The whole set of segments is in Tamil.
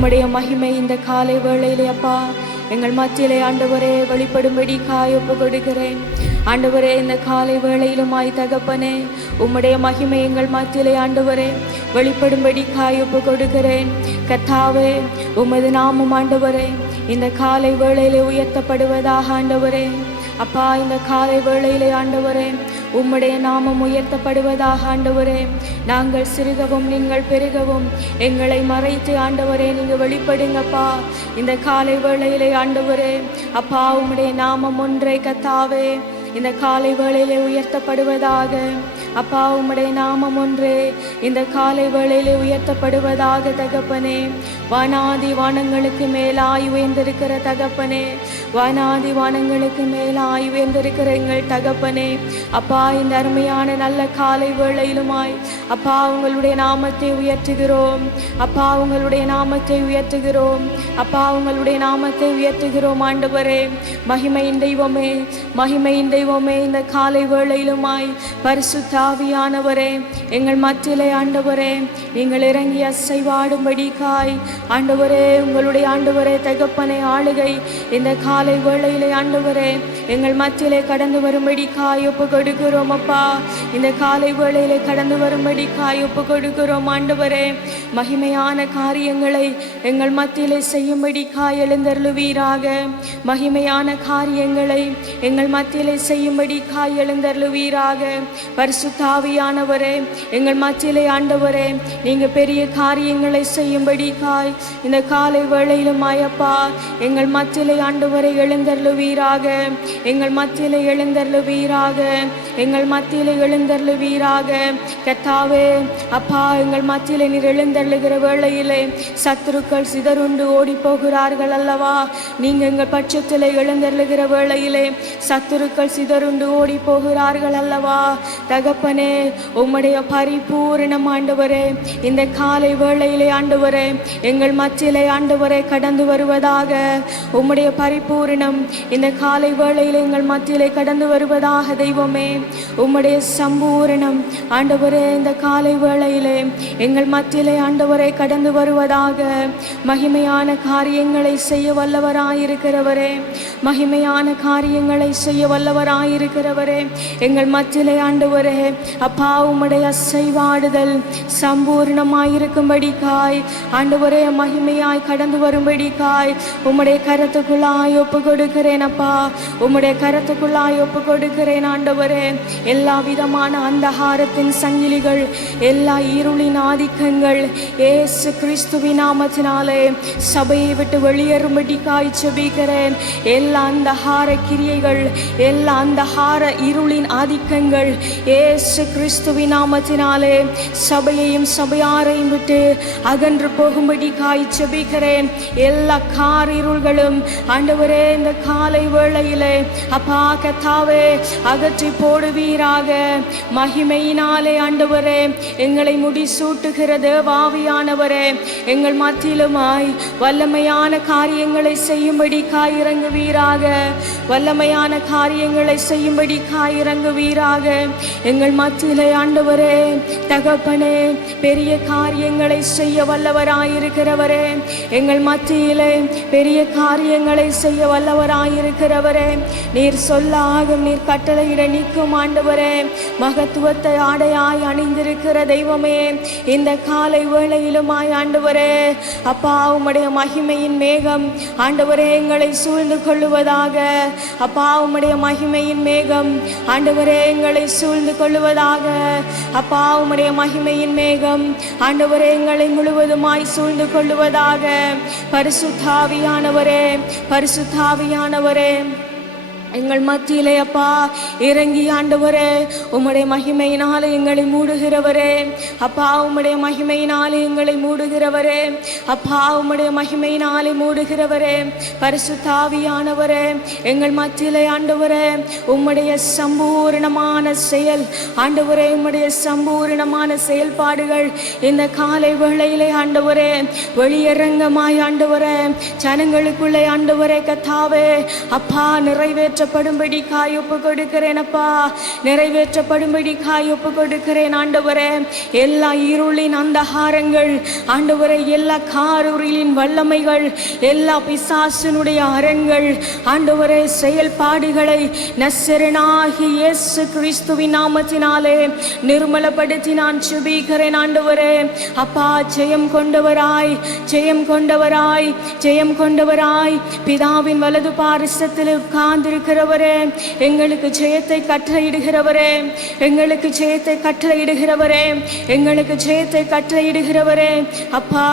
உம்முடைய மகிமை இந்த காலை வேளையிலே அப்பா எங்கள் மத்தியிலே ஆண்டவரே வெளிப்படும்படி ஒப்பு கொடுக்கிறேன். ஆண்டவரே, இந்த காலை வேளையிலுமாய் தகப்பனே உம்முடைய மகிமை எங்கள் மத்தியிலே ஆண்டவரே வெளிப்படும்படி ஒப்பு கொடுக்கிறேன். கர்த்தாவே, உமது நாமம் ஆண்டவரே இந்த காலை வேளையிலே உயர்த்தப்படுவதாக ஆண்டவரே. அப்பா, இந்த காலை வேளையிலே ஆண்டவரே உம்முடைய நாமம் உயர்த்தப்படுவதாக ஆண்டவரே. நாங்கள் சிறுகவும் நீங்கள் பெருகவும் எங்களை மறைத்து ஆண்டவரே நீங்கள் வெளிப்படுங்கப்பா. இந்த காலை வேளையிலே ஆண்டவரே அப்பா உம்முடைய நாமம் ஒன்றே கர்த்தாவே இந்த காலை வேளையிலே உயர்த்தப்படுவதாக. அப்பா, உம்முடைய நாமம் ஒன்றே இந்த காலை வேளையிலே உயர்த்தப்படுவதாக தகப்பனே. வானாதி வானங்களுக்கு மேலாய் உயர்ந்திருக்கிற தகப்பனே, வானாதி வானங்களுக்கு மேலாய் உயர்ந்திருக்கிற எங்கள் தகப்பனே. அப்பா, இந்த அருமையான நல்ல காலை வேளையிலுமாய் அப்பா உங்களுடைய நாமத்தை உயர்த்துகிறோம். அப்பா, உங்களுடைய நாமத்தை உயர்த்துகிறோம். அப்பா, உங்களுடைய நாமத்தை உயர்த்துகிறோம் ஆண்டவரே. மகிமையின் தெய்வமே, மகிமையின் தெய்வமே, இந்த காலை வேளையிலுமாய் பரிசுத்த ஆவியானவரே எங்கள் மத்தியிலே ஆண்டவரே நீங்கள் இறங்கி அசைவாடும்படிக்காய் ஆண்டவரே உங்களுடைய ஆண்டவரே தகப்பனை ஆளுகை இந்த காலை வேளையிலே ஆண்டவரே எங்கள் மத்தியிலே கடந்து வரும்படிக்காய் ஒப்பு கொடுக்கிறோம். அப்பா, இந்த காலை வேளையிலே கடந்து வரும்படிக்காய் ஒப்பு கொடுக்கிறோம் ஆண்டவரே. மகிமையான காரியங்களை எங்கள் மத்தியிலே செய்யும்படிக்காய் எழுந்தருளுவீராக. மகிமையான காரியங்களை எங்கள் மத்தியிலே செய்யும்படிக்காய் எழுந்தருளுவீராக. பரிசுத்த ஆவியானவரே எங்கள் மத்தியிலே ஆண்டவரே நீங்க பெரிய காரியங்களை செய்யும்படிக்காய் இந்த காலை வேளையிலும் ஆயப்பா எங்கள் மத்தியிலே ஆண்டவரை எழுந்தருளுவீராக. எங்கள் மத்தியிலே எழுந்தருளுவீராக. எங்கள் மத்தியிலே எழுந்தருளுவீராக. கர்த்தாவே, அப்பா, எங்கள் மத்தியிலே நீர் எழுந்தருளுகிற வேளையிலே சத்துருக்கள் சிதறுண்டு ஓடி போகிறார்கள் அல்லவா. நீங்க எங்கள் பட்சத்திலே எழுந்தருளுகிற வேளையிலே சத்துருக்கள் சிதறுண்டு ஓடி போகிறார்கள் அல்லவா. தகப்பனே, உம்முடைய பரிபூரணம் ஆண்டவரே இந்த காலை வேளையிலே ஆண்டவரே எங்கள் மத்தியிலே ஆண்டவரே கடந்து வருவதாக. உம்முடைய பரிபூரணம் இந்த காலை வேளையிலே எங்கள் மத்தியிலே கடந்து வருவதாக தெய்வமே. உம்முடைய சம்பூரணம் ஆண்டவரே இந்த காலை வேளையிலே எங்கள் மத்தியிலே ஆண்டவரே கடந்து வருவதாக. மகிமையான காரியங்களை செய்ய வல்லவராயிருக்கிறவரே, மகிமையான காரியங்களை செய்ய வல்லவராயிருக்கிறவரே எங்கள் மத்தியிலே ஆண்டவரே அப்பா உம்முடைய அசைவாடுதல் சம்பூர்ணமாயிருக்கும்படிக்காய் ஆண்டவரே மகிமையாய் கடந்து வரும்படிக்காய் உம்முடைய கரத்துக்குள்ளாய் ஒப்பு கொடுக்கிறேன். அப்பா, உம்முடைய கரத்துக்குள்ளாய் ஒப்பு கொடுக்கிறேன் ஆண்டவரே. எல்லா விதமான அந்தகாரத்தின் சங்கிலிகள், எல்லா இருளின் ஆதிக்கங்கள் இயேசு கிறிஸ்துவின் நாமத்தினாலே சபையை விட்டு வெளியேறும்படிக்காய் ஜெபிக்கிறேன். எல்லா அந்தகார கிரியைகள், எல்லா அந்தகார இருளின் ஆதிக்கங்கள் இயேசு கிறிஸ்துவின் நாமத்தினாலே சபையையும் சபையாரையும் விட்டு அகன்று போகும்படிக்காய் ஜெபிக்கிறேன். எல்லா காரிருள்களும் ஆண்டவரே இந்த காலை வேளையிலே அப்பா கர்த்தாவே அகற்றி போடுவீராக. மகிமையினாலே ஆண்டவரே எங்களை முடிசூட்டுகிற தேவாவியானவரே எங்கள் மத்தியிலுமாய் வல்லமையான காரியங்களை செய்யும்படிக்காய் இறங்குவீராக. வல்லமையான காரியங்களை செய்யும்படிக்காய் இறங்குவீராக. எங்கள் மத்தியிலே ஆண்டவரே தகப்பனே பெரிய காரியங்களை செய்ய வல்லவராயிருக்கிறவரே, எங்கள் மத்தியிலே பெரிய காரியங்களை செய்ய வல்லவராயிருக்கிறவரே, நீர் சொல்ல ஆகும், நீர் கட்டளையிட நிற்கும் ஆண்டவரே, மகத்துவத்தை ஆடையாய் அணிந்திருக்கிற தெய்வமே, இந்த காலை வேளையிலுமாய் ஆண்டவரே அப்பா உம்முடைய மகிமையின் மேகம் ஆண்டவரே எங்களை சூழ்ந்து கொள்ளுவதாக. அப்பா, உம்முடைய மகிமையின் மேகம் ஆண்டவரே எங்களை சூழ்ந்து கொள்ளுவதாக. அப்பா, உம்முடைய மகிமையின் மேகம் ஆண்டவரே எங்களை முழுவதுமாய் சூழ்ந்து கொள்ளுவதாக. பரிசுத்த ஆவியானவரே, பரிசுத்த ஆவியானவரே எங்கள் மத்தியிலே அப்பா இறங்கி ஆண்டவரே உம்முடைய மகிமையினாலே எங்களை மூடுகிறவரே, அப்பா உம்முடைய மகிமையினாலே எங்களை மூடுகிறவரே, அப்பா உம்முடைய மகிமையினாலே மூடுகிறவரே, பரிசுத்த ஆவியானவரே எங்கள் மத்தியிலே ஆண்டவரே உம்முடைய சம்பூர்ணமான செயல் ஆண்டவரே, உம்முடைய சம்பூர்ணமான செயல்பாடுகள் இந்த காலை வேளையிலே ஆண்டவரே வெளியரங்கமாய் ஆண்டவரே ஜனங்களுக்குள்ளே ஆண்டவரே கர்த்தாவே அப்பா நிறைவேற்ற நிறைவேற்றப்படும்படி ஒப்பு கொடுக்கிறேன் அப்பா. நிறைவேற்றப்படும்படி ஒப்பு கொடுக்கிறேன் ஆண்டவரே. எல்லா இருளின் அந்தகாரங்கள் ஆண்டவரே, எல்லா காரூரிலின் வல்லமைகள், எல்லா பிசாசினுடைய அரண்கள் ஆண்டவரே செயல்பாடுகளை நசரேயனாகிய இயேசு கிறிஸ்துவின் நாமத்தினாலே நிர்மலப்படுத்தி நான் ஜெபிக்கிறேன் ஆண்டவரே. அப்பா, ஜெயம் கொண்டவராய், ஜெயம் கொண்டவராய், ஜெயம் கொண்டவராய் பிதாவின் வலது பாரிசத்தில் உட்கார்ந்திருக்கிறவரே, எங்களுக்கு ஜெயத்தை கட்டளையிடுகிறவரே, எங்களுக்கு ஜெயத்தை கட்டளையிடுகிறவரே, எங்களுக்கு ஜெயத்தை கட்டளையிடுகிறவரே. அப்பா,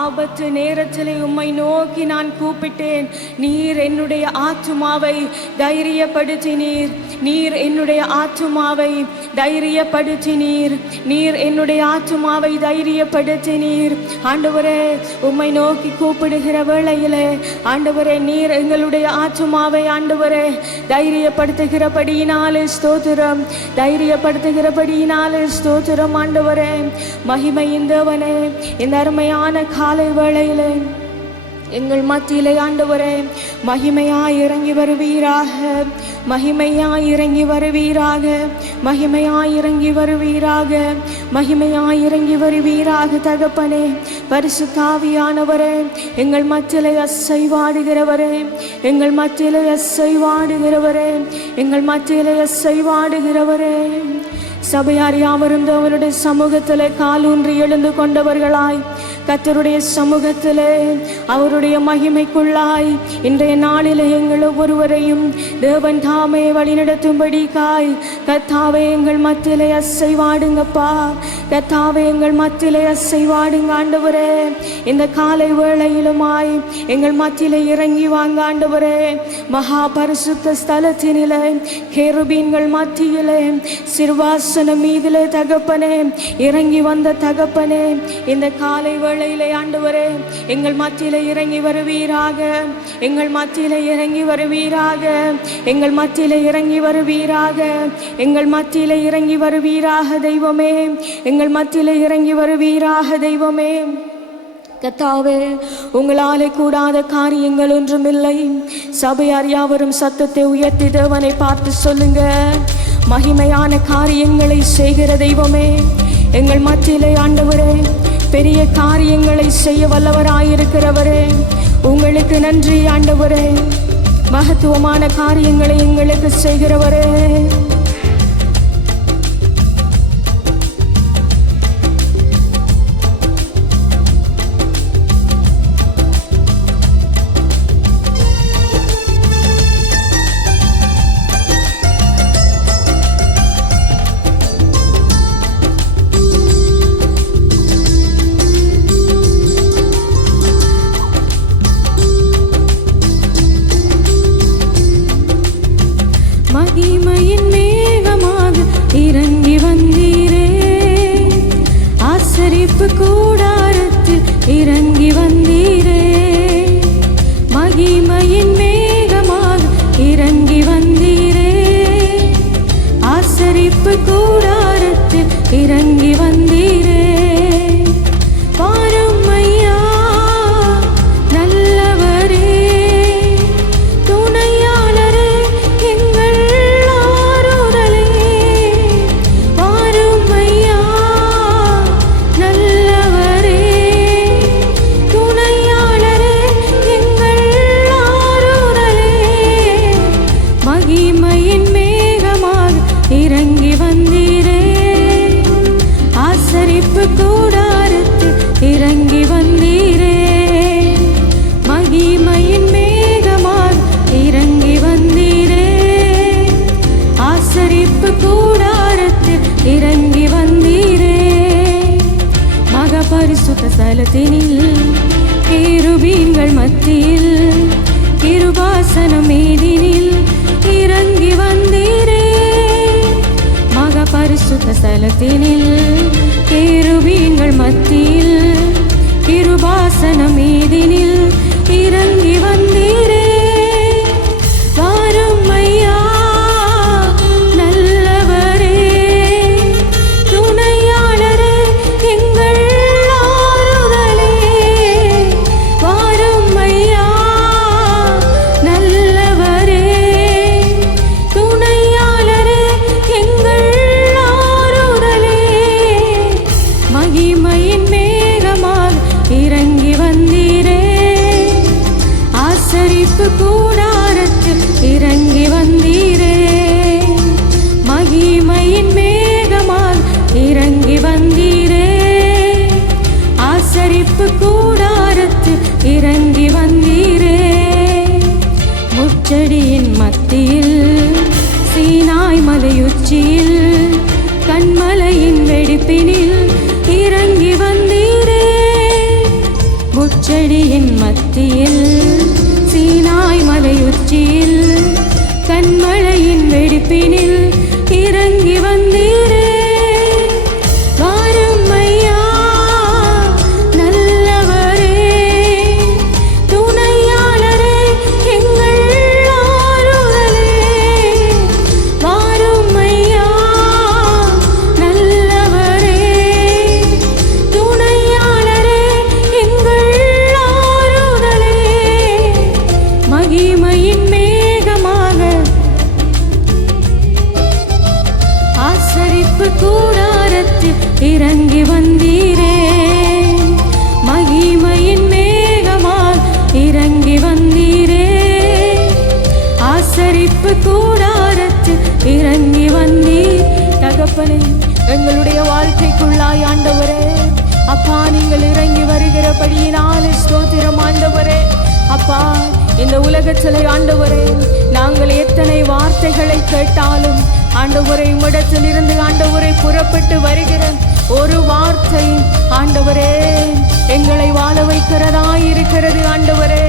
ஆபத்து நேரத்தில் உம்மை நோக்கி நான் கூப்பிட்டேன். நீர் என்னுடைய ஆத்துமாவை தைரியப்படுத்தினீர். நீர் என்னுடைய ஆத்துமாவை தைரியப்படுத்தினீர். நீர் என்னுடைய ஆத்துமாவை தைரியப்படுத்தினீர். ஆண்டவரே, உம்மை நோக்கி கூப்பிடுகிற வேளையிலே ஆண்டவரே, நீர் எங்களுடைய ஆத்துமாவை ஆண்டவரே தைரியப்படுத்துகிறபடியினாலே ஸ்தோத்திரம், தைரியப்படுத்துகிறபடியினாலே ஸ்தோத்திரம். ஆண்டவரே, மகிமையின் தேவனே, இந்த அருமையான காலை வேளையிலே எங்கள் மத்தியிலே ஆண்டவரே மகிமையாய் இறங்கி வருவீராக, மகிமையாய் இறங்கி வருவீராக, மகிமையாய் இறங்கி வருவீராக, மகிமையாய் இறங்கி வருவீராக. தகப்பனே, பரிசுத்த ஆவியானவரே, எங்கள் மத்தியிலே அசைவாடுகிறவரே, எங்கள் மத்தியிலே அசைவாடுகிறவரே, எங்கள் மத்தியிலே அசைவாடுகிறவரே. சபையார் யாவரும் அவருடைய சமூகத்திலே காலூன்றி எழுந்து கொண்டவர்களாய், கர்த்தருடைய சமூகத்திலே அவருடைய மகிமைக்குள்ளாய் இன்றைய நாளிலே எங்கள் ஒவ்வொருவரையும் தேவன் தாமே வழிநடத்தும்படிக்காய் கர்த்தாவே எங்கள் மத்தியிலே அசைவாடுங்கப்பா, கர்த்தாவே எங்கள் மத்தியிலே அசைவாடுங்க ஆண்டவரே. இந்த காலை வேளையிலுமாய் எங்கள் மத்தியிலே இறங்கி வாங்க ஆண்டவரே. மகா பரிசுத்த ஸ்தலத்தினிலே கேருபீன்கள் மத்தியிலே சிறுவாசனம் மீதிலே தகப்பனே இறங்கி வந்த தகப்பனே, இந்த காலை வேளையிலே ஆண்டவரே எங்கள் மத்தியிலே இறங்கி வருவீராக, எங்கள் மத்தியிலே இறங்கி வருவீராக, எங்கள் மத்தியிலே இறங்கி வருவீராக, எங்கள் மத்தியிலே இறங்கி வருவீராக தெய்வமே, எங்கள் மத்தியிலே இறங்கி வருவீராக தெய்வமே. கர்த்தாவே, உங்களாலே கூடாத காரியங்கள் ஒன்றுமில்லை. சபையார் யாவரும் சத்தத்தை உயர்த்தி தேவனை பார்த்து சொல்லுங்க, மகிமையான காரியங்களை செய்கிற தெய்வமே, எங்கள் மத்தியிலே ஆண்டவரே பெரிய காரியங்களை செய்ய வல்லவராயிருக்கிறவரே, உங்களுக்கு நன்றி ஆண்டவரே. மகத்துவமான காரியங்களை எங்களுக்கு செய்கிறவரே, மகிமையின் மேகமாக இறங்கி வந்தீரே, ஆசரிப்பு கூடாரத்தில் இறங்கி வந்தீரே. மகிமையின் மேகமாக இறங்கி வந்தீரே, ஆசரிப்பு கூடாரத்தில் இறங்கி வந்தீரே. வாரும் ஐயா நல்லவரே, துணையாளரே எங்கள் ஆறுதலே. வாரும் ஐயா நல்லவரே, துணையாளரே எங்கள் ஆறுதலே. மகிமையின் மேகமாக இறங்கி வந்தீரே, ஆசரிப்பு கூடாரத்தில் இறங்கி வந்தீரே. மகிமையின் மேகமாக இறங்கி வந்தீரே, ஆசரிப்பு கூடாரத்தில் இறங்கி வந்தீரே. மகா பரிசுத்த ஸ்தலத்தினில் கேருபீன்கள் மத்தியில் கிருபாசனம் மீதினில் இறங்கி வந்தீரே. மகா பரிசுத்த ஸ்தலத்தினில் கேருபீன்கள் மத்தியில் கிருபாசனம் மீதினில் இறங்கி வந்தீரே. வாரும் ஐயா நல்லவரே, துணையாளரே எங்கள் ஆறுதலே. வாரும் ஐயா நல்லவரே, மகிமையின் மேகமாக இறங்கி வந்தீரே, ஆசரிப்பு கூடாரத்தில் இறங்கி வந்தீரே, மகிமையின் மேகமாக இறங்கி வந்தீரே, ஆசரிப்பு கூடாரத்தில் இறங்கி வந்தீரே. முச்செடியின் மத்தியில் சீனாய் மலையுச்சியில் கண்மலையின் வெடிப்பினில் இறங்கி வந்தீரே, முச்செடியின் மத்தியில் சீனாய் மலையுச்சியில் கண்மலையின் வெடிப்பினில் இறங்கி வந்தீரே. வாரும் ஐயா நல்லவரே, துணையாளரே, எங்கள் ஆறுதலே. வாரும் ஐயா நல்லவரே, துணையாளரே, எங்கள் ஆறுதலே. மகிமையின் மேகமாக ஆசரிப்பு கூடாரத்தில் இறங்கி வந்தீரே, மகிமையின் மேகமாக இறங்கி வந்தீரே, ஆசரிப்பு கூடாரத்தில் இறங்கி வந்தீர். தகப்பனே, எங்களுடைய வாழ்க்கைக்குள்ளாய் ஆண்டவரே அப்பா நீங்கள் இறங்கி வருகிறபடியினால் ஸ்தோத்திரம் ஆண்டவரே. அப்பா, இந்த உலகத்திலே ஆண்டவரே நாங்கள் எத்தனை வார்த்தைகளை கேட்டாலும் ஆண்டவரை உம்மிடத்தில் இருந்து ஆண்டவரை புறப்பட்டு வருகிற ஒரு வார்த்தை ஆண்டவரே எங்களை வாழ வைக்கிறதாய் இருக்கிறது. ஆண்டவரே,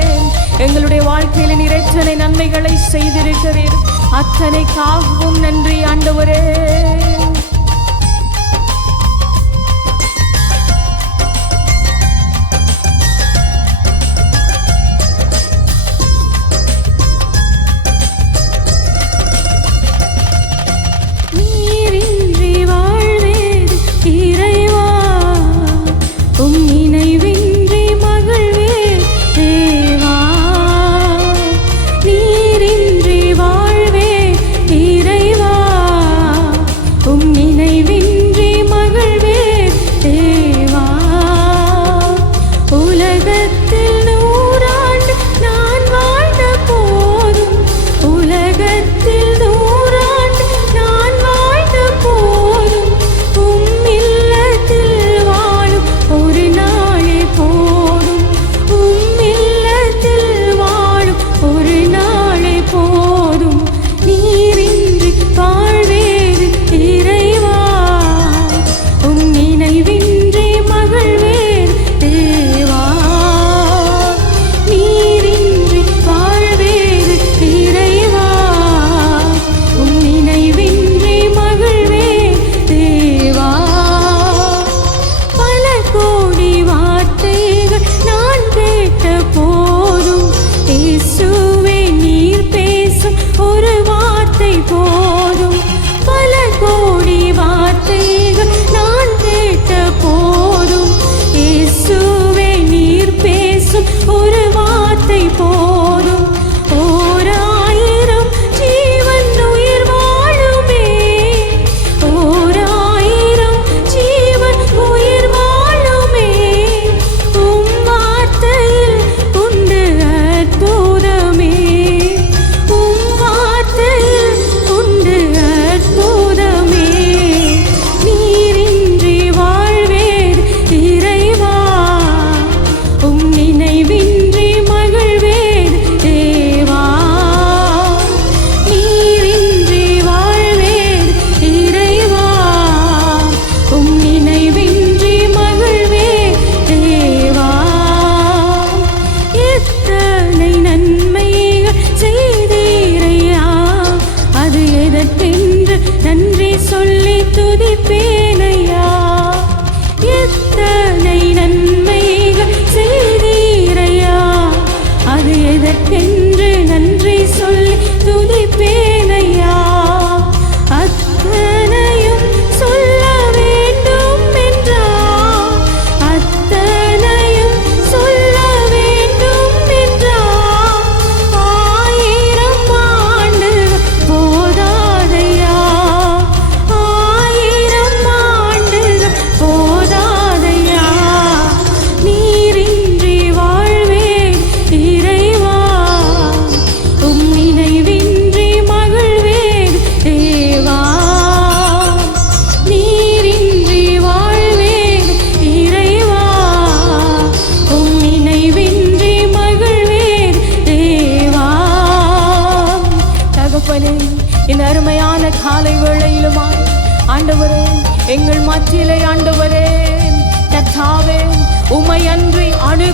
எங்களுடைய வாழ்க்கையில் நீர் எத்தனை நன்மைகளை செய்திருக்கிறீர், அத்தனைக்காகவும் நன்றி ஆண்டவரே.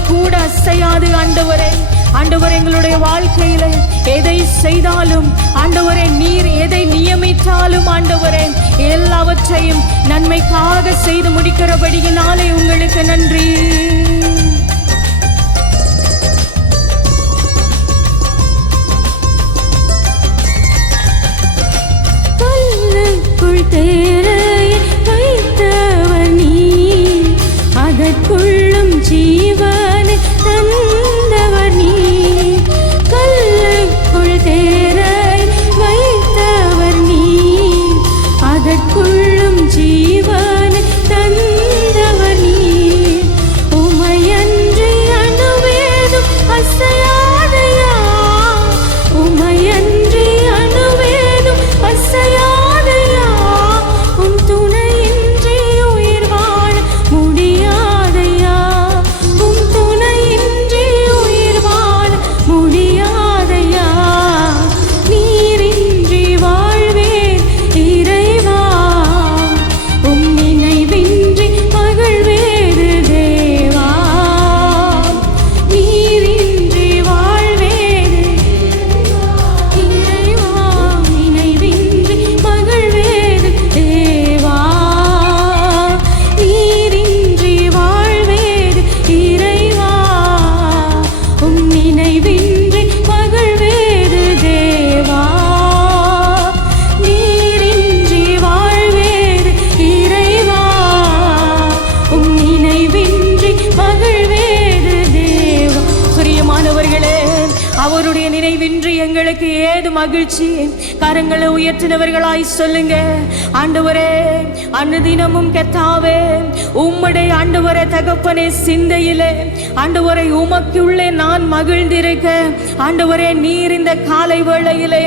கூட அசையாது ஆண்டவரே. ஆண்டவர் எங்களுடைய வாழ்க்கையில எதை செய்தாலும் ஆண்டவரே, நீர் எதை நியமித்தாலும் ஆண்டவரே, எல்லாவற்றையும் நன்மைக்காக செய்து முடிக்கிறபடியினாலே உங்களுக்கு நன்றி. கல்லுக்குள் தேரையை வைத்தவர் நீ, அதற்குள்ளும் ஜீவனை தந்தவர் நீ. கல்லுக்குள் தேரை வைத்தவர் நீ, அதற்குள்ளும் ஜீவனை தந்தவர் நீ. உமையன்றி அணுவேதும் அசையாதையா, உமையன்றி அணுவேதும் அசையாதையா. உன் துணையின்றி உயிர் வாழ முடியாதையா, உன் துணையின்றி உயிர் வாழ முடியாதையா. நீரின்றி வாழ்வேன் இறைவா, உம் நினைவின்றி மகிழ்வேறு தேவா. நீரின்றி வாழ்வேன் இறைவா, நினைவின்றி மகிழ்வேறு தேவா. நீரின்றி வாழ்வேறு இறைவா, உம் நினைவின்றி மகிழ்வேறு தேவா. நீரின்றி வாழ்வேறு இறைவா, உம் நினைவின்றி மகிழ்வேறு தேவா. பிரியமானவர்களே, அவருடைய நினைவின்றி எங்களுக்கு ஏது மகிழ்ச்சி? கரங்களை உயர்த்தினவர்களாய் சொல்லுங்க, ஆண்டவரே, அனுதினமும் கர்த்தாவே, உம்முடைய ஆண்டவரே தகப்பனே சிந்தையிலே ஆண்டவரை உமக்குள்ளே நான் மகிழ்ந்திருக்க ஆண்டவரே, நீர் இந்த காலை வேளையிலே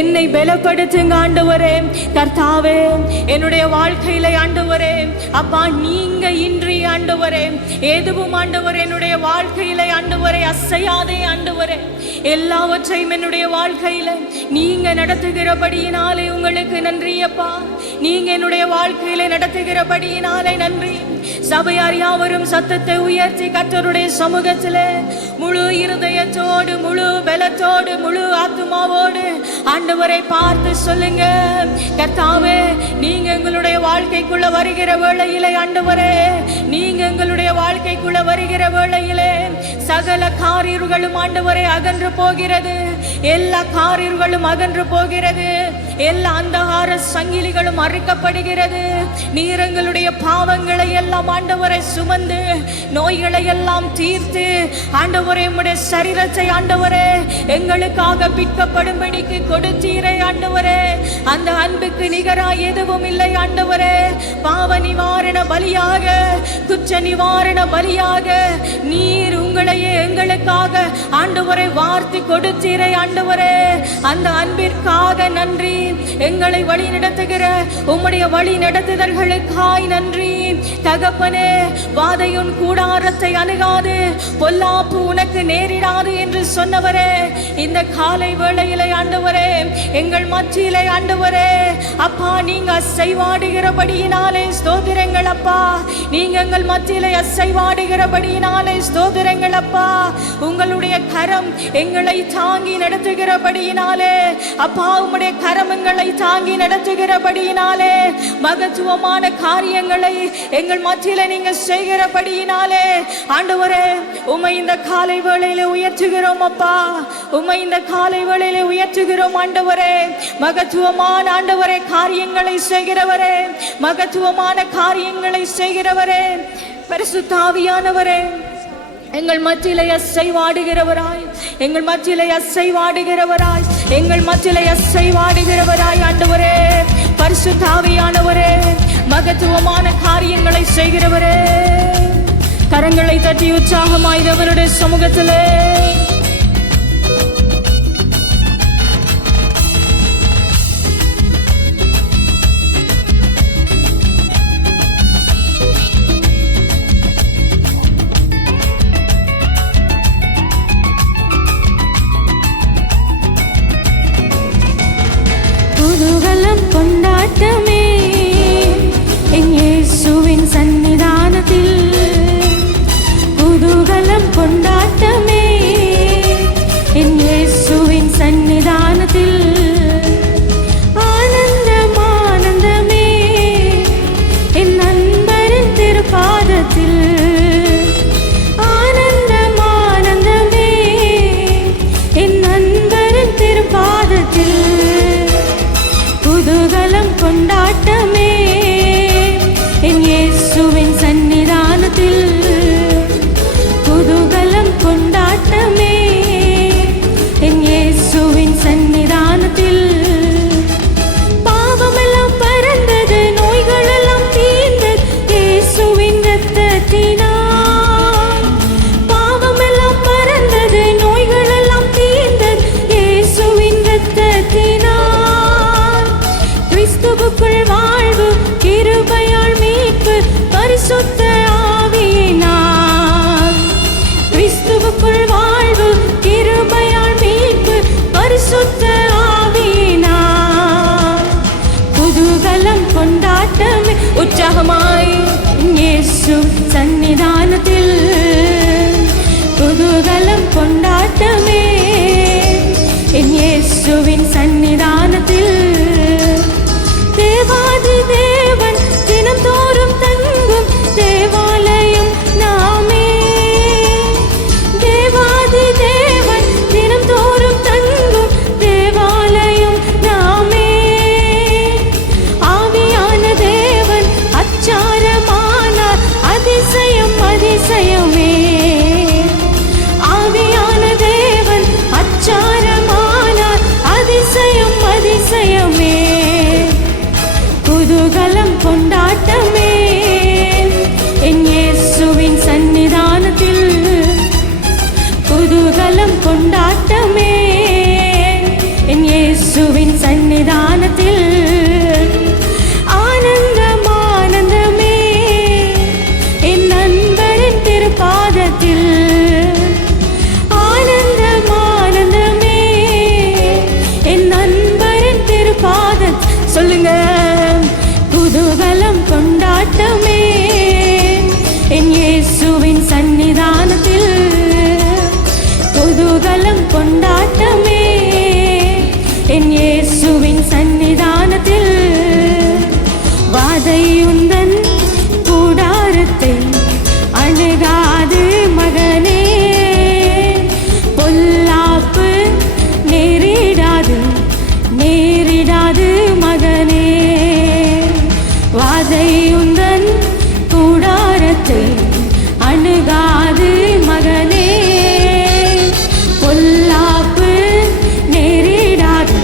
என்னை பலப்படுத்துங்க ஆண்டவரே. கர்த்தாவே, என்னுடைய வாழ்க்கையிலே ஆண்டவரே அப்பா, நீங்க இன்றி ஆண்டவரே எதுவும் ஆண்டவரே என்னுடைய வாழ்க்கையிலே ஆண்டவரே அசையாதே ஆண்டவரே. எல்லாவற்றையும் என்னுடைய வாழ்க்கையில நீங்க நடத்துகிறபடியினாலே உங்களுக்கு நன்றி அப்பா. நீங்க என்னுடைய வாழ்க்கையில நடத்துகிறபடியினாலே நன்றி. சபையார் யாவரும் சத்தத்தை உயர்த்தி கர்த்தருடைய சமூகத்திலே முழு இருதயத்தோடு, முழு பலத்தோடு, முழு ஆத்துமாவோடு ஆண்டவரை பார்த்து சொல்லுங்க, கர்த்தாவே, நீங்க எங்களுடைய வாழ்க்கைக்குள்ள வருகிற வேளையிலே ஆண்டவரே, நீங்க எங்களுடைய வாழ்க்கைக்குள்ள வருகிற வேளையிலே சகல காரியர்களும் ஆண்டவரே அகன்று போகிறது. எல்லா காரியர்களும் அகன்று போகிறது. எல்லா அந்தகார சங்கிலிகளும் அறுக்கப்படுகிறது. நீர் எங்களுடைய பாவங்களை எல்லாம் ஆண்டவரை சுமந்து நோய்களை எல்லாம் தீர்த்து ஆண்டவரே உம்முடைய சரீரத்தை ஆண்டவரே எங்களுக்காக பிற்கப்படும்படிக்கு கொடுத்தீரே ஆண்டவரே. அந்த அன்புக்கு நிகராய் எதுவும் இல்லை ஆண்டவரே. பாவ நிவாரண பலியாக, குற்ற நிவாரண பலியாக நீர் உங்களையே எங்களுக்காக ஆண்டவரை வார்த்து கொடுத்தீரே ஆண்டவரே. அந்த அன்பிற்காக நன்றி. எங்களை வழி நடத்துகிற உம்முடைய வழி நடத்துதல்களுக்காய் நன்றி தகப்பனே. வாதையுன் கூடாரத்தை அணுகாது, பொல்லாப்பு உனக்கு நேரிடாது என்று சொன்னவரே, இந்த காலை வேளையிலே ஆண்டவரே எங்கள் மத்தியிலே ஆண்டவரே அப்பா, நீங்க அசைவாடுகிறபடியினாலே ஸ்தோத்திரங்கள் அப்பா. நீங்க எங்கள் மத்தியிலே அசைவாடுகிறபடியினாலே ஸ்தோத்திரங்கள் அப்பா. உங்களுடைய கரம் எங்களை தாங்கி நடத்துகிறபடியினாலே அப்பா, உம்முடைய கரம் எங்களை தாங்கி நடத்துகிறபடியினாலே மகத்துவமான காரியங்களை எங்கள் மத்தியிலே நீங்க செய்கிறபடியினாலே ஆண்டவரே உம்மை இந்த காலை வேளையிலே உயர்த்துகிறோம் அப்பா. உம்மை இந்த காலை வேளையிலே உயர்த்துகிறோம் ஆண்டவரே. மகத்துவமான ஆண்டவரே காரியங்களை செய்கிறவரே, மகத்துவமான காரியங்களை செய்கிறவரே, பரிசுத்த ஆவியானவரே, எங்கள் மத்தியிலே அசைவாடுகிறவராய், எங்கள் மத்தியிலே அசைவாடுகிறவராய், எங்கள் மத்தியிலே அசைவாடுகிறவராய் ஆண்டவரே, பரிசுத்த ஆவியானவரே, மகத்துவமான காரியங்களை செய்கிறவரே. கரங்களை தட்டி உற்சாகமாய் தேவனுடைய சமூகத்திலே குதூகலம் கொண்டாட்டமே என் இயேசுவின் சன்னிதானத்தில், குதூகலம் பரிசுத்த ஆவியினால். கிறிஸ்துவுக்குள் வாழ்வு, கிருபையால் மீட்பு, பரிசுத்த ஆவியினால். குதூகலம் கொண்டாட்டமே உற்சாகமாய் இயேசு சந்நிதானத்தில். குதூகலம் கொண்டாட்டமே என் இயேசுவின் சந்நிதானத்தில். தேவாதி தேவன் தினம் தோறும் தங்கும் தேவாலயம் நாமே. தேவாதி தேவன் தினம் தோறும் தங்கும் தேவாலயம் நாமே. ஆவியான தேவன் அச்சாரமானார், அதிசயம் அதிசயமே. ஆவியான தேவன் அச்சாரமானார், அதிசயம் அதிசயமே. குதூகலம் கொண்டாட்டமே என் இயேசுவின் சந்நிதானத்தில். குதூகலம் கொண்டாட்டமே என் இயேசுவின் சந்நிதானத்தில். ஆனந்தம் ஆனந்தமே என் நண்பரின் திருப்பாதத்தில். ஆனந்தம் ஆனந்தமே என் நண்பரின் திருப்பாதத்தில். சொல்லுங்க. குதூகலம் கொண்டாட்டமே என் இயேசுவின் சந்நிதானத்தில். குதூகலம் கொண்டாட்டமே என் இயேசுவின் சந்நிதானத்தில். வாதையுந்தன் கூடாரத்தை அணுகாது மகனே. பொல்லாப்பு நேரிடாது நேரிடாது மகனே. வாதையுந்தன் கூடாரத்தை அணுகாது மகனே. பொல்லாப்பு நேரிடாது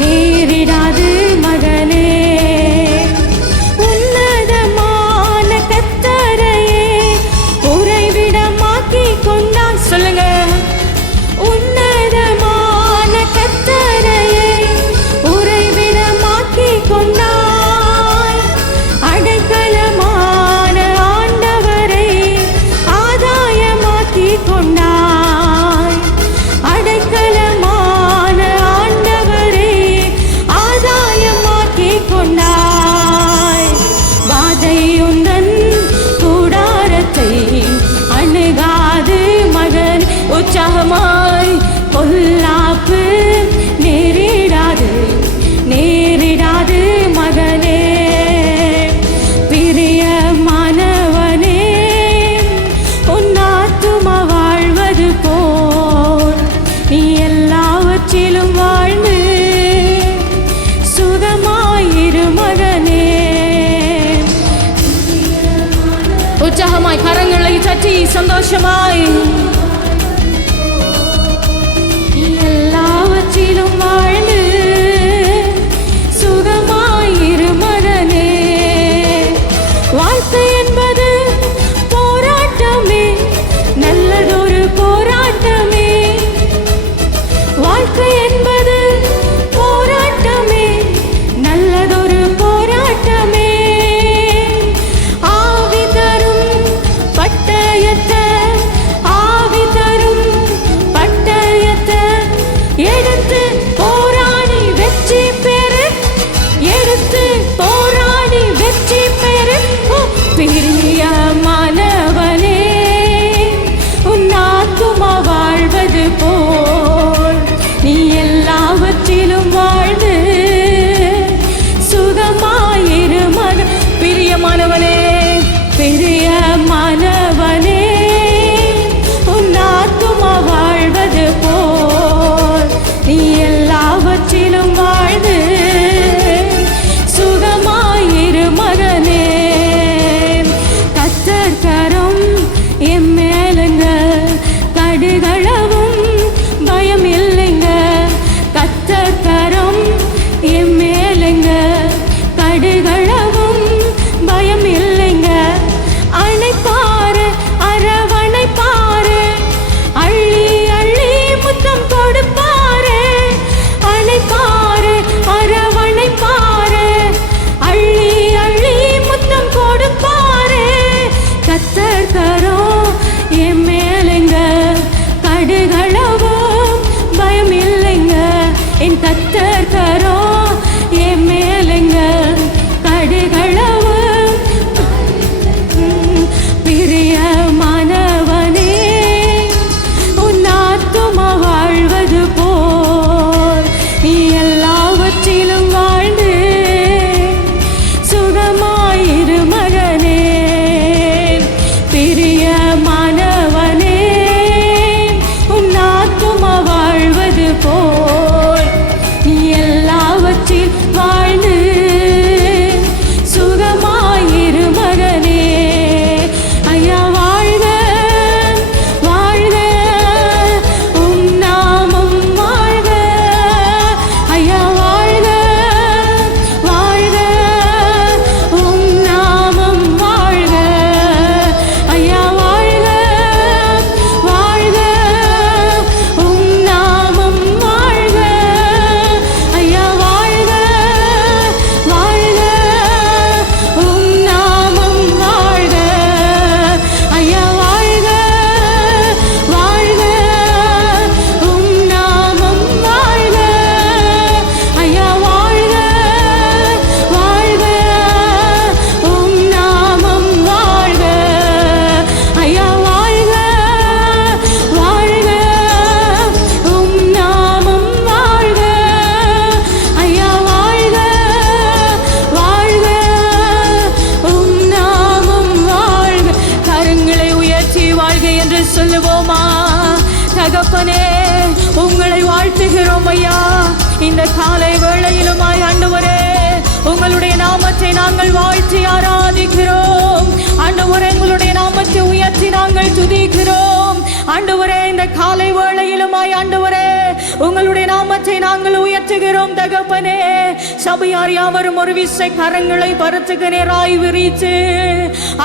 நேரிடாது மகனே. உன்னதமான கர்த்தரையே உறைவிடமாக்கிக் கொண்டான். சொல்லுங்க. உன்னதமான கர்த்தரையே உறைவிடமாக்கிக் கொண்டாய். அடைக்கலமான ஆண்டவரை ஆதாயமாக்கிக் கொண்டாய். அடைக்கலமான ஆண்டவரை ஆதாயமாக்கிக் கொண்டாய். வாதையுந்தன் கூடாரத்தை அணுகாது மகன். உற்சாகமாய் பொல்லாப்பு நேரிடாது நேரிடாது மகனே. பிரியமானவனே, உன் ஆத்துமா வாழ்வது போல் நீ எல்லாவற்றிலும் வாழ்ந்து சுகமாயிரு மகனே. உற்சாகமாய் கரங்களை தட்டி சந்தோஷமாய் நீ எல்லாவற்றிலும் வாழ்ந்து சுகமாயிரு மகனே. வாழ்க்கை என்பது போராட்டமே, நல்லதொரு போராட்டமே. வாழ்க்கை என்பது போராட்டமே, நல்லதொரு போராட்டமே. ஆவி தரும் பட்டயத்தை, ஆவி தரும் பட்டயத்தை எடுத்து போராடி வெற்றி பெறு. எடுத்து போராடி வெற்றி பெறு. பிரியமானவனே, உன் ஆத்துமா வாழ்வது போல் நீ எல்லாவற்றிலும் வாழ்ந்து சுகமாயிரு மக. பிரியமானவனே, பிரியமானவனே, உன் ஆத்துமா வாழ்வது போல் நீ எல்லாவற்றிலும் வாழ்ந்து சுகமாயிரு மகனே. கர்த்தர் கரம் என் மேலுங்க, கடுகளவும் பயம் இல்லைங்க. கர்த்தர் கரம் என் மேலுங்க, கடுகளவும் பயம் இல்லைங்க. அணைப்பார் என் மேலங்க கடுகளவும் பயம் இல்லைங்க என் கர்த்தர் கரம் என் மேலங்க கடுகளவும் பிரியமானவனே உன் ஆத்துமா வாழ்வது போல் நீ எல்லாவற்றிலும் வாழ்ந்து சுகமாயிரு மகனே பிரியமானவனே உன் ஆத்துமா வாழ்வது போல் நீ எல்லாவற்றில் வாழ்ந்து சுகமாயிரு மகனே ஐயா வாழ்க வாழ்க உம் நாமம் வாழ்க ஐயா வாழ்க வாழ்க உம் நாமம் வாழ்க ஐயா வாழ்க வாழ்க உம் நாமம் வாழ்க ஐயா வாழ்க வாழ்க உம் நாமம் வாழ்க ஐயா வாழ்க வாழ்க உம் நாமம் வாழ்க ஐயா வாழ்க வாழ்க உம் நாமம் வாழ்க ஐயா வாழ்க வாழ்க உம் நாமம் வாழ்க ஐயா வாழ்க வாழ்க உம் நாமம் வாழ்க கரங்களை உயர்த்தி வாழ்க என்று சொல்லுவோமா தகப்பனே உங்களை வாழ்த்துகிறோம் ஐயா இந்த காலை வேளையிலுமாய் ஆண்டவரே உங்களுடைய நாமத்தை நாங்கள் வாழ்த்தி ஆராதிக்கிறோம் ஆண்டவரே உங்களுடைய நாமத்தை உயர்த்தி நாங்கள் துதிக்கிறோம் ஆண்டவரே இந்த காலை வேளையிலுமாய் ஆண்டவரே உங்களுடைய நாமத்தை நாங்கள் உயர்த்துகிறோம் தகப்பனே சபையார் யாவரும் ஒரு விசை கரங்களை பரத்துக்கு நேராய் விரித்து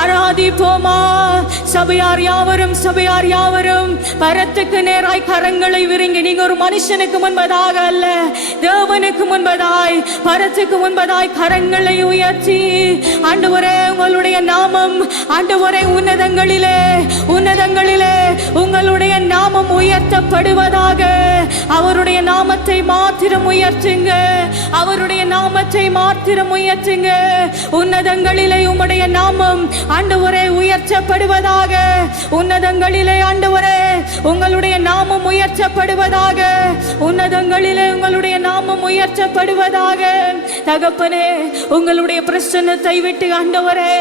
ஆராதிப்போமா சபையார் யாவரும் பரத்துக்கு நேராய் கரங்களை விரிங்க நீங்க ஒரு மனுஷனுக்கு முன்பதாக அல்ல தேவனுக்கு முன்பதாய் பரத்துக்கு முன்பதாய் கரங்களை உயர்த்தி ஆண்டவரே உங்களுடைய நாமம் ஆண்டவரே உன்னதங்களிலே உங்களுடைய நாமம் உயர்த்தப்படுவதாக அவருடைய நாமத்தை மாத்திரம் உயர்த்துங்க அவருடைய நாமத்தை மாத்திரம் உயர்த்துங்க உன்னதங்களிலே உம்முடைய நாமம் ஆண்டவரே உயர்த்தப்படுவதாக உன்னதங்களிலே ஆண்டவரே உங்களுடைய நாமம் உயர்த்தப்படுவதாக உன்னதங்களிலே உங்களுடைய நாமம் உயர்த்தப்படுவதாக தகப்பனே உங்களுடைய பிரசன்னத்தை விட்டு ஆண்டவரே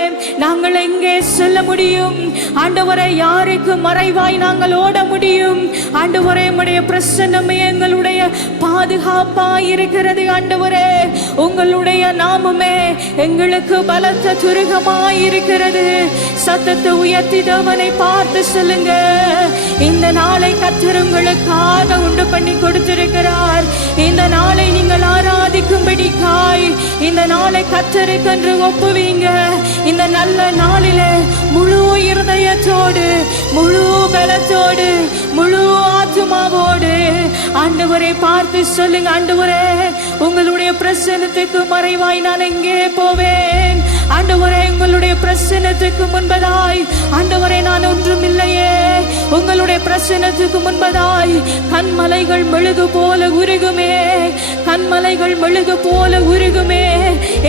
நாங்கள் எங்கே செல்ல முடியும் ஆண்டவரே யாருக்கு மறைவாய் நாங்கள் ஓட முடியும் ஆண்டவரே உம்முடைய பிரசன்னமே எங்களுடைய பாதுகாப்பாய் இருக்கிறது ஆண்டவரே உங்களுடைய நாமமே எங்களுக்கு பலத்த துருகமாய் இருக்கிறது சத்தத்தை உயர்த்தி தேவனை பார்த்து சொல்லுங்க இந்த நாளை கர்த்தர் உங்களுக்காக உண்டு பண்ணி கொடுத்திருக்கிறார் இந்த நாளை நீங்கள் ஆராதிக்கும்படிக்காய் இந்த நாளை கர்த்தருக்கென்று ஒப்புவீங்க இந்த நல்ல நாளிலே முழு இருதயத்தோடு முழு பலத்தோடு முழு ஆத்துமாவோடு ஆண்டவரை பார்த்து சொல்லுங்க ஆண்டவரே உங்களுடைய பிரசன்னத்துக்கு மறைவாய் நான் எங்கே போவேன் ஆண்டவரே உங்களுடைய பிரசன்னத்துக்கு முன்பதாய் ஆண்டவரே நான் ஒன்றும் இல்லையே உங்களுடைய பிரசன்னத்துக்கு முன்பதாய் கண்மலைகள் மெழுகு போல உருகுமே கண்மலைகள் மெழுகு போல உருகுமே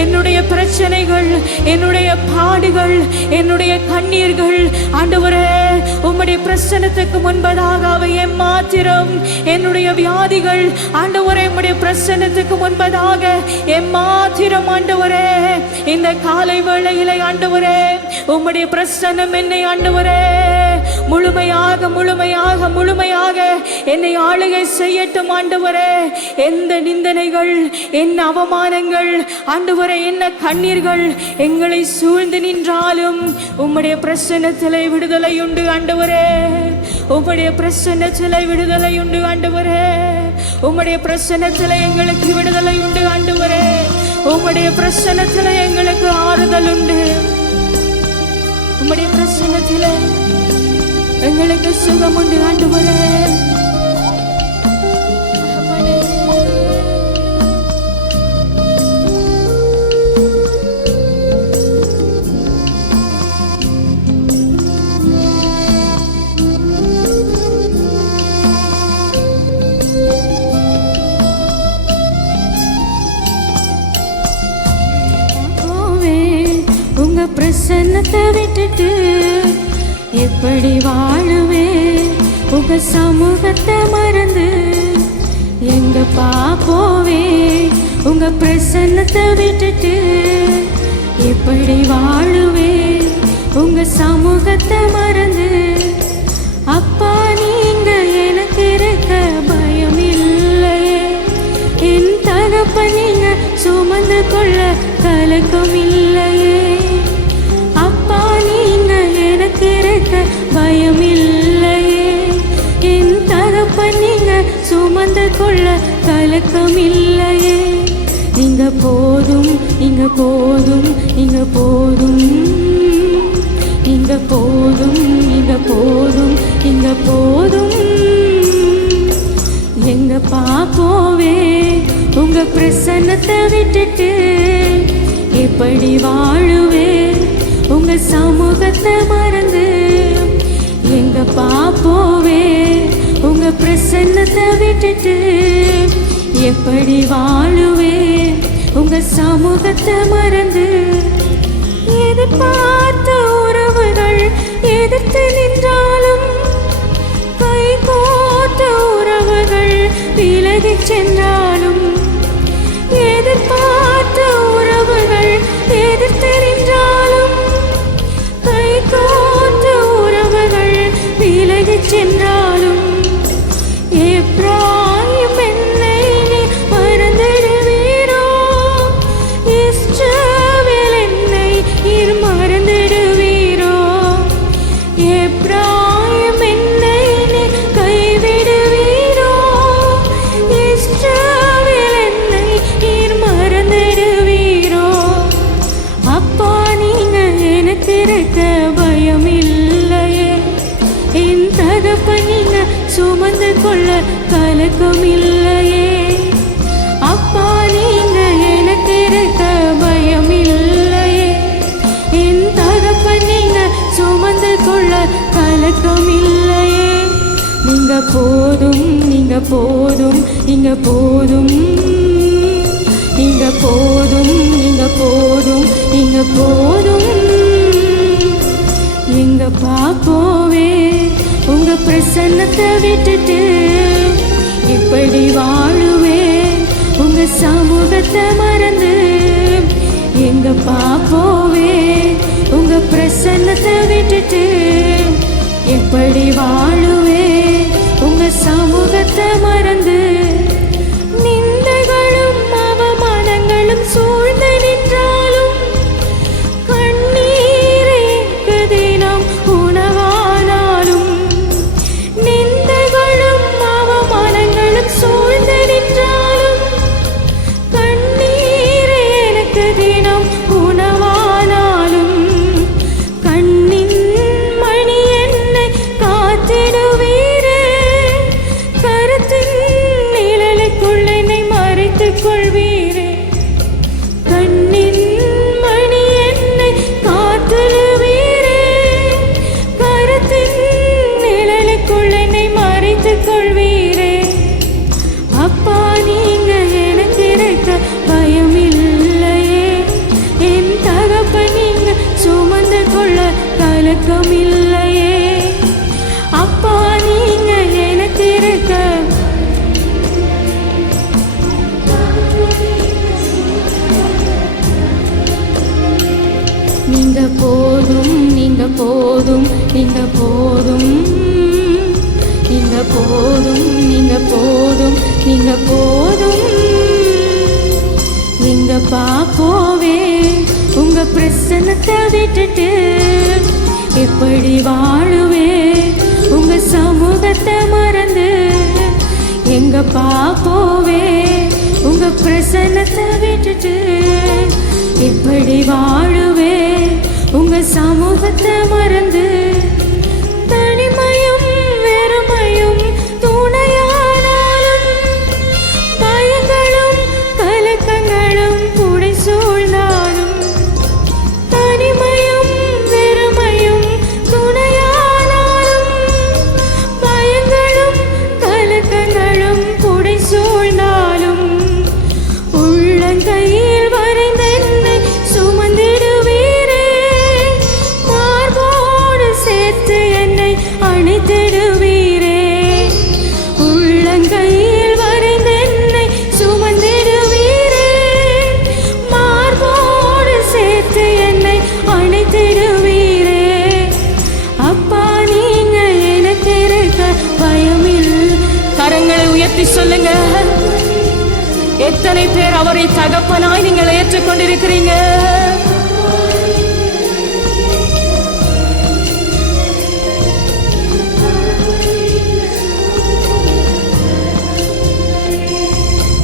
என்னுடைய பிரச்சனைகள் என்னுடைய பாடுகள் என்னுடைய கண்ணீர்கள் ஆண்டவரே உம்முடைய பிரசன்னத்துக்கு முன்பதாக அவை எம்மாத்திரம் என்னுடைய வியாதிகள் ஆண்டவரே உம்முடைய பிரசன்னத்துக்கு முன்பதாக எம்மாத்திரம் ஆண்டவரே இந்த காலை வேளையிலே ஆண்டவரே உம்முடைய பிரசன்னம் என்னை ஆண்டவரே முழுமையாக முழுமையாக முழுமையாக என்னை ஆளுகை செய்யட்டும் ஆண்டவரே எந்த நிந்தனைகள் என்ன அவமானங்கள் ஆண்டவரே என்ன கண்ணீர்கள் எங்களை சூழ்ந்து நின்றாலும் உம்முடைய பிரசன்னத்திலே விடுதலை உண்டு ஆண்டவரே உம்முடைய பிரசன்னத்திலே விடுதலை உண்டு ஆண்டவரே உம்முடைய பிரசன்னத்திலே எங்களுக்கு விடுதலை உண்டு ஆண்டவரே உம்முடைய பிரசன்னத்திலே எங்களுக்கு ஆறுதல் உண்டு உம்முடைய பிரசன்னத்திலே எங்களுக்கு சுகம் உண்டு ஆண்டவரே பிரசன்னத்தை விட்டுட்டு எப்படி வாழுவே உங்க சமூகத்தை மறந்து எங்கப்பா போவே உங்க பிரசன்னத்தை விட்டுட்டு எப்படி வாழுவே உங்க சமூகத்தை மறந்து அப்பா நீங்க எனக்கு இருக்க பயம் இல்லையே என் தகப்ப நீங்க சுமந்து கொள்ள கலக்கம் இல்லையே அப்பா நீங்க எனக்கு இருக்க பயம் இல்லையே என் தகப்ப நீங்க சுமந்து கொள்ள கலக்கம் இல்லையே நீங்க போதும் இங்க போதும் இங்க போதும் இங்க போதும் இங்க போதும் இங்க போதும் எங்க பாப்போவே உங்க பிரசன்னத்தை விட்டுட்டு எப்படி வாழுவே உங்க சமூகத்தை மறந்து எங்க பாப்போவே உங்க பிரசன்னத்தை விட்டுட்டு எப்படி வாழுவே உங்க சமூகத்தை மறந்து எதிர்பார்த்த உறவுகள் எதிர்த்து நின்றாலும் கை கோர்த்த உறவுகள் விலகி சென்றாலும் எதிர்பார்த்த உறவுகள் எதிர்த்து நின்றாலும் கை கோர்த்த உறவுகள் விலகி சென்றாலும் எப்ராயிம் என்னை நீ மறந்திடுவீரோ இஸ்ரவேல் என்னை நீர் மறந்திடுவீரோ எப்ராயிம் என்னை நீ கைவிடுவீரோ இஸ்ரவேல் என்னை நீர் மறந்திடுவீரோ அப்பா நீங்க எனக்கு இருக்க பயம் இல்லையே என் தகப்ப நீங்க சுமந்து கொள்ள கலக்கம் இல்லையே அப்பா நீங்க எனக்கு இருக்க பயம் இல்லையே என் தகப்ப நீங்க சுமந்து கொள்ள கலக்கம் இல்லையே நீங்க போதும் நீங்க போதும் இங்க போதும் நீங்க போதும் நீங்க போதும் இங்க போதும் எங்க பாப்போவே உங்க பிரசன்னத்தை விட்டுட்டு இப்படி வாழுவே உங்க சமூகத்தை மறந்து எங்க பாப்போவே உங்க பிரசன்னத்தை விட்டுட்டு எப்படி வாழுவே உங்க சமூகத்தை மறந்து நிந்தைகளும் அவமானங்களும் சூழ்ந்து நின்றாலும் கண்ணீரை தினம் உணவானாலும் நிந்தைகளும் அவமானங்களும் சூழ்ந்து நின்றாலும் கண்ணீரை எனக்கு தினம் உணவானாலும் கண்ணின் மணி என்னை காத்திடுவீரே கருத்தின் நிழலுக்குள் என்னை மறைத்துக் கொள்வீரே கண்ணின் மணி என்னை காத்திடுவீரே கருத்தின் நிழலுக்குள் என்னை மறைத்துக் கொள்வீரே அப்பா நீங்க எனக்கு இருக்க பயம் இல்லையே என் தகப்ப நீங்க சுமந்து கொள்ள கலக்கம் இல்லையே அப்பா நீங்க எனக்கு இருக்க நீங்க போதும் நீங்க போதும் நீங்க போதும் நீங்க போதும் நீங்க போதும் நீங்க போதும் எங்க பாப்போவே உங்க பிரசன்னத்தை விட்டுட்டு எப்படி வாழுவே உங்க சமூகத்தை மறந்து எங்க பாப்போவே உங்க பிரசன்னத்தை விட்டுட்டு எப்படி வாழுவே உங்க சமூகத்தை மறந்து தனிமையும் வெறுமையும் துணையானாலும் பயங்களும் கலக்கங்களும் புடை சூழ்ந்தாலும் தனிமையும் வெறுமையும் துணையானாலும் பயங்களும் கலக்கங்களும் புடை சூழ்ந்தாலும் உள்ளங்கையில் வரைந்த என்னை சுமந்திடுவீரே பயமில். கரங்களை உயர்த்தி சொல்லுங்க. எத்தனை பேர் அவரை தகப்பனாய் நீங்கள் ஏற்றுக்கொண்டிருக்கிறீங்க?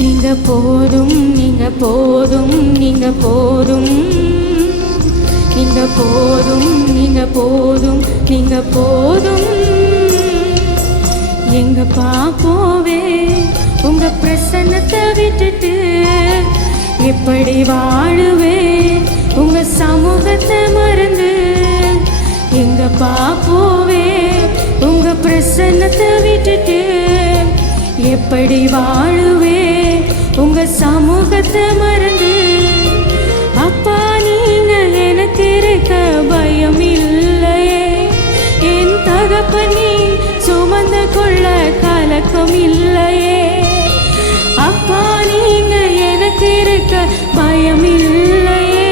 நீங்க போதும், நீங்க போதும், நீங்க போதும், நீங்க போதும், நீங்க போதும், நீங்க போதும். எங்க பாப்போவே உங்க பிரசன்னத்தை விட்டுட்டு எப்படி வாழுவே உங்க சமூகத்தை மறந்து. எங்க பாப்போவே உங்க பிரசன்னத்தை விட்டுட்டு எப்படி வாழுவே உங்க சமூகத்தை மறந்து. அப்பா நீங்க எனக்கு இருக்க பயம் இல்லையே, என் தகப்பனே சுமந்து கொள்ள கலக்கம் இல்லையே. அப்பா நீங்க எனக்கு இருக்க பயம் இல்லையே,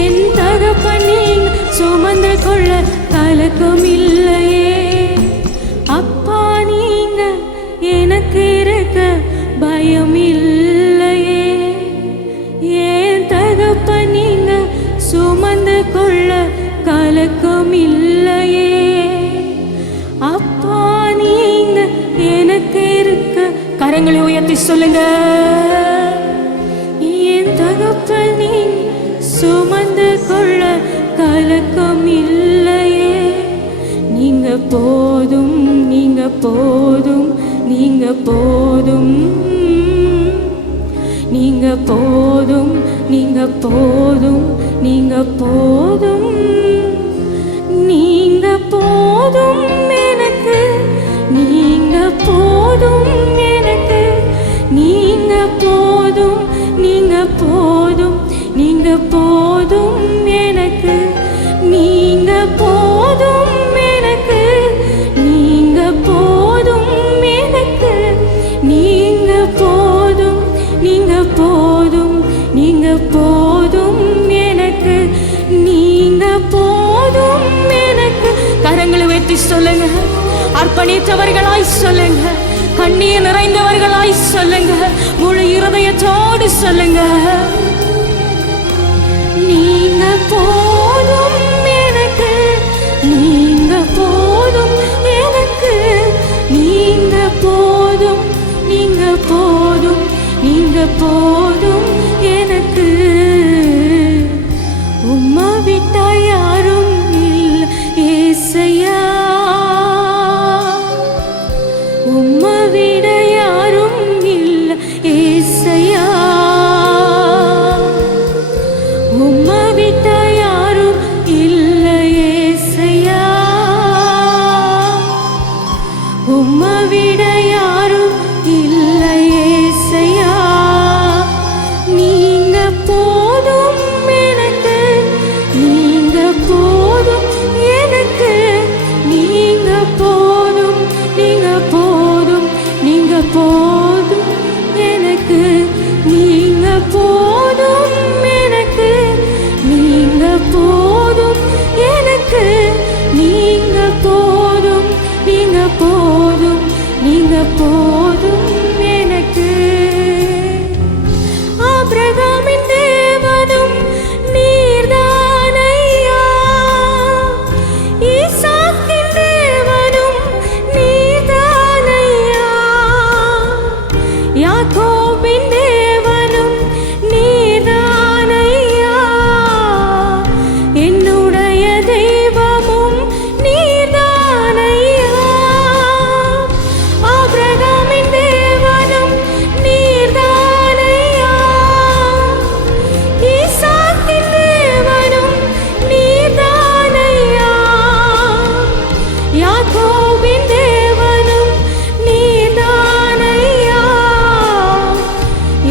என் தகப்பனே சுமந்து கொள்ள கலக்கம் இல்லையே. அப்பா நீங்க எனக்கு இருக்க பயம் இல்லையே, ஏன் தகப்பன் நீங்க சுமந்து கொள்ள கலக்கம் இல்லையே. அப்பா நீங்க எனக்கு இருக்க. கரங்களை உயர்த்தி சொல்லுங்க. என் தகப்பன் நீங்க சுமந்து கொள்ள கலக்கம் இல்லையே. நீங்க போதும், நீங்க போதும், நீங்க போதும், நீங்க போதும், நீங்க போதும், நீங்க போதும், நீங்க போதும் எனக்கு, நீங்க போதும் எனக்கு, நீங்க போதும், நீங்க போதும், நீங்க போதும் எனக்கு, நீங்க போதும் எனக்கு, நீங்க போதும் எனக்கு, நீங்க போதும், நீங்க போதும், நீங்க போதும் எனக்கு, நீங்க போதும் எனக்கு. கரங்களை உயர்த்தி சொல்லுங்க. அர்ப்பணித்தவர்களாய் சொல்லுங்க. கண்ணீர் நிறைந்தவர்களாய் சொல்லுங்க. முழு இருதயத்தோடு சொல்லுங்க. நீங்க போதும் எனக்கு, நீங்க போதும் எனக்கு, நீங்க போதும், நீங்க போதும், நீங்க போதும் எனக்கு. உம்மா விட்டா யாரும் இல்லை ஏசையா, உம்மா விட யாரும் இல்லை ஏசையா, உம்மா விட்ட யாரும் இல்லை ஏசையா, உம்மா விட யாரும் இல்லை ஏசையா. நீங்க போதும் எனக்கு, நீங்க போதும் எனக்கு, நீங்க போதும், நீங்க போதும், நீங்க போதும் எனக்கு, நீங்க போதும் எனக்கு, நீங்க போதும் எனக்கு, நீங்க போதும், நீங்க போதும், நீங்க போதும் எனக்கு. ஆபிரகாமின் தேவனும் நீர்தானையா, ஈசாக்கின் தேவனும் நீர்தானையா, யாக்கோபின் தேவனும் நீர்தானையா, என்னுடைய தெய்வமும் நீர்தானையா. ஆபிரகாமின் தேவனும் நீர்தானையா, ஈசாக்கின் தேவனும் நீர்தானையா, யாக்கோபின் தேவனும் நீர்தானையா,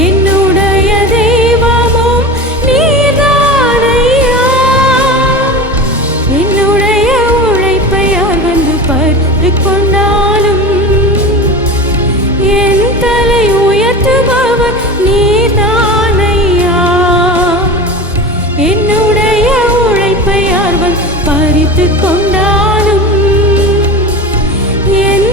என்னுடைய தெய்வமும் நீர்தானையா. என்னுடைய உழைப்பை யார் வந்து பறித்து கொண்டாலும் என் தலை உயர்த்துபவர் நீர்தானையா. என்னுடைய உழைப்பை யார் வந்து பறித்து கொண்டாலும் என்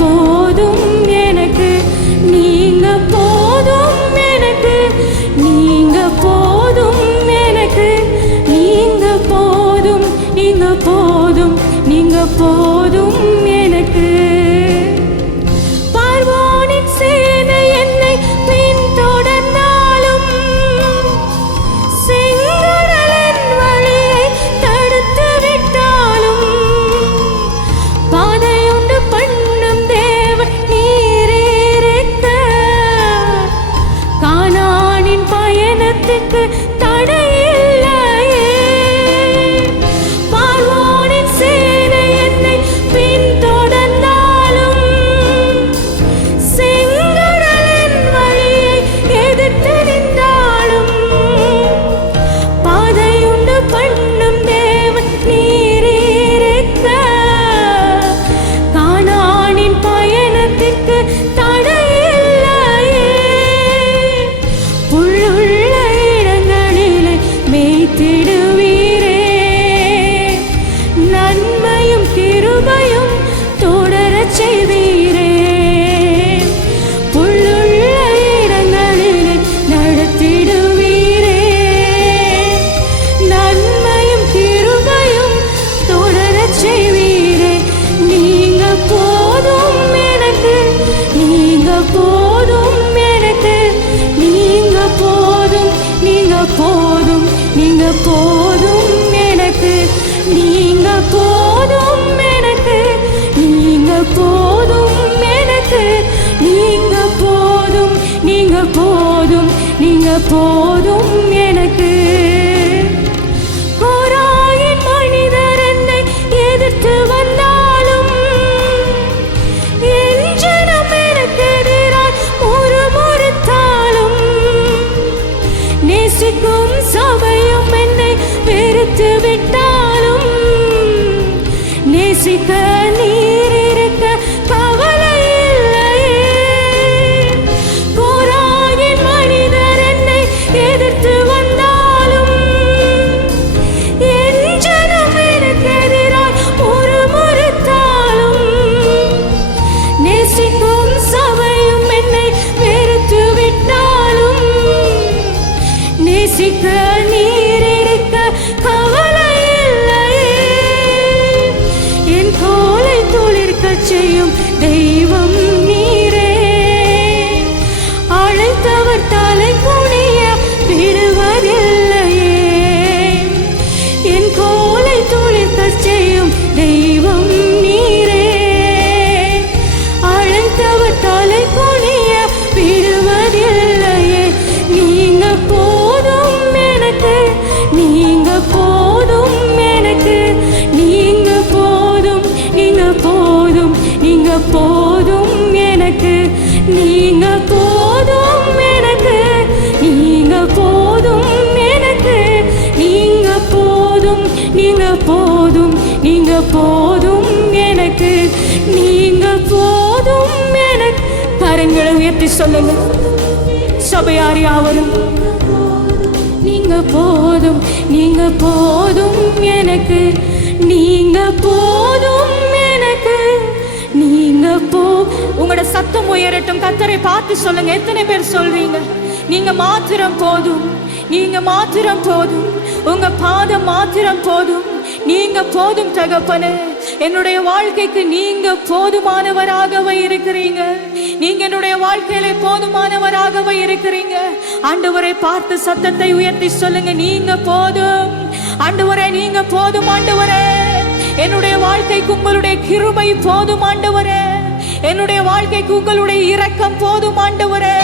போதும் எனக்கு, நீங்க போதும் எனக்கு, நீங்க போதும் எனக்கு, நீங்க போதும், நீங்க போதும், நீங்க போதும் எனக்கு. பார்வோனின் சேனை என்னை பின்தொடர்ந்தாலும், செங்கடலின் வழியை தடுத்து விட்டாலும், பாதையுண்டு பண்ணும் தேவன் நீரேற்க, கானானின் பயணத்துக்கு தடையில்லையே. பார்வோனின் சேனை என்னை பின்தொடர்ந்தாலும், செங்கடலின் வழியை எதிர்த்து நின்றாலும், பாதையுண்டு பண்ணும் தேவன் நீரேற்க, கானானின் பயணத்திற்கு தடையில்லையே. புல்லுள்ள இடங்களிலே மேய்த்திடுவீரே, நன்மையும் கிருபையும் தொடரச் செய்வீரே. புல்லுள்ள இடங்களிலே நடத்திடுவீரே, நன்மையும் கிருபையும் தொடரச் செய்வீரே. நீங்க போதும் எனக்கு, நீங்க போதும் எனக்கு, நீங்க போதும், நீங்க போதும், நீங்க போதும் எனக்கு, நீங்க போதும் எனக்கு, நீங்க போதும் எனக்கு, நீங்க போதும், நீங்க போதும், நீங்க போதும் எனக்கு. கோராயின் மனிதர் என்னை எதிர்த்து வந்தாலும், என் ஜனம் எனக்கு எதிராய் முறுமுறுத்தாலும், நேசிக்கும் சபையும் என்னை வெறுத்து விட்டாலும், நேசிக்க நீர் இருக்க கவலை இல்லையே. கோராயின் மனிதர் என்னை எதிர்த்து வந்தாலும், என் ஜனம் எனக்கு எதிராய் முறுமுறுத்தாலும், நேசிக்கும் சபையும் என்னை வெறுத்து விட்டாலும், நேசிக்க நீர் இருக்க கவலை இல்லையே. என் கோலை துளிர்க்கச் செய்யும் தெய்வம் நீரே, அழைத்தவர் தலை குனிய விடுவதில்லையே. என் கோலை துளிர்க்கச் செய்யும் தெய்வம் நீரே, அழைத்தவர் தலை குனிய விடுவதில்லையே. நீங்க போதும் எனக்கு, நீங்க போதும் எனக்கு, நீங்க போதும், நீங்க போதும், நீங்க போதும் எனக்கு, நீங்க போதும் எனக்கு, நீங்க போதும் எனக்கு, நீங்க போதும், நீங்க போதும், நீங்க போதும் எனக்கு, நீங்க போதும் எனக்கு. கரங்களை உயர்த்தி சொல்லுங்க சபையார் யாவரும், நீங்க போதும், நீங்க போதும் எனக்கு, நீங்க போதும் எனக்கு, நீங்க உங்களோட சத்தம் உயரட்டும். கர்த்தரை பார்த்து சொல்லுங்க. எத்தனை பேர் சொல்றீங்க நீங்க மாத்திரம் போதும், நீங்க மாத்திரம் போதும், உங்க பாதம் மாத்திரம் போதும், நீங்க போதும் தகப்பனே. என்னுடைய வாழ்க்கைக்கு நீங்க போதுமானவராகவே இருக்கிறீங்க. நீங்க என்னுடைய வாழ்க்கையில போதுமானவராகவே இருக்கிறீங்க. ஆண்டவரை பார்த்து சத்தத்தை உயர்த்தி சொல்லுங்க, நீங்க போதும் ஆண்டவரே, நீங்க போதும் ஆண்டவரே. என்னுடைய வாழ்க்கைக்கு உங்களுடைய கிருபை போதும் ஆண்டவரே. என்னுடைய வாழ்க்கைக்கு உங்களுடைய இரக்கம் போதும் ஆண்டவரே.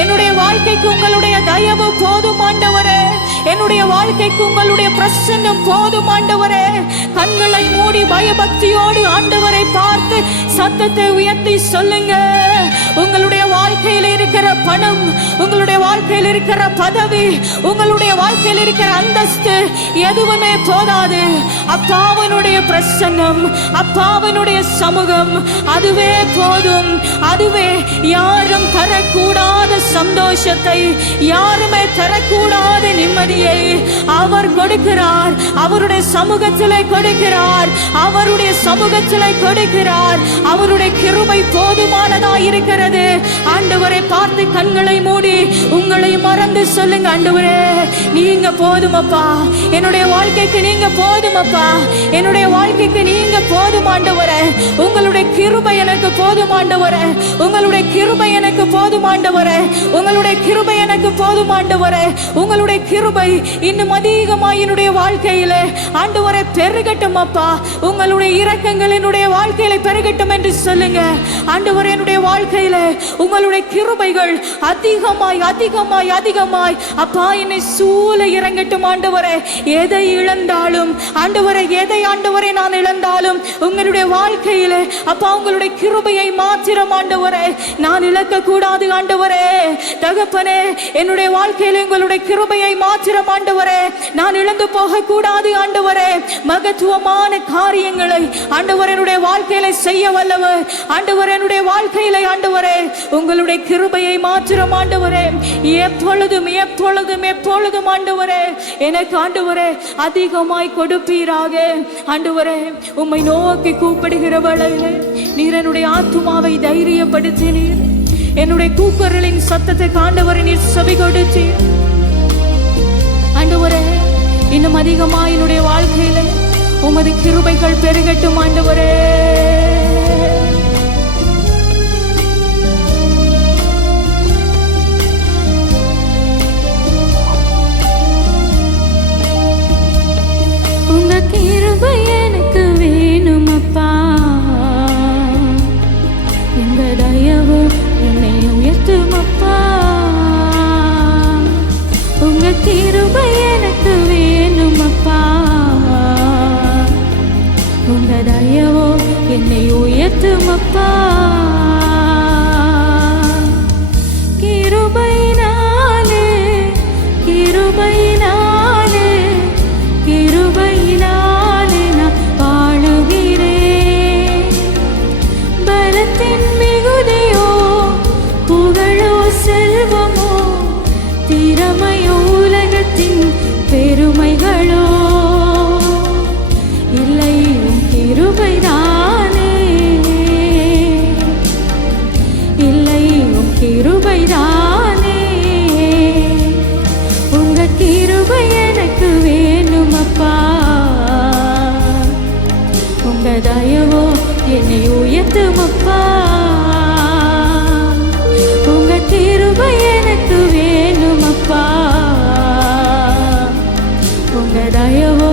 என்னுடைய வாழ்க்கைக்கு உங்களுடைய தயவு போதும் ஆண்டவரே. என்னுடைய வாழ்க்கைக்கு உங்களுடைய பிரசன்னம் போதும் ஆண்டவரே. கண்களை மூடி பயபக்தியோடு ஆண்டவரை பார்த்து சத்தத்தை உயர்த்தி சொல்லுங்க. உங்களுடைய வாழ்க்கையில் இருக்கிற பணம், உங்களுடைய வாழ்க்கையில் இருக்கிற பதவி, உங்களுடைய வாழ்க்கையில் இருக்கிற அந்தஸ்து எதுவுமே போதாது. அப்பாவனுடைய பிரசன்னம், அப்பாவனுடைய சமூகம் அதுவே போதும். அதுவே யாரும் தரக்கூடாத சந்தோஷத்தை, யாருமே தரக்கூடாத நிம்மதியை அவர் கொடுக்கிறார். அவருடைய சமூகத்திலே கொடுக்கிறார், அவருடைய சமூகத்திலே கொடுக்கிறார். அவருடைய கிருபை போதுமானதாய் இருக்கிறது. ஆண்டவரை பார்த்து கண்களை மூடி உங்களை மறந்து சொல்லுங்க, ஆண்டவரே நீங்க போதுமப்பா, என்னுடைய வாழ்க்கைக்கு நீங்க போதுமப்பா, என்னுடைய வாழ்க்கைக்கு நீங்க போதும் ஆண்டவரே. உங்களுடைய கிருபை எனக்கு போதும் ஆண்டவரே, உங்களுடைய கிருபை எனக்கு போதும் ஆண்டவரே, உங்களுடைய கிருபை எனக்கு போதும் ஆண்டவரே. உங்களுடைய கிருபை இன்னும் அதிகமாய் என்னுடைய வாழ்க்கையிலே ஆண்டவரே பெருகட்டும் அப்பா. உங்களுடைய இரக்கங்கள் என்னுடைய வாழ்க்கையில பெருகட்டும் என்று சொல்லுங்க. ஆண்டவரே என்னுடைய வாழ்க்கையில உங்களுடைய கிருபைகள் அதிகமாய் அதிகமாய் அதிகமாய் அப்பா என்னை சூழ இறங்கட்டும் ஆண்டவரே. எதை இழந்தாலும் ஆண்டவரே, எதை ஆண்டவரே நான் இழந்தாலும் உங்களுடைய வாழ்க்கையில அப்பா உங்களுடைய கிருபையை மாத்திரம் ஆண்டவரே நான் இழக்க கூடாது ஆண்டவரே. தகப்பனே என்னுடைய வாழ்க்கையில உங்களுடைய கிருபையை மாத்திரம் ஆண்டவரே நான் இழந்து போக கூடாது ஆண்டவரே. மகத்துவமான காரியங்களை ஆண்டவரே என்னுடைய வாழ்க்கையில செய்ய வல்லவர் ஆண்டவரே. என்னுடைய வாழ்க்கையில ஆண்டவரே உங்களுடைய கிருபையை மாத்திரம் ஆண்டவரே எப்பொழுதும் எப்பொழுதும் எப்பொழுதும் ஆண்டவரே எனக்கு ஆண்டவரே அதிகமாய் கொடுப்பீராக. ஆண்டவரே உம்மை நோக்கி கூப்பிடுகிற வேளையிலே நீர் என்னுடைய ஆத்துமாவை தைரியப்படுத்தினீர். என்னுடைய கூக்குரலின் சத்தத்தை ஆண்டவரே நீர் செவி கொடுத்தீர். ஆண்டவரே இன்னும் அதிகமாய் என்னுடைய வாழ்க்கையில உமது கிருபைகள் பெருகட்டும் ஆண்டவரே. உங்க கிருபை எனக்கு வேணும் அப்பா, உங்க தயவு என்னை உயர்த்தும் அப்பா. உங்க கிருபை எனக்கு வேணும் அப்பா, உங்க தயவு என்னை உயர்த்தும் அப்பா. கிருபையினாலே கிருபையினாலே கிருபையினாலே நான் வாழுகிறேன். பலத்தின் மிகுதியோ புகழோ செல்வமோ திறமையோ உலகத்தின் பெருமைகளோ இல்லை, கிருபைதானே இல்லை, கிருபைதானே. உங்க கிருபை எனக்கு வேணும் அப்பா, உங்க தயவோ என்னை உயர்த்தும் அப்பா. உங்க கிருபை எனக்கு வேணும் அப்பா, உங்க தயவோ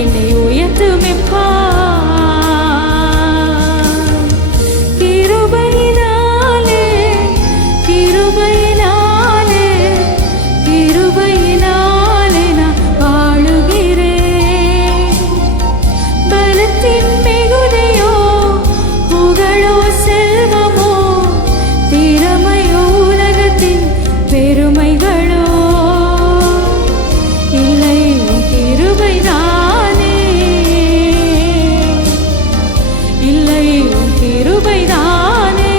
என்னை உயர்த்தும் அப்பா. கிருபையினாலே கிருபையினாலே கிருபையினாலே நான் வாழுகிறேன். பலத்தின் மிகுதியோ புகழோ செல்வமோ திறமையோ உலகத்தின் பெருமைகளோ இல்லை, கிருபைதானே இல்லை, கிருபைதானே.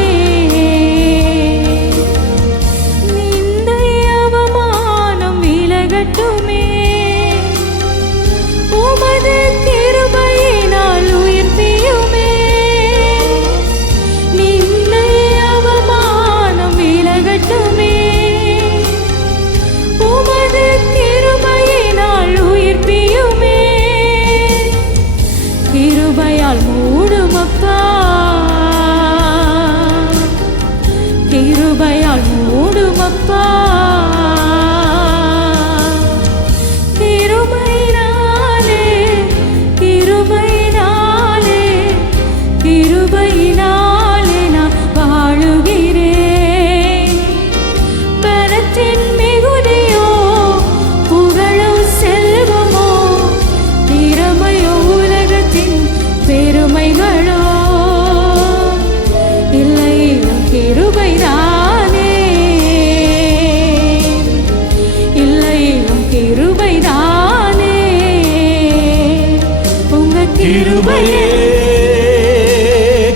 நிந்தை அவமானம் விலகட்டுமே, உமது கிருபையினால் உயிர்ப்பியுமே. நிந்தை அவமானம் விலகட்டுமே, உமது கிருபையினால் உயிர்ப்பியுமே. கிருபையால் மூடும் அப்பா,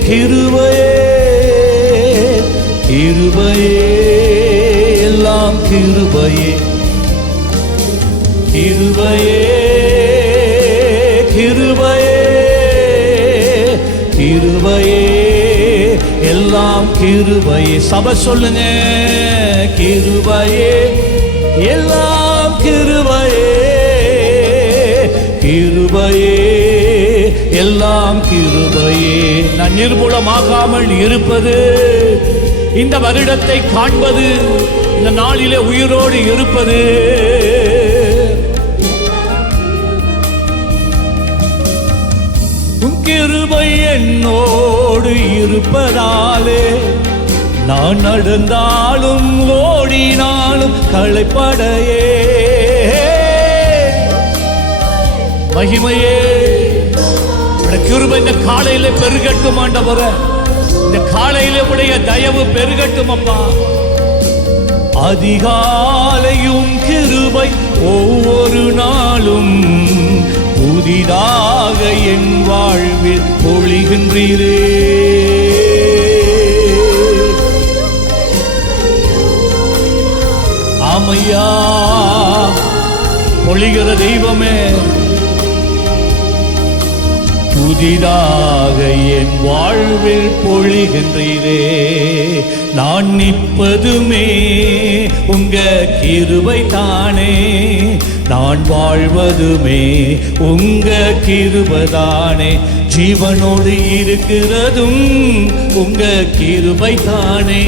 கிருபையே கிருபையே எல்லாம் கிருபையே கிருபையே கிருபையே கிருபையே எல்லாம் கிருபையே. சபை சொல்லுங்க, கிருபையே எல்லாம் கிருபையே கிருபையே எல்லாம் கிருபையே. நான் நிர்மூலமாகாமல் இருப்பது, இந்த வருடத்தை காண்பது, இந்த நாளிலே உயிரோடு இருப்பது உன் கிருபை என்னோடு இருப்பதாலே. நான் நடந்தாலும் ஓடினாலும் களைப்படையே. மகிமையே கிருபை இந்த காலையில பெருகட்டும் ஆண்டவரே. இந்த காலையில உடைய தயவு பெருகட்டும் அப்பா. அதிகாலையும் கிருபை ஒவ்வொரு நாளும் புதிதாக என் வாழ்வில் பொழிகின்றீரே. ஆமையா, பொழிகிற தெய்வமே, புதிதாக என் வாழ்வில் பொழிகின்றீரே. நான் நிற்பதுமே உங்க கிருபை தானே, நான் வாழ்வதுமே உங்க கிருபைதானே. ஜீவனோடு இருக்கிறதும் உங்க கிருபை தானே.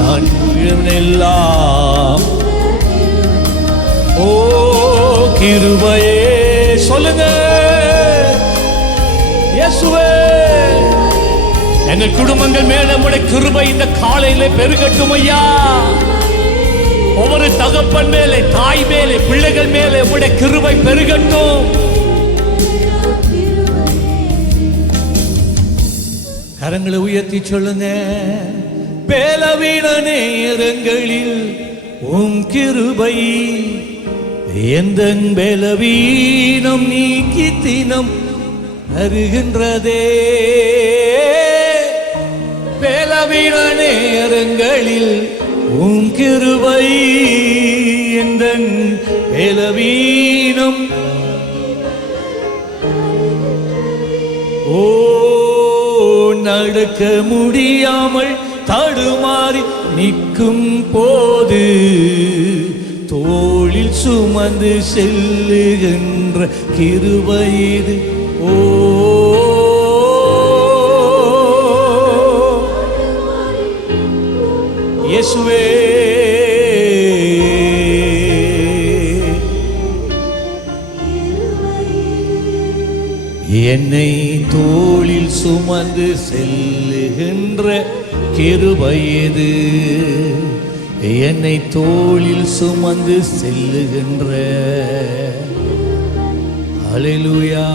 நான் எல்லாம் ஓ கிருபையே. சொல்லுங்க இயேசுவே, எங்கள் குடும்பங்கள் மேல உம்முடைய கிருபை இந்த காலையிலே பெருகட்டும் ஐயா. ஒவ்வொரு தகப்பன் மேலே, தாய் மேலே, பிள்ளைகள் மேலே உம்முடைய கிருபை பெருகட்டும். கரங்களை உயர்த்தி சொல்லுங்க, பலவீன நேரங்களில் உம் கிருபை எந்த பலவீனம் நீக்கி தினம் வருகின்றதே. பலவீன நேரங்களில் உம் கிருபை எந்த பலவீனம் ஓ நடக்க முடியாமல் தடுமாறி நிற்கும் போது தோளில் சுமந்து செல்லுகின்ற கிருபை இது. ஓ இயேசுவே, என்னை தோளில் சுமந்து செல்லுகின்ற கிருபை இது. என்னை தோளில் சுமந்து செல்லுகின்ற. அல்லேலூயா.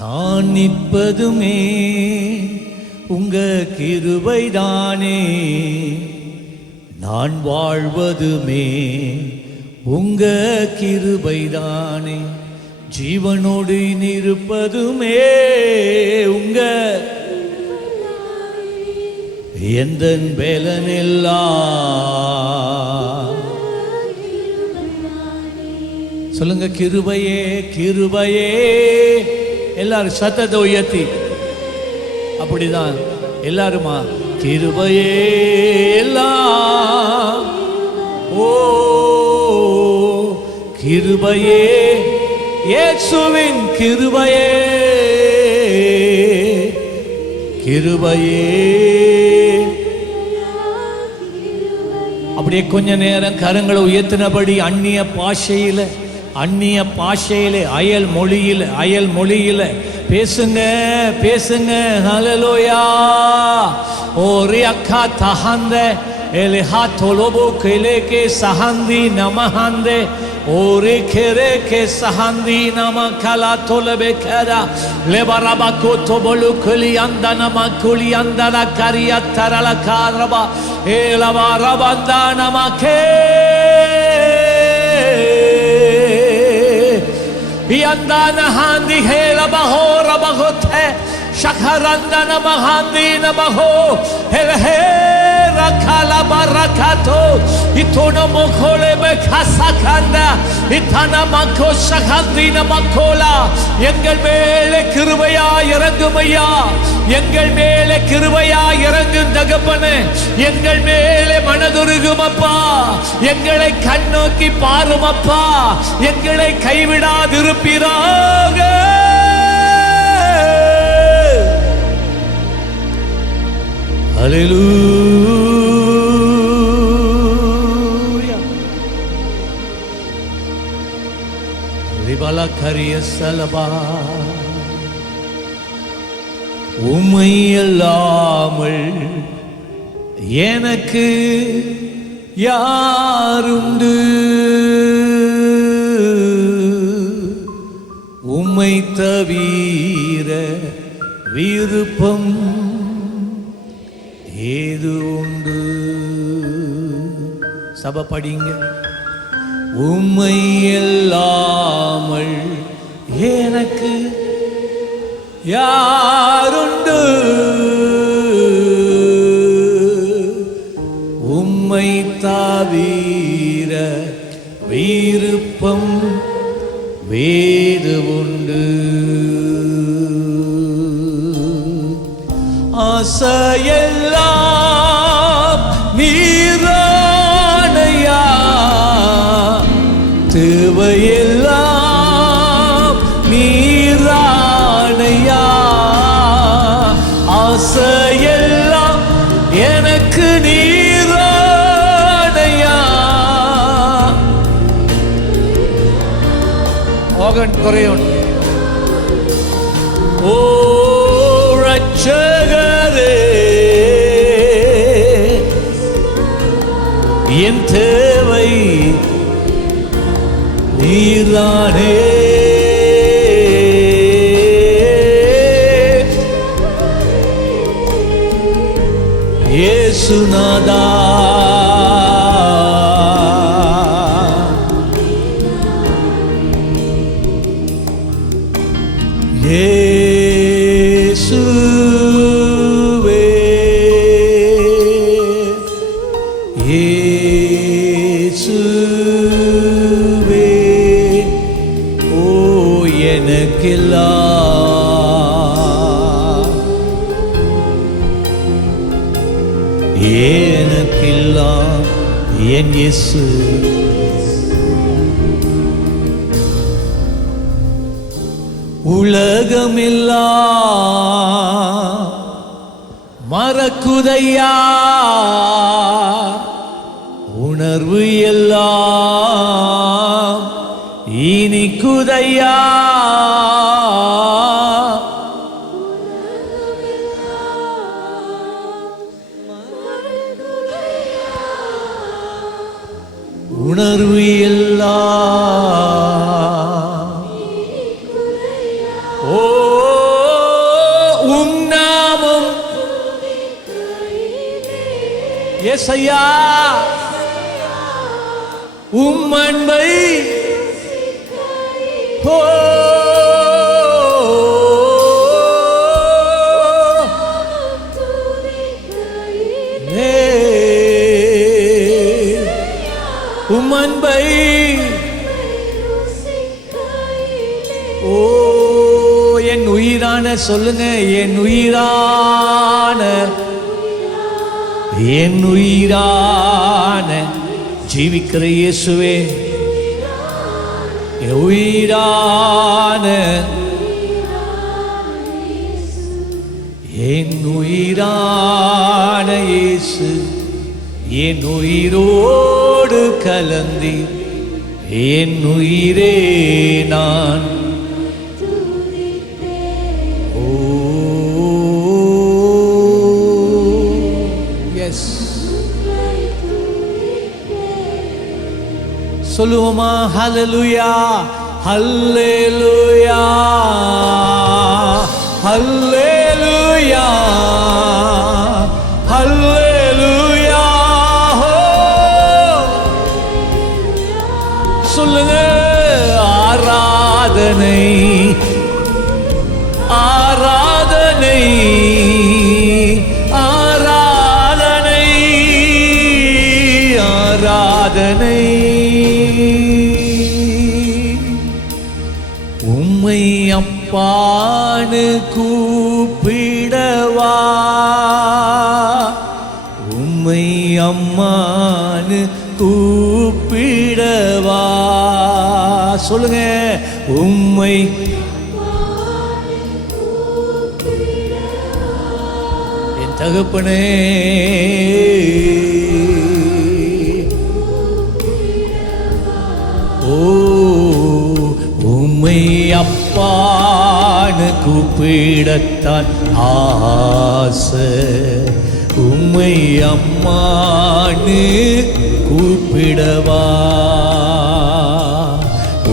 நான் நிற்பதுமே உங்க கிருபைதானே, நான் வாழ்வதுமே உங்க கிருபைதானே. ஜீவனோடு இருப்பதுமே உங்க எந்த பலனெல்லாம். சொல்லுங்க கிருபையே கிருபையே. எல்லாரும் சத்தத்தை உயர்த்தி அப்படிதான் எல்லாருமா கிருபையே எல்லாம். ஓ கிருபையே, இயேசுவின் கிருபையே கிருபையே. அப்படியே கொஞ்ச நேரம் கரங்களை உயர்த்தினபடி அந்நிய பாஷையில அயல் மொழியில பேசுங்க பேசுங்க. ஹல்லேலூயா. ஓரி அக்கா தஹந்தே எலிஹா தோலோபோ கேலேகே சஹந்தி நமஹந்தே ஓரி கேரேகே சஹந்தி நமகலா தோலபே கேரா லெபரபா கோத்தோபலு குலியந்த நமகுலியந்தர கரியா தரல காரபா ஏலவா ரபந்தா நமகே Yandana handi hela ரபஹோ ரபஹோதே ஷகரந்தன மஹாந்தீன மஹோ ஹெலஹே ரகலா பரகதோ இத்தோன மோகோலே பகாசகந்தா இத்தன மக்கோ ஷகந்தீன மக்கோலா எங்கள் மேலே கிருபையாய் இறங்கும் ஐயா, எங்கள் மேலே கிருபையாய் இறங்கும் தகப்பனே, எங்கள் மேலே மனதுருகும் அப்பா, எங்களை கண்ணோக்கி பாரும் அப்பா, எங்களை கைவிடாதிருப்பீராக. ஹல்லேலூயா. ரிபல கரிய சலபா உம்மை அல்லாமல் எனக்கு யாருண்டு, உம்மை தவிர விருப்பம் ஏது உண்டு. சபை படிங்க. உம்மை அல்லாமல் எனக்கு யாருண்டு, உம்மை தவிர விருப்பம் வேறு உண்டு. ஆசையெல்லாம் நீரானையா, தேவையெல்லாம் நீரானையா, ஆசையெல்லாம் எனக்கு நீரானையா. ஆகன் குறையோன் ஓ ரட்சகரே, என் தேவை நீரானே. இயேசுநாதா இயேசுவே, இயேசுவே, ஓ எனக்கெல்லாம் எனக்கெல்லாம் என் இயேசு. உலகமெல்லாம் மறக்குதையா, உணர்வு எல்லாம் இனிக்குதையா. உணர்வு எல்லாம் ஓ உம் நாமம் யேசையா, உம் அன்பை ஓ உம் அன்பை ஓ என் உயிரான சொல்லுங்க, என் உயிரான என் உயிரான ஜீவிக்கிற இயேசுவே, என் உயிரான என் உயிரான இயேசு, என் உயிரோடு கலந்தி என் உயிரே நான் ஓ எஸ் சொல்லுவோமா? ஹல்லேலூயா ஹல்லேலூயா ஹல்லேலூயா ஹல்லேலூயா. சொல்லுங்க, ஆராதனை அப்பான்னு கூப்பிடவா, உம்மை அம்மான்னு கூப்பிடவா. சொல்லுங்க, உம்மை என் தகப்பனே, ஓ உம்மை அப்பான்னு கூப்பிடத்தான் ஆசை, உம்மை அம்மான்னு கூப்பிடவா,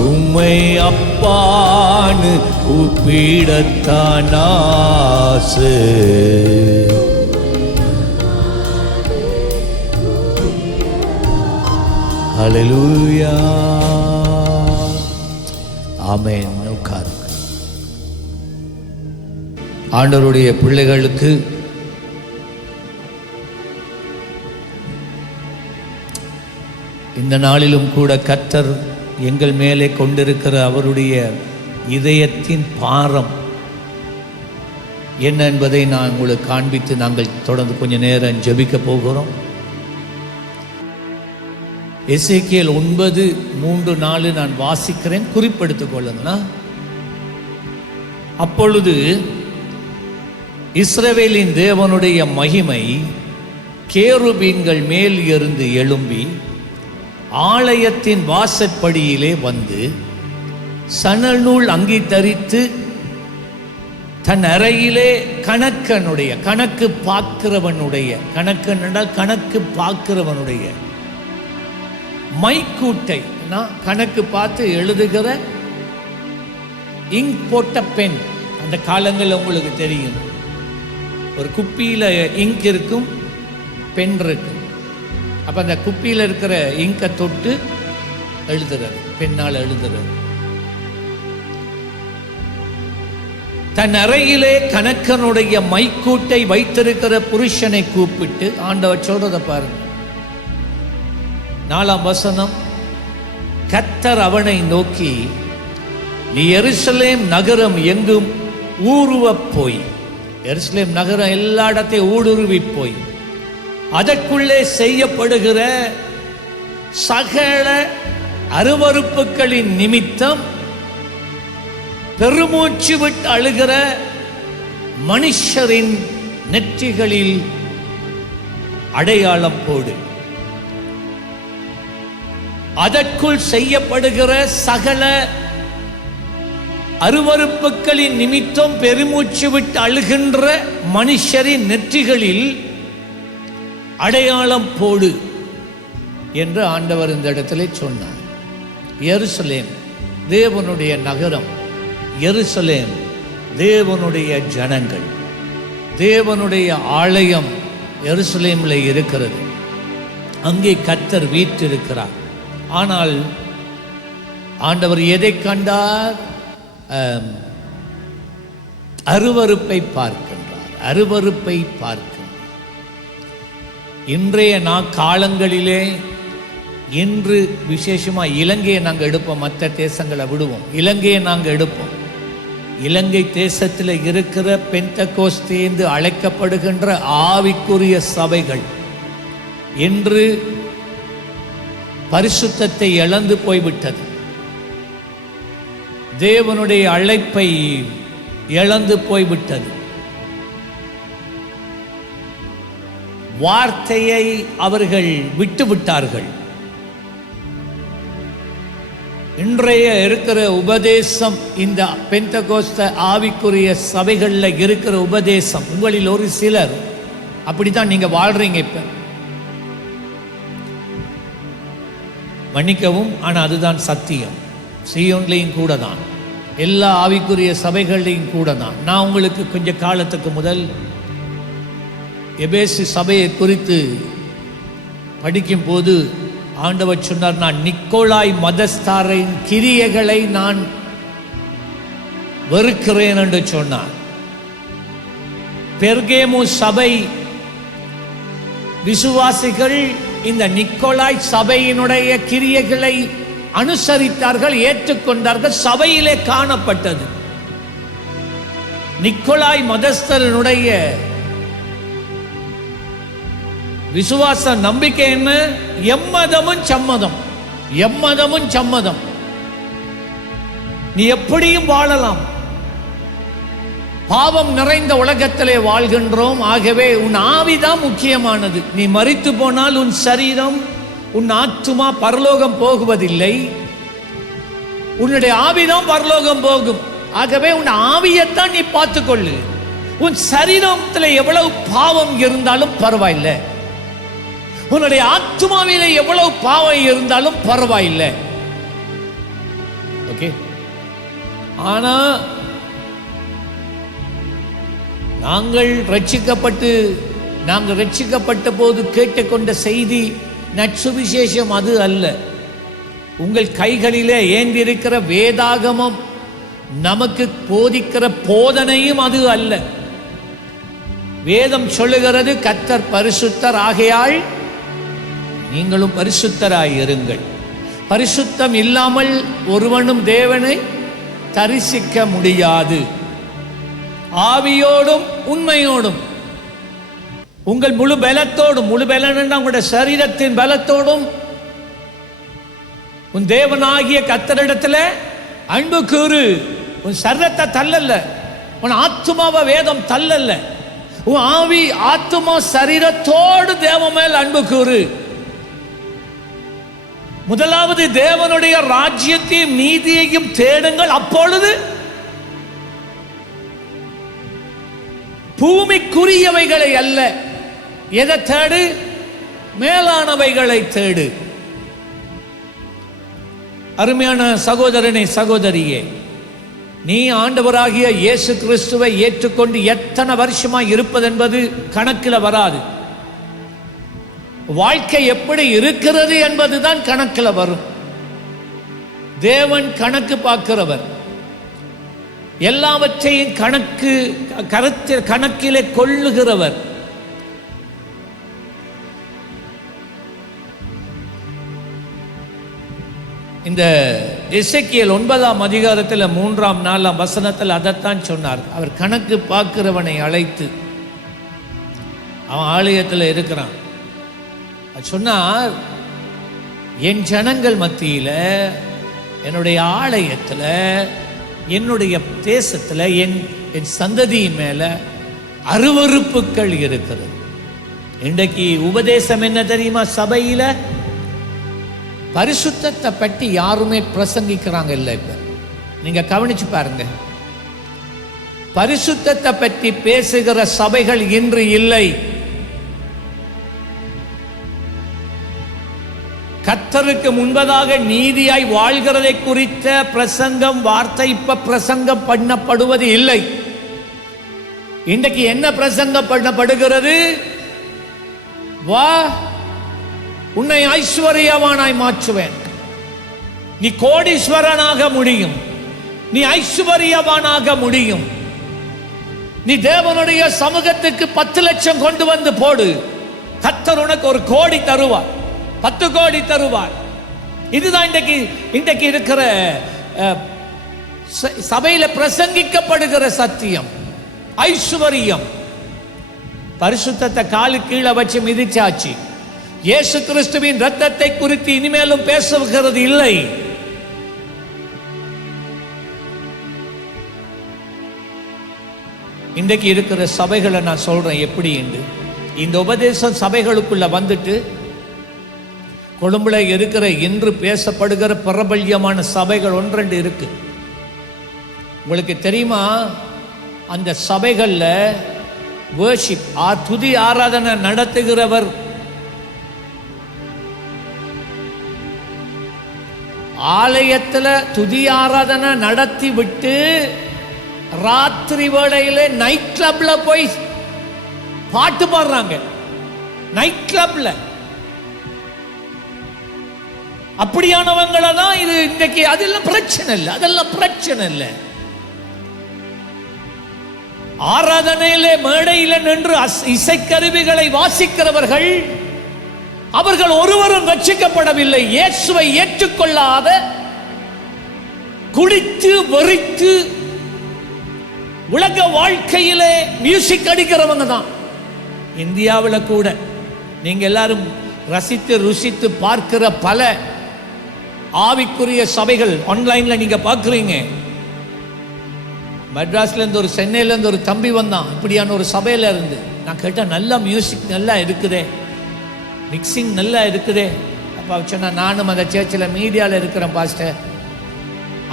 உம்மை அப்பான்னு கூப்பிடத்தான் ஆசை. ஹல்லேலூயா, ஆமென். உட்கார். ஆண்டவருடைய பிள்ளைகளுக்கு இந்த நாளிலும் கூட கர்த்தர் எங்கள் மேலே கொண்டிருக்கிற அவருடைய இதயத்தின் பாரம் என்ன என்பதை நான் உங்களுக்கு காண்பித்து நாங்கள் தொடர்ந்து கொஞ்ச நேரம் ஜெபிக்க போகிறோம். எசேக்கியேல் 9:3-4 நான் வாசிக்கிறேன், குறிப்பெடுத்துக் கொள்ளுங்களா. அப்பொழுது இஸ்ரவேலின் தேவனுடைய மகிமை கேருபீன்கள் மேல் இருந்து எழும்பி ஆலயத்தின் வாசற்படியிலே வந்து சணல் நூல் அங்கி தரித்து தன் அறையிலே கணக்கு பார்க்கிறவனுடைய, கணக்கன் என்றால் கணக்கு பார்க்கிறவனுடைய மைக்கூட்டை, கணக்கு பார்த்து எழுதுகிற இங்க் போட்ட பென். அந்த காலங்களில் உங்களுக்கு தெரியும், ஒரு குப்பியில் இங்க் இருக்கும், பென் இருக்கும். அப்போ அந்த குப்பியில் இருக்கிற இங்கை தொட்டு எழுதுறது, பெண்ணால் எழுதுறது. தன் அறையிலே கணக்கனுடைய மைக்கூட்டை வைத்திருக்கிற புருஷனை கூப்பிட்டு ஆண்டவர் சொல்றதை பாருங்க. 4ஆம் வசனம், கர்த்தர் அவனை நோக்கி, நீ எருசலேம் நகரம் எங்கும் ஊருவப் போய், எருசலேம் நகரம் எல்லா இடத்தையும் ஊடுருவி போய் அதற்குள்ளே செய்யப்படுகிற சகல அருவருப்புகளின் நிமித்தம் பெருமூச்சு விட்டு அழுகிற மனுஷரின் நெற்றிகளில் அடையாளம் போடு. அதற்குள் செய்யப்படுகிற சகல அருவருப்புகளின் நிமித்தம் பெருமூச்சு விட்டு அழுகின்ற மனுஷரின் நெற்றிகளில் அடையாளம் போடு என்று ஆண்டவர் இந்த இடத்திலே சொன்னார். எருசலேம் தேவனுடைய நகரம், எருசலேம் தேவனுடைய ஜனங்கள், தேவனுடைய ஆலயம் எருசலேமில் இருக்கிறது. அங்கே கர்த்தர் வீற்றிருக்கிறார். ஆனால் ஆண்டவர் எதை கண்டார்? அருவருப்பை பார்க்கின்றார், அருவருப்பை பார்க்கின்றார். இன்றைய காலங்களிலே, இன்று விசேஷமாக இலங்கையை நாங்கள் எடுப்போம், மற்ற தேசங்களை விடுவோம். இலங்கையை நாங்கள் எடுப்போம். இலங்கை தேசத்தில் இருக்கிற பெந்தெகோஸ்தே என்று அழைக்கப்படுகின்ற ஆவிக்குரிய சபைகள் இன்று பரிசுத்தத்தை இழந்து போய்விட்டது. தேவனுடைய அழைப்பை இழந்து போய்விட்டது. வார்த்தையை அவர்கள் விட்டுவிட்டார்கள். இன்றைய இருக்கிற உபதேசம், இந்த பெந்தெகோஸ்தே ஆவிக்குரிய சபைகளில் இருக்கிற உபதேசம், உங்களில் ஒரு சிலர் அப்படித்தான் நீங்க வாழ்றீங்க. இப்ப மன்னிக்கவும், ஆனால் அதுதான் சத்தியம். சீயோன்லையும் கூட தான், எல்லா ஆவிக்குரிய சபைகள்லையும் கூட தான். நான் உங்களுக்கு கொஞ்ச காலத்துக்கு முதல் எபேசு சபையை குறித்து படிக்கும் போது ஆண்டவர் சொன்னார், நான் நிக்கோலாய் மதஸ்தாரின் கிரியைகளை நான் வெறுக்கிறேன் என்று சொன்னார். பெர்கேமு சபை விசுவாசிகள் இந்த நிக்கோலாய் சபையினுடைய கிரியைகளை அனுசரித்தார்கள், ஏற்றுக்கொண்டார்கள், சபையிலே காணப்பட்டது. நிக்கோலாய் மதஸ்தரனுடைய விசுவாச நம்பிக்கை என்ன? எம்மதமும் சம்மதம், எம்மதமும் சம்மதம். நீ எப்படியும் வாழலாம். பாவம் நிறைந்த உலகத்திலே வாழ்கின்றோம். ஆகவே உன் ஆவிதான் முக்கியமானது. நீ மரித்து போனால் உன் சரீரம், உன் ஆத்துமா பரலோகம் போகுவதில்லை. உன்னுடைய ஆவிதான் பரலோகம் போகும். ஆகவே உன் ஆவியைத்தான் நீ பார்த்துக்கொள்ளு. உன் சரீரத்தில் எவ்வளவு பாவம் இருந்தாலும் பரவாயில்லை, உன்னுடைய ஆத்துமாவிலே எவ்வளவு பாவம் இருந்தாலும் பரவாயில்லை. ஓகே. ஆனா நாங்கள் ரட்சிக்கப்பட்ட போது கேட்டுக்கொண்ட செய்தி நற்சுவிசேஷம் அது அல்ல. உங்கள் கைகளிலே ஏந்திருக்கிற வேதாகமம் நமக்கு போதிக்கிற போதனையும் அது அல்ல. வேதம் சொல்லுகிறது கர்த்தர் பரிசுத்தர், ஆகையால் நீங்களும் பரிசுத்தராயிருங்கள். பரிசுத்தம் இல்லாமல் ஒருவனும் தேவனை தரிசிக்க முடியாது. ஆவியோடும் உண்மையோடும் உங்கள் முழு பலத்தோடும், முழு பலன் உங்களுடைய சரீரத்தின் பலத்தோடும் உன் தேவனாகிய கர்த்தரிடத்தில் அன்பு கூறு. உன் சரீரத்தை தள்ளல்ல, உன் ஆத்துமாவை வேதம் தள்ளல்ல. உன் ஆவி ஆத்துமா சரீரத்தோடு தேவ மேல் அன்பு கூறு. முதலாவது தேவனுடைய ராஜ்யத்தையும் நீதியையும் தேடுங்கள், அப்பொழுது பூமிக்குரியவைகளை அல்ல. எதை தேடு? மேலானவைகளை தேடு. அருமையான சகோதரனே, சகோதரியே, நீ ஆண்டவராகிய இயேசு கிறிஸ்துவை ஏற்றுக்கொண்டு எத்தனை வருஷமா இருப்பது என்பது கணக்கில் வராது. வாழ்க்கை எப்படி இருக்கிறது என்பதுதான் கணக்கில் வரும். தேவன் கணக்கு பார்க்கிறவர். எல்லாவற்றையும் கணக்கிலே கொள்ளுகிறவர். இந்த எசேக்கியேல் 9ஆம் அதிகாரத்தில் 3ஆம் 4ஆம் வசனத்தில் அதைத்தான் சொன்னார். அவர் கணக்கு பார்க்கிறவனை அழைத்து, அவன் ஆலயத்தில் இருக்கிறான், சொன்னார், என் ஜனங்கள் மத்தியில், என்னுடைய ஆலயத்தில், என்னுடைய தேசத்தில், என் சந்ததி மேல அருவருப்புகள் இருக்கிறது. இன்றைக்கு உபதேசம் என்ன தெரியுமா? சபையில பரிசுத்தத்தை பற்றி யாருமே பிரசங்கிக்கிறாங்க இல்லை. இப்ப நீங்க கவனிச்சு பாருங்க, பரிசுத்தத்தை பற்றி பேசுகிற சபைகள் இன்று இல்லை. கர்த்தருக்கு முன்பதாக நீதியாய் வாழ்கிறதை குறித்த பிரசங்கம், வார்த்தை இப்ப பிரசங்கம் பண்ணப்படுவது இல்லை. இன்றைக்கு என்ன பிரசங்கம் பண்ணப்படுகிறது? வா, உன்னை ஐஸ்வர்யவானாய் மாற்றுவேன், நீ கோடீஸ்வரனாக முடியும், நீ ஐஸ்வர்யவானாக முடியும், நீ தேவனுடைய சமூகத்துக்கு 10 லட்சம் கொண்டு வந்து போடு, கர்த்தர் உனக்கு 1 கோடி தருவார், 10 கோடி தருவார். இதுதான் இன்றைக்கு இருக்கிற சபையில பிரசங்கிக்கப்படுகிற சத்தியம், ஐஸ்வர்யம். பரிசுத்தத்தை காலு கீழே வச்சு மிதிச்சாச்சு. இயேசு கிறிஸ்துவின் இரத்தத்தை குறித்து இனிமேலும் பேசுகிறது இல்லை. இன்றைக்கு இருக்கிற சபைகளை நான் சொல்றேன் எப்படி என்று. இந்த உபதேசம் சபைகளுக்குள்ள வந்துட்டு கொழும்புல இருக்கிற இன்று பேசப்படுகிற பிரபல்யமான சபைகள் 1-2 இருக்கு. உங்களுக்கு தெரியுமா? அந்த சபைகளில் வர்ஷிப், துதி ஆராதனை நடத்துகிறவர் ஆலயத்தில் துதி ஆராதனை நடத்தி விட்டு ராத்திரி வேளையில நைட் கிளப்ல போய் பாட்டு பாடுறாங்க. நைட் கிளப்ல அப்படியானவங்களை தான் இது இன்றைக்கு. அதெல்லாம் பிரச்சனை இல்லை, அதெல்லாம் பிரச்சனை இல்லை. ஆராதனையிலே மேடையில நின்று இசைக்கருவிகளை வாசிக்கிறவர்கள், அவர்கள் ஒருவரும் ரட்சிக்கப்படவில்லை. இயேசுவை ஏற்றுக்கொள்ளாத, குடித்து வெறித்து உலக வாழ்க்கையிலே மியூசிக் அடிக்கிறவங்க தான். இந்தியாவில் கூட நீங்க எல்லாரும் ரசித்து ருசித்து பார்க்கிற பல ஆவிக்குரிய சபைகள் ஆன்லைன்ல நீங்க பார்க்குறீங்க. மெட்ராஸ்ல இருந்து ஒரு சென்னையில இருந்து ஒரு தம்பி வந்தான், இப்படியான ஒரு சபையில இருந்து. நான் கேட்டேன், நல்லா மியூசிக் நல்லா இருக்குதே, மிக்சிங் நல்லா இருக்குதே. அப்போ சொன்னா, நானும் அந்த சர்ச்சில் மீடியாவில் இருக்கிறேன் பாஸ்டர்.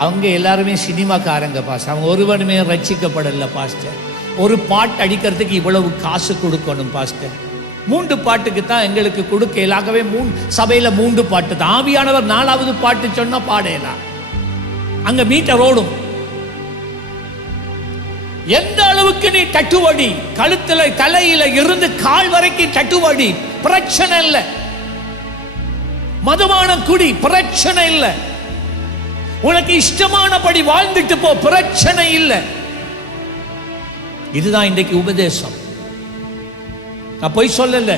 அவங்க எல்லாருமே சினிமாக்காரங்க பாஸ்டர், அவங்க ஒருவனுமே ரட்சிக்கப்படலை பாஸ்டர். ஒரு பாட்டு அடிக்கிறதுக்கு இவ்வளவு காசு கொடுக்கணும் பாஸ்டர். 3 பாட்டுக்கு தான் எங்களுக்கு கொடுக்கலாகவே 3 சபையில் 3 பாட்டு தான். ஆவியானவர் 4வது பாட்டு சொன்னா பாடலாம், அங்க மீட்டர் ஓடும். எந்த அளவுக்கு நீ தட்டுவடி, கழுத்துல தலையில இருந்து கால் வரைக்கும் தட்டுவடி, பிரச்சனை இல்லை. மதுபான குடி, பிரச்சனை இல்லை. உனக்கு இஷ்டமானபடி வாழ்ந்துட்டு போ, பிரச்சனை இல்லை. இதுதான் இன்றைக்கு உபதேசம். நான் போய் சொல்லல.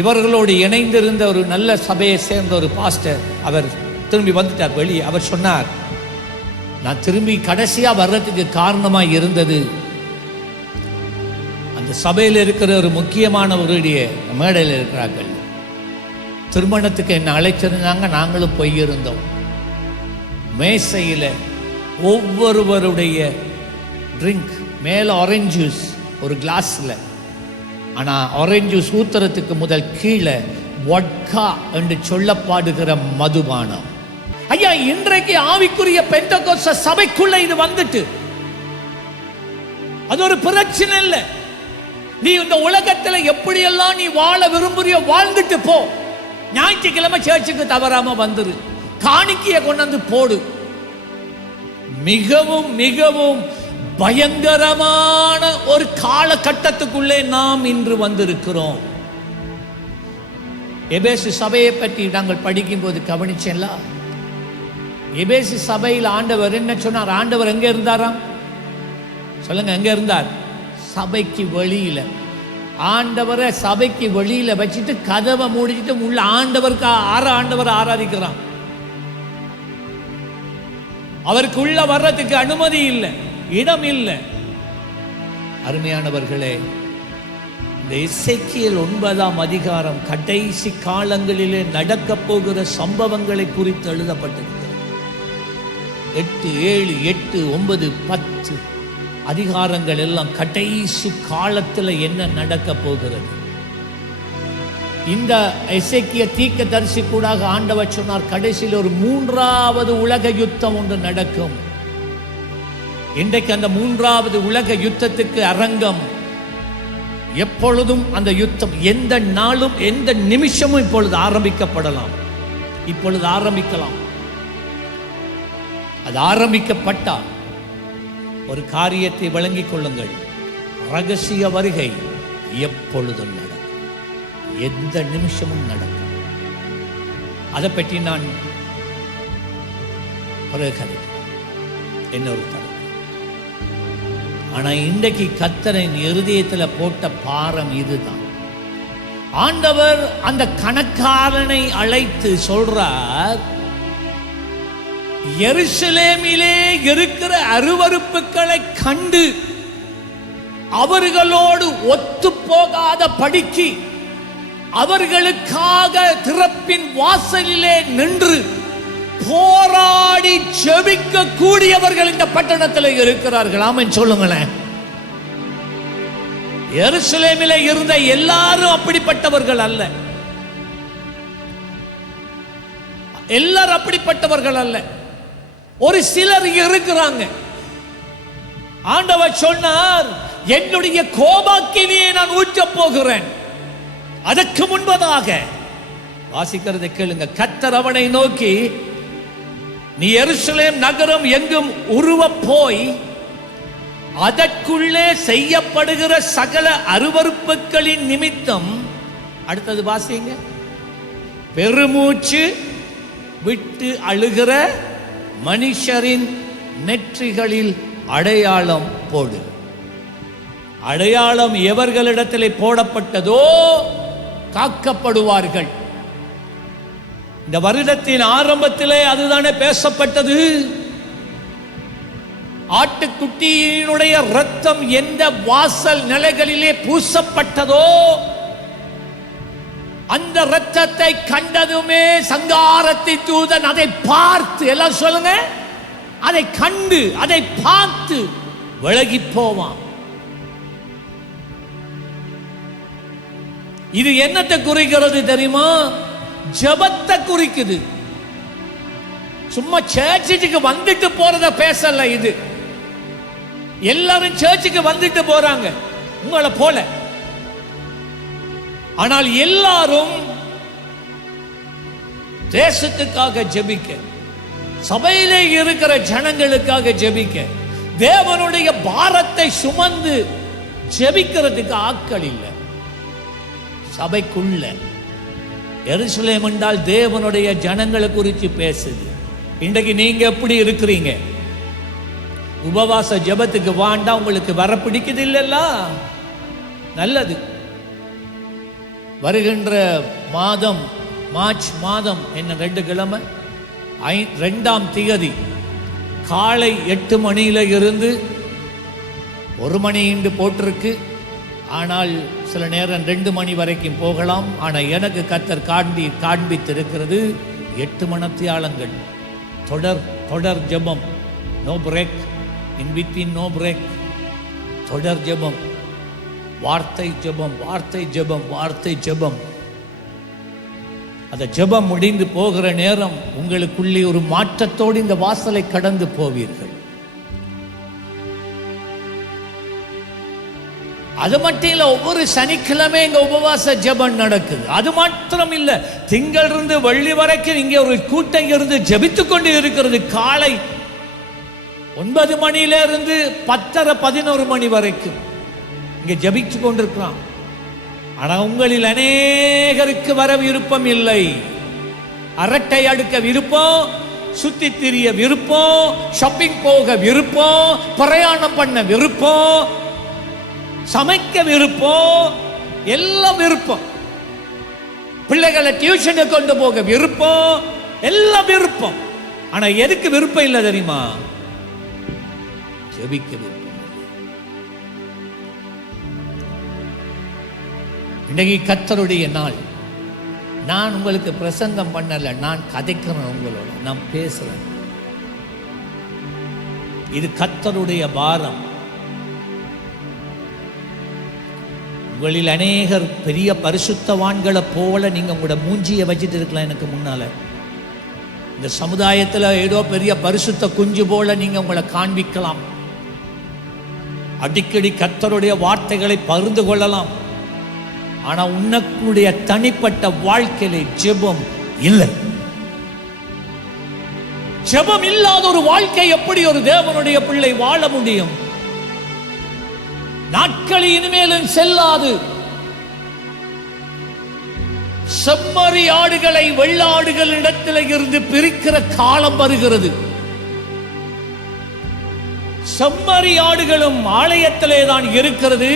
இவர்களோடு இணைந்திருந்த ஒரு நல்ல சபையை சேர்ந்த ஒரு பாஸ்டர், அவர் திரும்பி வந்துட்டார் வெளியே. அவர் சொன்னார், நான் திரும்பி கடைசியா வர்றதுக்கு காரணமா இருந்தது அந்த சபையில் இருக்கிற ஒரு முக்கியமானவருடைய மேடையில் இருக்கிறார்கள். திருமணத்துக்கு என்ன அழைச்சிருந்தாங்க, நாங்களும் போயிருந்தோம். மேசையில் ஒவ்வொருவருடைய ட்ரிங்க் மேலே ஆரஞ்சு ஜூஸ் ஒரு கிளாஸில், ஆனால் ஆரஞ்சு ஜூஸ் ஊத்துறதுக்கு முதல் கீழே வட்கா என்று சொல்லப்படுகிற மதுபானம். ஐயா, இன்றைக்கு ஆவிக்குரிய பெந்தெகோஸ்தே சபைக்குள்ள இது வந்துட்டு, அது ஒரு பிரச்சனை இல்லை. நீ இந்த உலகத்தில் எப்படியெல்லாம் நீ வாழ விரும்புறியோ வாழ்ந்துட்டு போ. ஞாயிற்றுக்கிழமை சர்ச்சுக்கு தவறாம வந்துரு, காணிக்கைய கொண்டு வந்து போடு. மிகவும் மிகவும் பயங்கரமான ஒரு காலகட்டத்துக்குள்ளே நாம் இன்று வந்திருக்கிறோம். எபேசு சபையை பற்றி நாங்கள் படிக்கும் போது கவனிச்சேன்ல, எபேசு சபையில் ஆண்டவர் என்ன சொன்னார்? ஆண்டவர் எங்க இருந்தாராம் சொல்லுங்க, எங்க இருந்தார்? சபைக்கு வெளியில. ஆண்டவரை சபைக்கு வெளியில வச்சுட்டு கதவை மூடிட்டு உள்ள ஆண்டவருக்கு ஆண்டவரை ஆராதிக்கிறான். அவருக்கு உள்ள வர்றதுக்கு அனுமதி இல்லை, இடம் இல்லை. அருமையானவர்களே, இந்த எசேக்கியேல் 9ஆம் அதிகாரம் கடைசி காலங்களிலே நடக்க போகிற சம்பவங்களை குறித்து எழுதப்பட்டிருக்கிறது. 8, 7, 8, 9, 10 அதிகாரங்கள் எல்லாம் கடைசி காலத்தில் என்ன நடக்க போகிறது. இந்த எசேக்கியா தீர்க்கதரிசி கூடாக ஆண்டவர் சொன்னார், கடைசியில் ஒரு 3வது உலக யுத்தம் ஒன்று நடக்கும். இன்றைக்கு அந்த 3வது உலக யுத்தத்துக்கு அரங்கம் எப்பொழுதும், அந்த யுத்தம் எந்த நாளும் எந்த நிமிஷமும் இப்பொழுது ஆரம்பிக்கப்படலாம். இப்பொழுது ஆரம்பிக்கலாம். அது ஆரம்பிக்கப்பட்டால் ஒரு காரியத்தை வழங்கிக் கொள்ளுங்கள், ரகசிய வருகை எப்பொழுதும் நடக்கும், எந்த நிமிஷமும் நடக்கும். அதை பற்றி நான் பிறகு இன்னொரு தரம். ஆனா இன்றைக்கு கர்த்தரின் இருதயத்தில் போட்ட பாரம் இதுதான். ஆண்டவர் அந்த கணக்காரனை அழைத்து சொல்றார், எருசலேமிலே இருக்கிற அருவருப்புகளை கண்டு அவர்களோடு ஒத்து போகாத படிக்கு அவர்களுக்காக திறப்பின் வாசலிலே நின்று போராடி ஜெபிக்க கூடியவர்கள் இந்த பட்டணத்தில் இருக்கிறார்கள். ஆமென் சொல்லுங்களேன். எருசலேமிலே இருந்த எல்லாரும் அப்படிப்பட்டவர்கள் அல்ல, எல்லாரும் அப்படிப்பட்டவர்கள் அல்ல. ஒரு சிலர் இருக்கிறாங்க. ஆண்டவர் சொன்னார், என்னுடைய கோபாக்கினியை நான் ஊற்றப் போகிறேன். அதற்கு முன்பதாக வாசிக்கிறதை கேளுங்க. கர்த்தர் அவனை நோக்கி, நீ எருசலேம் நகரம் எங்கும் உருவ போய் அதற்குள்ளே செய்யப்படுகிற சகல அருவருப்புகளின் நிமித்தம், அடுத்தது வாசிங்க, பெருமூச்சு விட்டு அழுகிற மனுஷரின் நெற்றிகளில் அடையாளம் போடு. அடையாளம் எவர்களிடத்திலே போடப்பட்டதோ காக்கப்படுவார்கள். இந்த வருடத்தின் ஆரம்பத்திலே அதுதானே பேசப்பட்டது. ஆட்டுக்குட்டியினுடைய இரத்தம் எந்த வாசல் நிலைகளிலே பூசப்பட்டதோ அந்த இரத்தத்தை கண்டதுமே சங்காரத்தின் தூதன் அதை பார்த்து, எல்லாம் சொல்லுங்க, அதை கண்டு அதை பார்த்து விலகி போவான். இது என்னத்தை குறிக்கிறது தெரியுமா? ஜெபத்தை குறிக்குது. சும்மா சர்ச்சுக்கு வந்துட்டு போறத பேசல. இது எல்லாரும் சர்ச்சுக்கு வந்துட்டு போறாங்க உங்களை போல. ஆனால் எல்லாரும் தேசத்துக்காக ஜெபிக்க, சபையிலே இருக்கிற ஜனங்களுக்காக ஜெபிக்க, தேவனுடைய பாரத்தை சுமந்து ஜெபிக்கிறதுக்கு ஆட்கள் இல்லை சபைக்குள்ள. எருசலேம் என்றால் தேவனுடைய ஜனங்களை குறித்து பேசுது. இன்றைக்கு நீங்க எப்படி இருக்கிறீங்க? உபவாச ஜெபத்துக்கு வாண்டா உங்களுக்கு வர பிடிக்குது இல்லல்ல? நல்லது. வருகின்ற மாதம் மார்ச் மாதம் என்ன 2 கிழமை 2ஆம் தேதி காலை 8 மணியில இருந்து 1 மணி என்று போட்டிருக்கு. ஆனால் சில நேரம் 2 மணி வரைக்கும் போகலாம். ஆனால் எனக்கு கர்த்தர் காண்பித்திருக்கிறது 8 மணித்தியாலங்கள் தொடர் ஜெபம். No break, in between no break. தொடர் ஜெபம், வார்த்தை ஜெபம், வார்த்தை ஜெபம், வார்த்தை ஜெபம். அந்த ஜெபம் முடிந்து போகிற நேரம் உங்களுக்குள்ளே ஒரு மாற்றத்தோடு இந்த வாசலை கடந்து போவீர்கள். அது மட்டும் இல்ல, ஒவ்வொரு சனிக்கிழமை இங்க உபவாச ஜெபம் நடக்குது. அது மாத்திரம் இல்ல, திங்கள் இருந்து வெள்ளி வரைக்கும் இங்க ஒரு கூட்டம் இருந்து ஜெபித்துக் கொண்டு இருக்கிறது. காலை 9 மணியில இருந்து 10:30 11 மணி வரைக்கும் இங்க ஜெபிச்சு கொண்டிருக்கிறான். ஆனா உங்களில் அநேகருக்கு வர விருப்பம் இல்லை. அரட்டை அடுக்க விருப்பம், சுத்தி திரிய விருப்பம், ஷாப்பிங் போக விருப்பம், பிரயாணம் பண்ண விருப்பம், சமைக்க விருப்பம், எல்லாம் விருப்பம். பிள்ளைகளை டியூஷனுக்கு கொண்டு போக விருப்பம், எல்லாம் விருப்பம். ஆனா எதுக்கு விருப்பம் இல்லை தெரியுமா? ஜெபிக்க விருப்பம். இன்னைக்கு கர்த்தருடைய நாள். நான் உங்களுக்கு பிரசங்கம் பண்ணல, நான் கதைக்கிறேன் உங்களோட, நான் பேசுறேன். இது கர்த்தருடைய பாரம். உங்களில் அநேகர் பெரிய பரிசுத்தவான்களை போல நீங்க உங்களோட மூஞ்சியை வச்சுட்டு இருக்கலாம். எனக்கு முன்னால இந்த சமுதாயத்தில் ஏதோ பெரிய பரிசுத்த குஞ்சு போல நீங்க உங்களை காண்பிக்கலாம். அடிக்கடி கர்த்தருடைய வார்த்தைகளை பகிர்ந்து கொள்ளலாம். ஆனா உனக்குடைய தனிப்பட்ட வாழ்க்கையில ஜெபம் இல்லை. ஜெபம் இல்லாத ஒரு வாழ்க்கை எப்படி ஒரு தேவனுடைய பிள்ளை வாழ முடியும்? நாட்கள் இனிமேலும் செல்லாது. செம்மறி ஆடுகளை வெள்ளாடுகளிடத்தில் இருந்து பிரிக்கிற காலம் வருகிறது. செம்மறி ஆடுகளும் ஆலயத்திலே தான் இருக்கிறது,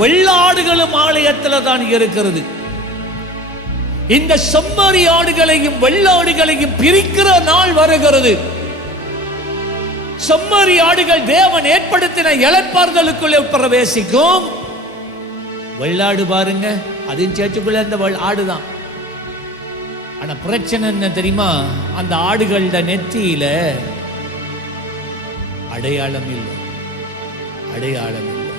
வெள்ளாடுகளும் ஆலயத்திலே தான் இருக்கிறது. இந்த செம்மறி ஆடுகளையும் வெள்ளாடுகளையும் பிரிக்கிற நாள் வருகிறது. செம்மறி ஆடுகள் தேவன் ஏற்படுத்தின இளைப்பாறுதலுக்குள்ளே பிரவேசிக்கும். வெள்ளாடு பாருங்க, அதுவும் சேர்ச்சுக்குள்ள அந்த ஆடுதான். ஆனா பிரச்சனை என்ன தெரியுமா? அந்த ஆடுகளோட நெத்தியில அடையாளம் இல்லை. அடையாளம் இல்லை.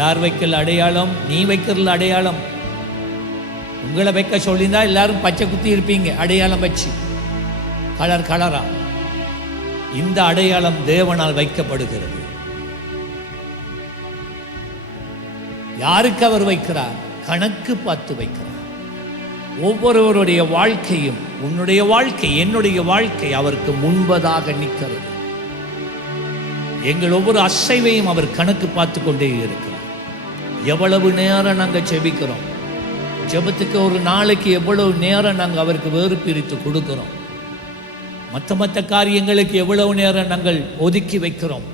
யார் வைக்கல அடையாளம்? நீ வைக்கிறல அடையாளம். உங்களை வைக்க சொல்லியிருந்தா எல்லாரும் பச்சை குத்தி இருப்பீங்க அடையாளம் வச்சு, கலர் கலரா. இந்த அடையாளம் தேவனால் வைக்கப்படுகிறது. யாருக்கு அவர் வைக்கிறார்? கணக்கு பார்த்து வைக்கிறார். ஒவ்வொருவருடைய வாழ்க்கையும், உன்னுடைய வாழ்க்கை, என்னுடைய வாழ்க்கை அவருக்கு முன்பதாக நிற்கிறது. எங்கள் ஒவ்வொரு அசைவையும் அவர் கணக்கு பார்த்து கொண்டே இருக்கிறார். எவ்வளவு நேரம் நாங்கள் ஜெபிக்கிறோம், ஜெபத்துக்கு ஒரு நாளைக்கு எவ்வளவு நேரம் நாங்கள் அவருக்கு வேறு பிரித்து கொடுக்கிறோம், மற்ற காரியங்களுக்கு எவ்வளவு நேரம் நாங்கள் ஒதுக்கி வைக்கிறோம்.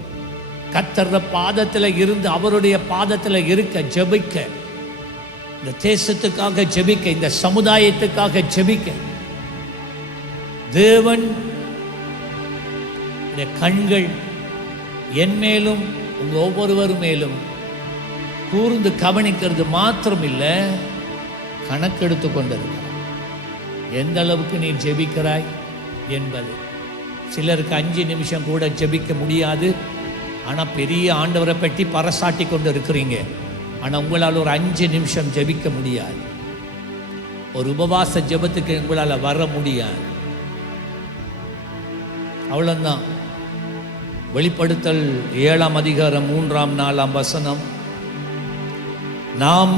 கர்த்தர் பாதத்தில் இருந்து அவருடைய பாதத்தில் இருக்க ஜெபிக்க, இந்த தேசத்துக்காக ஜெபிக்க, இந்த சமுதாயத்துக்காக ஜெபிக்க. தேவன் உடைய கண்கள் என் மேலும் உங்கள் ஒவ்வொருவர் மேலும் கூர்ந்து கவனிக்கிறது மாத்திரம் இல்லை, கணக்கெடுத்து கொண்டிருக்கிறார். எந்த அளவுக்கு நீ ஜெபிக்கிறாய் என்பது. சிலருக்கு 5 நிமிஷம் கூட ஜெபிக்க முடியாது. ஆனால் பெரிய ஆண்டவரை பற்றி பறைசாட்டி கொண்டு இருக்கிறீங்க. ஆனால் உங்களால் ஒரு 5 நிமிஷம் ஜெபிக்க முடியாது. ஒரு உபவாச ஜெபத்துக்கு உங்களால் வர முடியாது. அவ்வளோதான். வெளிப்படுத்தல் 7ஆம் அதிகாரம் 3ஆம் 4ஆம் வசனம், நாம்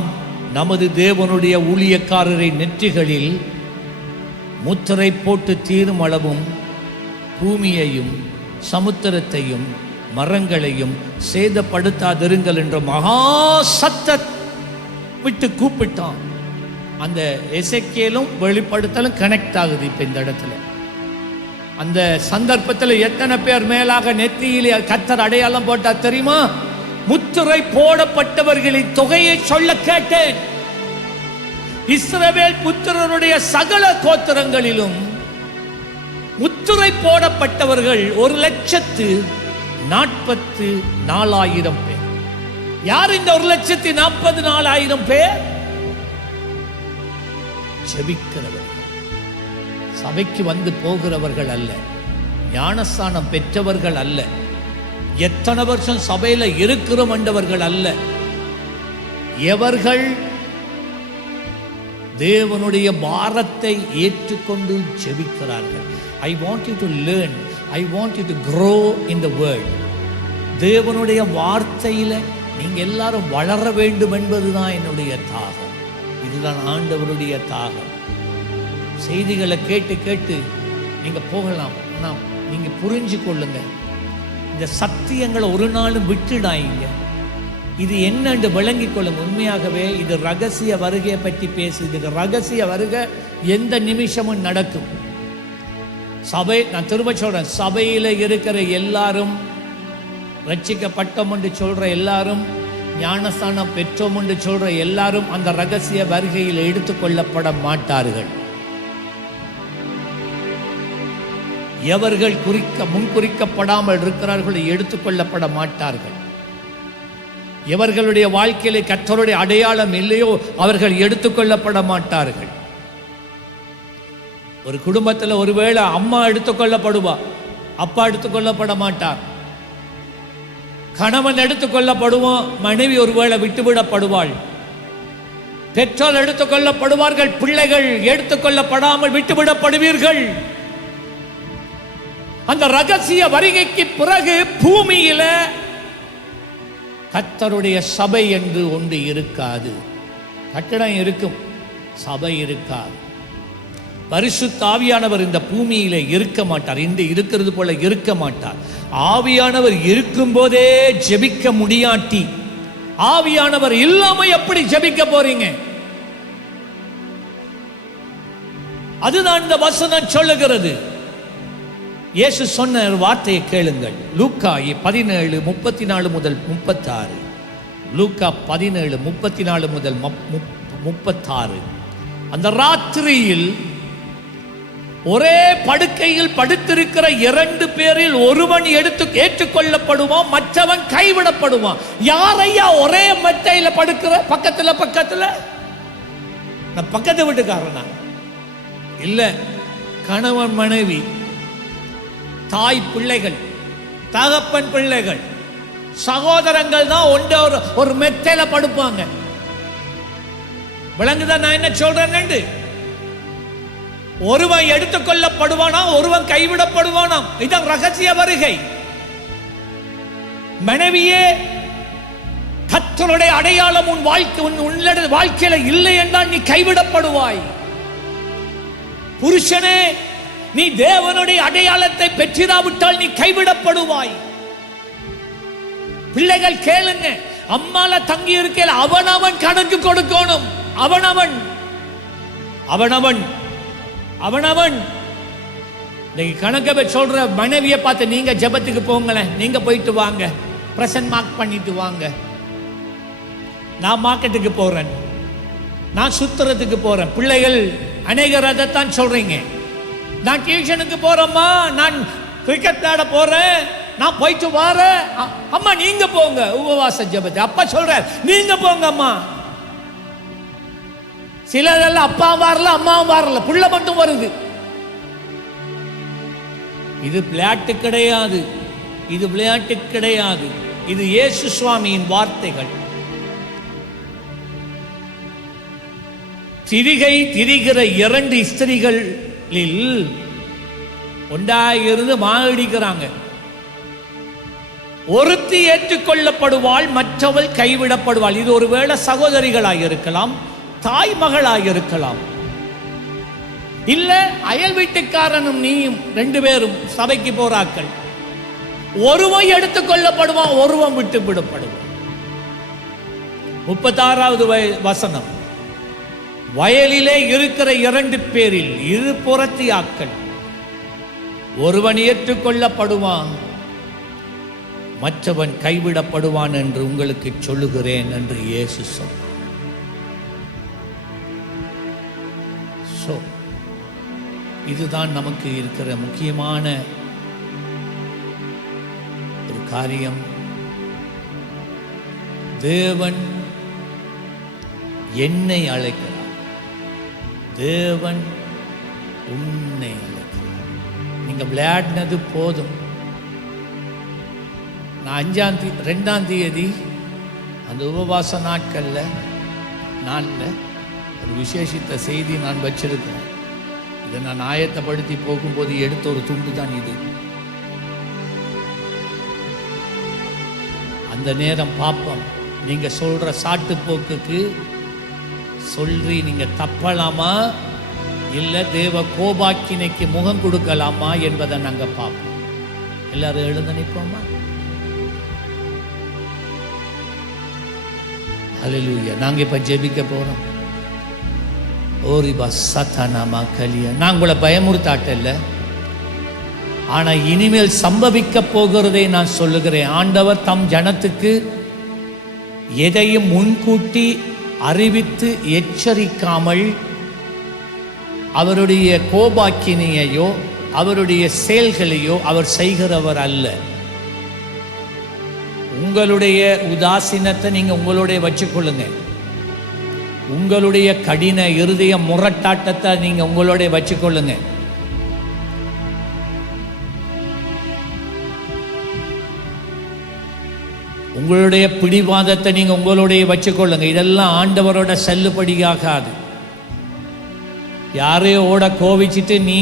நமது தேவனுடைய ஊழியக்காரரை நெற்றிகளில் முத்திரை போட்டு தீரும் அளவும் பூமியையும் சமுத்திரத்தையும் மரங்களையும் சேதப்படுத்தாதிருங்கள் என்ற மகா சத்த விட்டு கூப்பிட்டான். அந்த எசேக்கியேலும் வெளிப்படுத்தலும் கனெக்ட் ஆகுது. இப்போ இந்த இடத்துல அந்த சந்தர்ப்பத்தில் எத்தனை பேர் மேலாக நெத்தியிலே கர்த்தர் அடையாளம் போட்டா தெரியுமா? முத்திரை போடப்பட்டவர்களின் தொகையை சொல்ல கேட்டேன். இஸ்ரவேல் புத்திரருடைய சகல கோத்திரங்களிலும் முத்திரை போடப்பட்டவர்கள் 1,44,000 பேர். யார் இந்த 1,44,000 பேர்? ஜெபிக்கிறவர்கள், சபைக்கு வந்து போகிறவர்கள் அல்ல, ஞானஸ்தானம் பெற்றவர்கள் அல்ல, எத்தனை வருஷம் சபையில இருக்கிறோம் என்றவர்கள் அல்ல. எவர்கள் தேவனுடைய பாரத்தை ஏற்றுக்கொண்டு ஜெபிக்கிறார்கள். I want you to learn, I want you to grow in the word. தேவனுடைய வார்த்தையில நீங்க எல்லாரும் வளர வேண்டும் என்பதுதான் என்னுடைய தாகம். இதுதான் ஆண்டவருடைய தாகம். செய்திகளை கேட்டு கேட்டு நீங்க போகலாம், ஆனால் நீங்க புரிஞ்சு கொள்ளுங்க, இந்த சத்தியங்களை ஒரு நாளும் விட்டுடாங்க. இது என்னன்னு விளங்கிக் கொள்ளும். உண்மையாகவே இது ரகசிய வருகையை பற்றி பேசுது. ரகசிய வருகை எந்த நிமிஷமும் நடக்கும். சபை, நான் திரும்ப சொல்றேன், சபையில் இருக்கிற எல்லாரும், ரட்சிக்கப்பட்டோம் என்று சொல்ற எல்லாரும், ஞானஸ்தானம் பெற்றோம் என்று சொல்ற எல்லாரும் அந்த ரகசிய வருகையில் எடுத்துக்கொள்ளப்பட மாட்டார்கள். எவர்கள் முன்குறிக்கப்படாமல் இருக்கிறார்களோ எடுத்துக்கொள்ளப்பட மாட்டார்கள். எவர்களுடைய வாழ்க்கையிலே கர்த்தருடைய அடையாளம் இல்லையோ அவர்கள் எடுத்துக்கொள்ளப்பட மாட்டார்கள். ஒரு குடும்பத்தில் ஒருவேளை அம்மா எடுத்துக்கொள்ளப்படுவா, அப்பா எடுத்துக்கொள்ளப்பட மாட்டார். கணவன் எடுத்துக்கொள்ளப்படுவான், மனைவி ஒருவேளை விட்டுவிடப்படுவாள். பெற்றோர் எடுத்துக்கொள்ளப்படுவார்கள், பிள்ளைகள் எடுத்துக்கொள்ளப்படாமல் விட்டுவிடப்படுவீர்கள். அந்த ரகசிய வருகைக்கு பிறகு பூமியில கர்த்தருடைய சபை என்று ஒன்று இருக்காது. கட்டடம் இருக்கும், சபை இருக்காது. பரிசுத்த ஆவியானவர் இந்த பூமியில இருக்க மாட்டார். இன்று இருக்கிறது போல இருக்க மாட்டார். ஆவியானவர் இருக்கும் போதே ஜெபிக்க முடியாட்டி, ஆவியானவர் இல்லாம எப்படி ஜெபிக்க போறீங்க? அதுதான் இந்த வசனம் சொல்லுகிறது. இயேசு சொன்ன வார்த்தையை கேளுங்கள். லூக்கா 17:34 முதல் 36. லூக்கா 17:34 முதல் 36. அந்த ராத்திரியில் ஒரே படுக்கையில் படுத்திருக்கிற 2 பேரில் ஒருவன் ஏற்றுக்கொள்ளப்படுவான், மற்றவன் கைவிடப்படுவான். யாரையா ஒரே மெத்தையில படுக்கிற? பக்கத்துல நான் பக்கத்து வீட்டுக்காரனா இல்ல, கணவன் மனைவி, தாய் பிள்ளைகள், தகப்பன் பிள்ளைகள், சகோதரங்கள் தான் ஒரு மெத்தையில படுப்பாங்க. விளங்குதான் நான் என்ன சொல்றேன்னு? ஒருவன் எடுத்துக்கொள்ளப்படுவானா, ஒருவன் கைவிடப்படுவானா. இதான் ரகசிய வருகை. மனைவியே, கர்த்தருடைய அடையாளம் உன் வாழ்க்கையில இல்லை என்றால் நீ கைவிடப்படுவாய். புருஷனே, நீ தேவனுடைய அடையாளத்தை பெற்றிராவிட்டால் நீ கைவிடப்படுவாய். பிள்ளைகள் கேளுங்க, அம்மால தங்கி இருக்கையில் அவனவன் கணக்கு கொடுக்கணும். அவனவன் நீங்க கணக்கை சொல்ற மனைவியை பார்த்து நீங்க ஜெபத்துக்கு போங்களேன், நீங்க போயிட்டு வாங்க, பிரசன்ட் மார்க் பண்ணிட்டு வாங்க. நான் மார்க்கெட்டுக்கு போறேன், நான் சுத்துறதுக்கு போறேன். பிள்ளைகள் அநேகர் அதைத்தான் சொல்றீங்க. நான் டியூஷனுக்கு போறேம்மா, நான் கிரிக்கெட் விளையாட போறேன், நான் போயிட்டு வரேன். அம்மா நீங்க போங்க உபவாச ஜெபத்தை. அப்பா சொல்றார் நீங்க போங்க அம்மா. சிலதெல்லாம் அப்பா வரல அம்மாவும் வரல, புள்ள மட்டும் வருது. இது விளையாட்டு கிடையாது, இது விளையாட்டு கிடையாது. இது இயேசு சுவாமியின் வார்த்தைகள். திரிகை திரிகிற 2 ஸ்திரீகளில் ஒன்றாயிருந்து மாடிக்கிறாங்க. ஒருத்தி ஏற்றுக்கொள்ளப்படுவாள், மற்றவள் கைவிடப்படுவாள். இது ஒருவேளை சகோதரிகளாக இருக்கலாம், தாய் மகளாக இருக்கலாம், இல்ல அயல் வீட்டுக்காரனும் நீயும் 2 பேரும் சபைக்கு போறாக்கள். ஒருவன் எடுத்துக்கொள்ளப்படுவான், ஒருவன் விட்டு விடப்படுவான். 36வது வசனம். வயலிலே இருக்கிற 2 பேரில் 2 புறத்தியாக்கள், ஒருவன் ஏற்றுக்கொள்ளப்படுவான், மற்றவன் கைவிடப்படுவான் என்று உங்களுக்கு சொல்லுகிறேன் என்று இயேசு சொன்னார். இதுதான் நமக்கு இருக்கிற முக்கியமான ஒரு காரியம். தேவன் என்னை அழைக்கிறார், தேவன் உன்னை அழைக்கிறார். நீங்க விளையாடினது போதும். நான் 2ஆம் தேதி அந்த உபவாச நாட்கள்ல ஒரு விசேஷித்த செய்தி நான் வச்சிருக்கிறேன். இதை நான் ஆயத்தப்படுத்தி போகும்போது எடுத்த ஒரு துண்டு தான் இது. அந்த நேரம் பாப்போம் நீங்க சொல்ற சாட்டு போக்குக்கு சொல்லி நீங்க தப்பலாமா இல்ல தேவ கோபாக்கினைக்கு முகம் கொடுக்கலாமா என்பதை நாங்க பார்ப்போம். எல்லாரும் எழுந்து நிற்போமா? ஹல்லேலூயா. நாங்க இப்ப ஜெபிக்க போறோம். ஓரிபா சத்தானாமா கலியா. நான் உங்களை பயமுறுத்தாட்டல்ல, ஆனா இனிமேல் சம்பவிக்க போகிறதை நான் சொல்லுகிறேன். ஆண்டவர் தம் ஜனத்துக்கு எதையும் முன்கூட்டி அறிவித்து எச்சரிக்காமல் அவருடைய கோபாக்கினையோ அவருடைய செயல்களையோ அவர் செய்கிறவர் அல்ல. உங்களுடைய உதாசீனத்தை நீங்க உங்களுடைய வச்சுக்கொள்ளுங்க. உங்களுடைய கடின இருதய முரட்டாட்டத்தை நீங்க உங்களோட வச்சுக்கொள்ளுங்க. உங்களுடைய பிடிவாதத்தை நீங்க உங்களுடைய வச்சுக்கொள்ளுங்க. இதெல்லாம் ஆண்டவரோட செல்லுபடியாகாது. யாரையோட கோவிச்சிட்டு நீ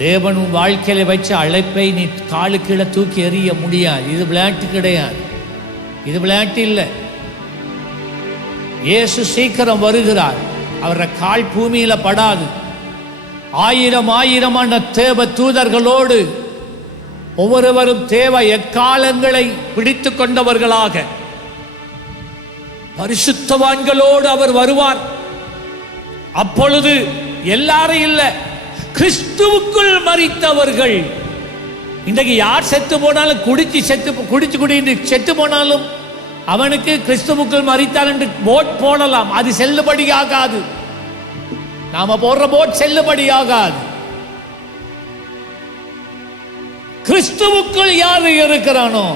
தேவன் வாழ்க்கையில வச்ச அழைப்பை நீ காலு கீழே தூக்கி எறிய முடியாது. இது விளையாட்டு கிடையாது, இது விளையாட்டு இல்லை. இயேசு சீக்கிரம் வருகிறார். அவர கால் பூமியில படாது. 1000 தேவ தூதர்களோடு ஒவ்வொருவரும் தேவ எக்காலங்களை பிடித்து கொண்டவர்களாக பரிசுத்தவான்களோடு அவர் வருவார். அப்பொழுது எல்லாரும் இல்லை, கிறிஸ்துவுக்குள் மரித்தவர்கள். இன்றைக்கு யார் செத்து போனாலும் குடிச்சு செத்து போனாலும் அவனுக்கு கிறிஸ்துவுக்குள் மரித்தார் என்று போட் போடலாம். அது செல்லுபடியாகாது. நாம போடுற போட் செல்லுபடியாகாது. கிறிஸ்துவுக்குள் யாரு இருக்கிறானோ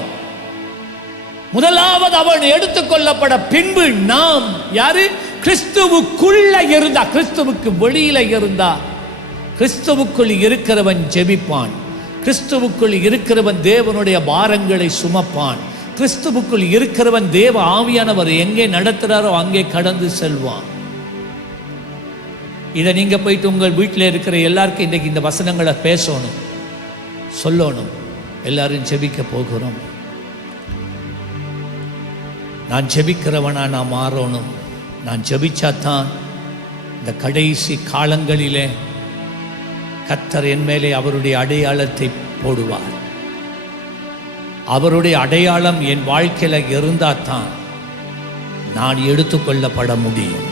முதலாவது அவன் எடுத்துக்கொள்ளப்பட, பின்பு நாம் யாரு? கிறிஸ்துவுக்குள்ள இருந்தா, கிறிஸ்துவுக்கு வெளியில இருந்தா. கிறிஸ்துவுக்குள் இருக்கிறவன் ஜெபிப்பான், கிறிஸ்துவுக்குள் இருக்கிறவன் தேவனுடைய பாரங்களை சுமப்பான், கிறிஸ்துவுக்குள் இருக்கிறவன் தேவ ஆவியானவர் எங்கே நடத்துறாரோ அங்கே கடந்து செல்வான். இதை நீங்க போயிட்டு உங்கள் வீட்டில் இருக்கிற எல்லாருக்கும் இன்றைக்கு இந்த வசனங்களை பேசணும், சொல்லணும். எல்லாரும் ஜெபிக்க போகிறோம். நான் ஜெபிக்கிறவனா நான் மாறணும். நான் ஜெபிச்சாத்தான் இந்த கடைசி காலங்களிலே கர்த்தர் என் மேலே அவருடைய அடையாளத்தை போடுவார். அவருடைய அடையாளம் என் வாழ்க்கையில இருந்தால்தான் நான் எடுத்துக்கொள்ளப்பட முடியும்.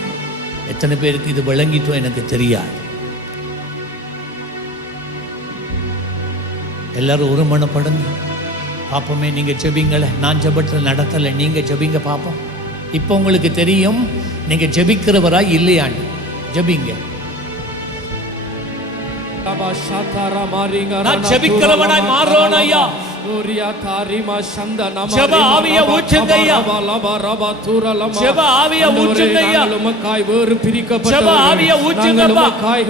எத்தனை பேருக்கு இது விளங்கிட்டோ எனக்கு தெரியாது. எல்லாரும் ஒரு மனப்படுங்க பாப்போமே. நீங்க ஜெபிங்களே, நான் ஜெபத்தில் நடத்தலை, நீங்க ஜெபிங்க பாப்போம். இப்போ உங்களுக்கு தெரியும் நீங்க ஜெபிக்கிறவரா இல்லையான்னு. ஜெபிங்க. நான் ஜெபிக்கிறவனாய் மாறோம் ஐயா. ஜெப ஆவியை ஊற்றுங்க ஐயா. ஜெப ஆவியை ஊற்றுங்க ஐயா. வேறு பிரிக்கப்பட்ட ஜெப ஆவியை ஊற்றுங்கப்பா.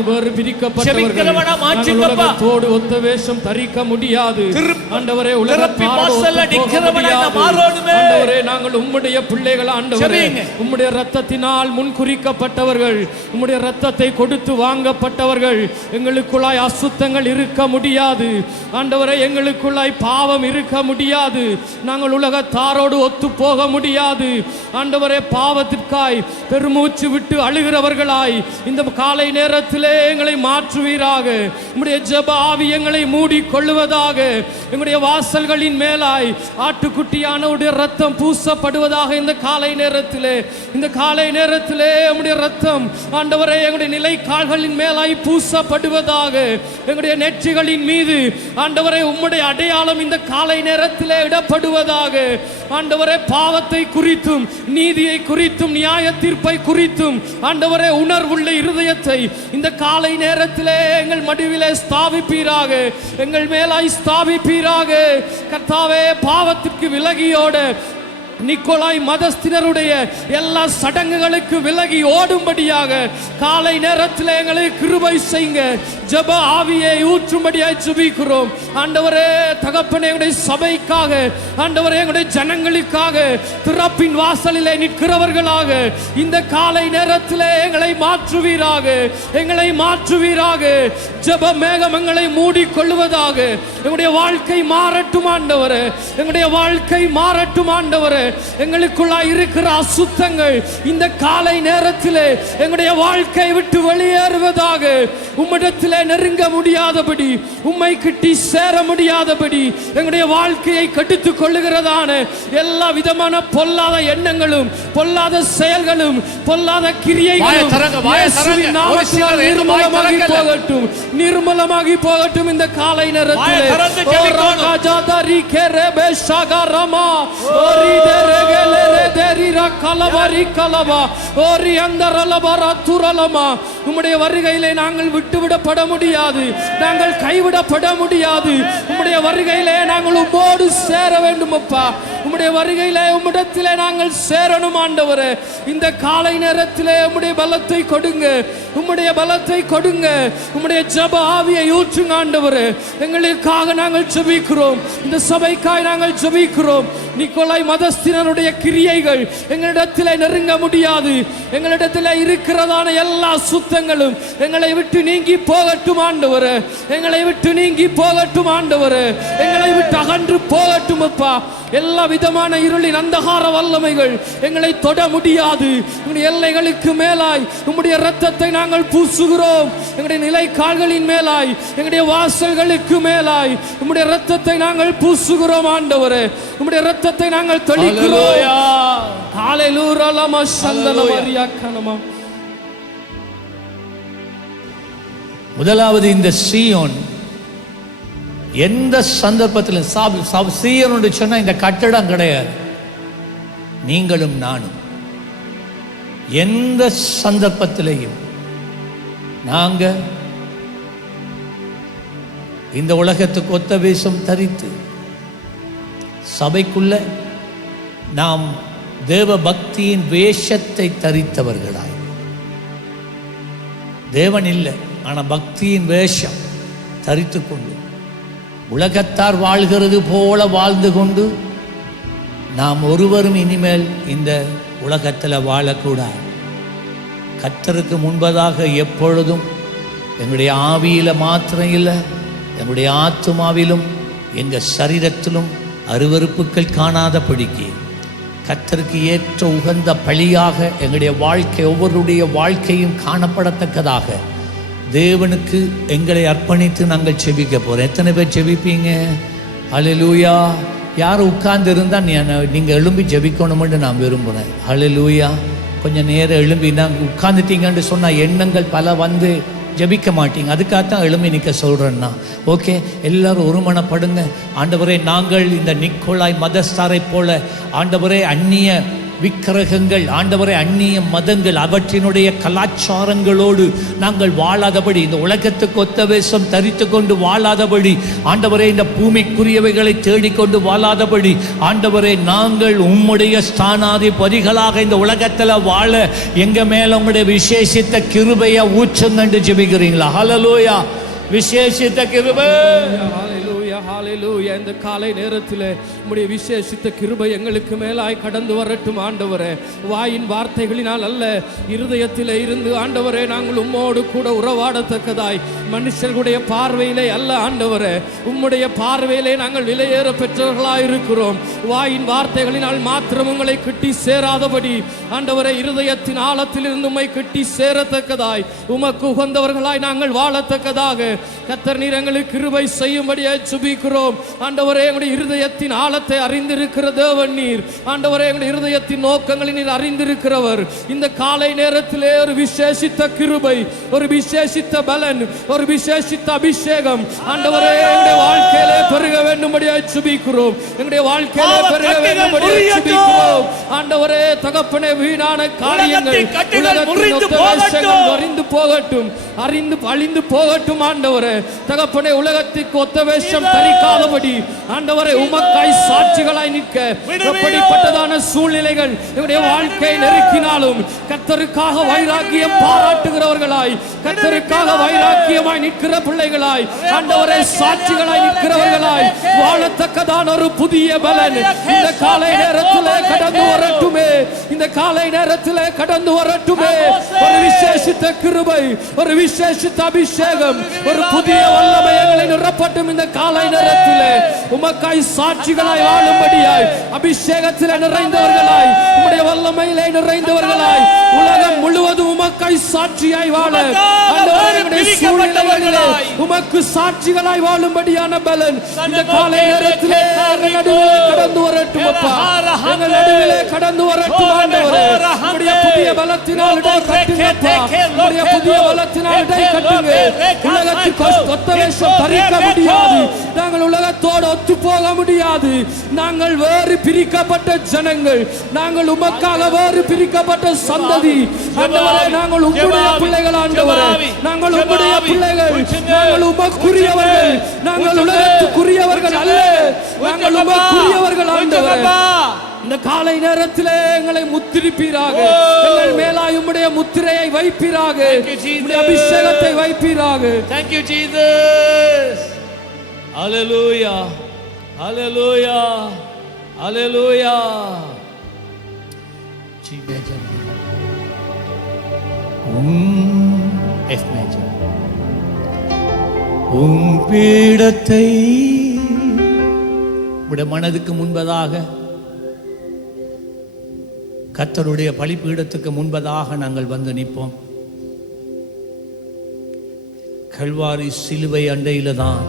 வேறு பிரிக்கப்பட்டவர்கள் ஜெபிக்கிறவனா மாற்றுங்கப்பா. உலகத்தோடு ஒத்த வேஷம் தரிக்க முடியாது ஆண்டவரே. ஆண்டவரே நாங்கள் உம்முடைய பிள்ளைகள் ஆண்டவரே. உம்முடைய இரத்தத்தினால் முன்குறிக்கப்பட்டவர்கள், உம்முடைய இரத்தத்தை கொடுத்து வாங்கப்பட்டவர்கள். எங்களுக்குள்ளாய் அசுத்தங்கள் இருக்க முடியாது ஆண்டவரே. எங்களுக்குள்ளாய் பாவம் இருக்க முடியாது. நாங்கள் உலகத்தாரோடு ஒத்து போக முடியாது ஆண்டவரே. பாவத்திற்காய் பெருமூச்சு விட்டு அழுகிறவர்களாய் இந்த காலை நேரத்திலே எங்களை மாற்றுவீராக. உம்முடைய ஜெப ஆவி எங்களை மூடி கொள்ளுவதாக. எங்களுடைய வாசல்களின் மேலாய் ஆட்டுக்குட்டியானவருடைய ரத்தம் பூசப்படுவதாக. இந்த காலை நேரத்திலே உம்முடைய ரத்தம் ஆண்டவரே எங்களுடைய நிலை கால்களின் மேலாய் பூசப்படுவதாக. எங்களுடைய நெற்றிகளின் மீது ஆண்டவரே உம்முடைய அடையாளம் இந்த காலை நேரத்திலே இடப்படுவதாக. ஆண்டவரே பாவத்தை குறித்தும் நீதியை குறித்தும் நியாய தீர்ப்பை குறித்தும் ஆண்டவரே உணர்வுள்ள இருதயத்தை இந்த காலை நேரத்திலே எங்கள் மடிவிலே ஸ்தாபிப்பீராக. எங்கள் மேலாய் ஸ்தாபிப்பீராக கர்த்தாவே. பாவத்திற்கு விலகியோட நிக்கோலாய் மதஸ்தினருடைய எல்லா சடங்குகளுக்கு விலகி ஓடும்படியாக காலை நேரத்தில் எங்களை கிருபை செய்யுங்க. ஜெப ஆவியை ஊற்றும்படியாய் ஜெபிக்கிறோம் ஆண்டவரே. தகப்பனே எங்களுடைய சபைக்காக ஆண்டவரே எங்களுடைய ஜனங்களுக்காக திறப்பின் வாசலிலே நிற்கிறவர்களாக இந்த காலை நேரத்தில் எங்களை மாற்றுவீராக. எங்களை மாற்றுவீராக. ஜெப மேகம் எங்களை மூடிக்கொள்வதாக. எங்களுடைய வாழ்க்கை மாறட்டும் ஆண்டவரே. எங்களுடைய வாழ்க்கை மாறட்டும் ஆண்டவரே. எங்களுக்குள்ளாய் இருக்கிற அசுத்தங்கள் இந்த காலை நேரத்திலே எங்களுடைய வாழ்க்கை விட்டு வெளியேறுவதாக. உம்மிடத்திலே நெருங்க முடியாதபடி, உம்மை கிட்டி சேர முடியாதபடி எங்களுடைய வாழ்க்கையை கெடுத்துக் கொள்ளுகிறதான எல்லா விதமான பொல்லாத எண்ணங்களும் பொல்லாத செயல்களும் பொல்லாத கிரியைகளும் நிர்மூலமாகி போகட்டும். நிர்மூலமாகி போகட்டும் இந்த காலை நேரத்திலே. உம்முடைய வருகையிலே நாங்கள் விட்டுவிடப்பட முடியாது. நாங்கள் கைவிடப்பட முடியாது. உம்முடைய வருகையிலே நாங்கள் உம்மோடு சேர வேண்டும் அப்பா. உம்முடைய வருகையிலே உம்மிடத்திலே நாங்கள் சேரணும் ஆண்டவரே. இந்த காலை நேரத்திலே உம்முடைய பலத்தை கொடுங்க. உம்முடைய பலத்தை கொடுங்க. உம்முடைய ஜெப ஆவியை ஊற்றுங்க ஆண்டவரே. எங்களுக்காக நாங்கள் ஜெபிக்கிறோம். இந்த சபைக்காய் நாங்கள் ஜெபிக்கிறோம். நிக்கோலாய் மதஸ்தினருடைய கிரியைகள் எங்களிடத்திலே நெருங்க முடியாது. எங்களிடத்திலே இருக்கிறதான எல்லா சுத்தங்களும் எங்களை விட்டு நீங்கி போகட்டும் ஆண்டவரே. எங்களை விட்டு நீங்கி போகட்டும் ஆண்டவரே. எங்களை விட்டு அகன்று போகட்டும் அப்பா. எல்லா விதமான இருளின் அந்தகார வல்லமைகள் எங்களை தொட முடியாது. உங்களுடைய எல்லைகளுக்கு மேலாய் உம்முடைய இரத்தத்தை நாங்கள் பூசுகிறோம். எங்களுடைய நிலை கால்களின் மேலாய் எங்களுடைய வாசல்களுக்கு மேலாய் உம்முடைய இரத்தத்தை நாங்கள் பூசுகிறோம் ஆண்டவரே. உம்முடைய இரத்தத்தை நாங்கள் தெளிக்கிறோம். ஹalleluya லமா சந்தனமரியா கனமா. முதலாவது இந்த சீயோன் எந்த சந்தர்ப்பத்திலும் சீயோன் சொன்னா இந்த கட்டடம் கிடையாது. நீங்களும் நானும் எந்த சந்தர்ப்பத்திலையும் நாங்க இந்த உலகத்துக்கு ஒத்த வேஷம் தரித்து சபைக்குள்ள நாம் தேவ பக்தியின் வேஷத்தை தரித்தவர்களாய், தேவன் இல்லை ஆனா பக்தியின் வேஷம் தரித்து கொண்டு உலகத்தார் வாழ்கிறது போல வாழ்ந்து கொண்டு நாம் ஒருவரும் இனிமேல் இந்த உலகத்தில் வாழக்கூடாது. கர்த்தருக்கு முன்பதாக எப்பொழுதும் எங்களுடைய ஆவியில மாத்திரம் இல்லை, எங்களுடைய ஆத்துமாவிலும் எங்கள் சரீரத்திலும் அருவருப்புகள் காணாதபடிக்கு கர்த்தருக்கு ஏற்ற உகந்த பலியாக எங்களுடைய வாழ்க்கை ஒவ்வொருடைய வாழ்க்கையும் காணப்படத்தக்கதாக தேவனுக்கு எங்களை அர்ப்பணித்து நாங்கள் செபிக்க போகிறோம். எத்தனை பேர் செபிப்பீங்க? ஹல்லேலூயா. யார் உட்கார்ந்து இருந்தால் நீங்கள் எழும்பி ஜெபிக்கணும்னு நான் விரும்புகிறேன். ஹல்லேலூயா. கொஞ்சம் நேரம் எழும்பி நாங்கள் உட்கார்ந்துட்டீங்கன்னு சொன்னால் எண்ணங்கள் பல வந்து ஜெபிக்க மாட்டீங்க. அதுக்காகத்தான் எழும்பி நிற்க சொல்கிறேன்னா. ஓகே, எல்லாரும் ஒருமனப்படுங்க. ஆண்டவரே, நாங்கள் இந்த நிக்கோலாய் மதஸ்தாரை போல ஆண்டவரே அந்நிய விக்கிரகங்கள் ஆண்டவரே, அந்நிய மதங்கள் அவற்றினுடைய கலாச்சாரங்களோடு நாங்கள் வாழாதபடி, இந்த உலகத்துக்கு ஒத்த வேஷம் தரித்து கொண்டு வாழாதபடி ஆண்டவரே, இந்த பூமிக்குரியவைகளை தேடிக்கொண்டு வாழாதபடி ஆண்டவரே, நாங்கள் உம்முடைய ஸ்தானாதிபதிகளாக இந்த உலகத்தில் வாழ எங்க மேல உங்களுடைய விசேஷித்த கிருபையை ஊற்றுங்கண்டு ஜெபிக்கிறீங்களா? ஹல்லேலூயா. விசேஷித்த கிருபை. ஹல்லேலூயா, ஹல்லேலூயா. இந்த காலை நேரத்தில் உம்முடைய விசேஷித்த கிருபை எங்களுக்கு மேலாய் கடந்து வரட்டும் ஆண்டவரே. வாயின் வார்த்தைகளினால் அல்ல, இருதயத்திலே இருந்து ஆண்டவரே, நாங்கள் உம்மோடு கூட உறவாடத்தக்கதாய், மனுஷர்களுடைய பார்வையிலே அல்ல ஆண்டவரே, உம்முடைய பார்வையிலே நாங்கள் விலையேற பெற்றவர்களாய் இருக்கிறோம். வாயின் வார்த்தைகளினால் மாத்திரம் உங்களை கிட்டி சேராதபடி ஆண்டவரே, இருதயத்தின் ஆழத்தில் இருந்து உம்மை கிட்டி சேரத்தக்கதாய், உமக்கு உகந்தவர்களாய் நாங்கள் வாழத்தக்கதாக கர்த்தர் நீர் எங்களுக்கு கிருபை செய்யும்படியாய் சுபிக்கிறோம் ஆண்டவரே. எங்களுடைய இருதயத்தின் ஆழத்தை அறிந்திருக்கிற தேவன் நீர் ஆண்டவரே. எங்களுடைய இருதயத்தின் நோக்கங்களை நீர் அறிந்திருக்கிறவர். இந்த காலை நேரத்திலே ஒரு விசேஷித்த கிருபை, ஒரு விசேஷித்த பலன், ஒரு விசேஷித்த அபிஷேகம் ஆண்டவரே எங்களுடைய வாழ்க்கையிலே பெருக வேண்டும்படியாய் சுபிக்கிறோம். எங்களுடைய வாழ்க்கையிலே பெருக வேண்டும்படியாய் சுபிக்கிறோம் ஆண்டவரே. தகப்பனே, வீணான காரியங்கள் அறிந்து போகட்டும், அழிந்து போகட்டும் ஆண்டவரே. தகப்பனே, உலகத்திற்கு ஒத்த வேஷம் தரிக்காதபடி ஆண்டவரே, உமக்காய் சாட்சிகளாய் நிற்க எப்படிப்பட்டதான சூழ்நிலைகள் எங்களுடைய வாழ்க்கையை நெருக்கினாலும் கர்த்தருக்காக வைராக்கியம் பாராட்டுகிறவர்களாய், கர்த்தருக்காக வைராக்கியமாய் நிற்கிற பிள்ளைகளாய் ஆண்டவரே, சாட்சிகளாய் நிற்கிறவர்களாய் வாழத்தக்கதான ஒரு புதிய பலன் இந்த காலை நேரத்திலே கடந்து வரட்டுமே. இந்த காலை நேரத்திலே கடந்து வரட்டுமே. ஒரு விசேஷித்த கிருபை, ஒரு விசேஷித்த அபிஷேகம், ஒரு புதிய வல்லமை எங்களை நிரப்பட்டும். இந்த காலை நேரத்திலே உமக்காய் சாட்சிகளாய் வாழும்படியாய், அபிஷேகத்திலே நிறைந்தவர்களாய், உம்முடைய வல்லமையிலே நிறைந்தவர்களாய், உலகம் முழுவதும் உமக்காய் சாட்சியாய் வாழ உமக்கு சாட்சிகளாய் வாழும்படியான பலன் இந்த காலை நேரத்திலே கடந்து வரட்டும் அப்பா. எங்கள் நடுவிலே கடந்து வரட்டும் ஆண்டவரே. உம்முடைய புதிய பலத்தினால் இடை கட்டுங்கப்பா. உம்முடைய புதிய பலத்தினால் இடை கட்டுங்க. உலகத்துக்கு ஒத்த வேஷம் தரிக்க முடியாது. நாங்கள் உலகத்தோடு ஒத்து போக முடியாது. நாங்கள் வேறு பிரிக்கப்பட்ட ஜனங்கள், நாங்கள் உமக்காக வேறு பிரிக்கப்பட்ட சந்ததி ஆண்டவரே. நாங்கள் உம்முடைய பிள்ளைகள் ஆண்டவரே. நாங்கள் உம்முடைய பிள்ளைகள். நாங்கள் உமக்குரியவர்கள். நாங்கள் உலகத்துக்குரியவர்கள் அல்ல. நாங்கள் உமக்குரியவர்கள் ஆண்டவரே. இந்த காலை நேரத்திலே எங்களை முத்திரிப்பீராக. எங்கள் மேலாய் உம்முடைய முத்திரையை வைப்பீராக. உம்முடைய அபிஷேகத்தை வைப்பீராக. Thank you Jesus. Hallelujah. Hallelujah. Hallelujah. G major. F major. பீடத்தை உடைய மனதுக்கு முன்பதாக, கர்த்தருடைய பலிபீடத்துக்கு முன்பதாக நாங்கள் வந்து நிற்போம். கல்வாரி சிலுவை அண்டையில தான்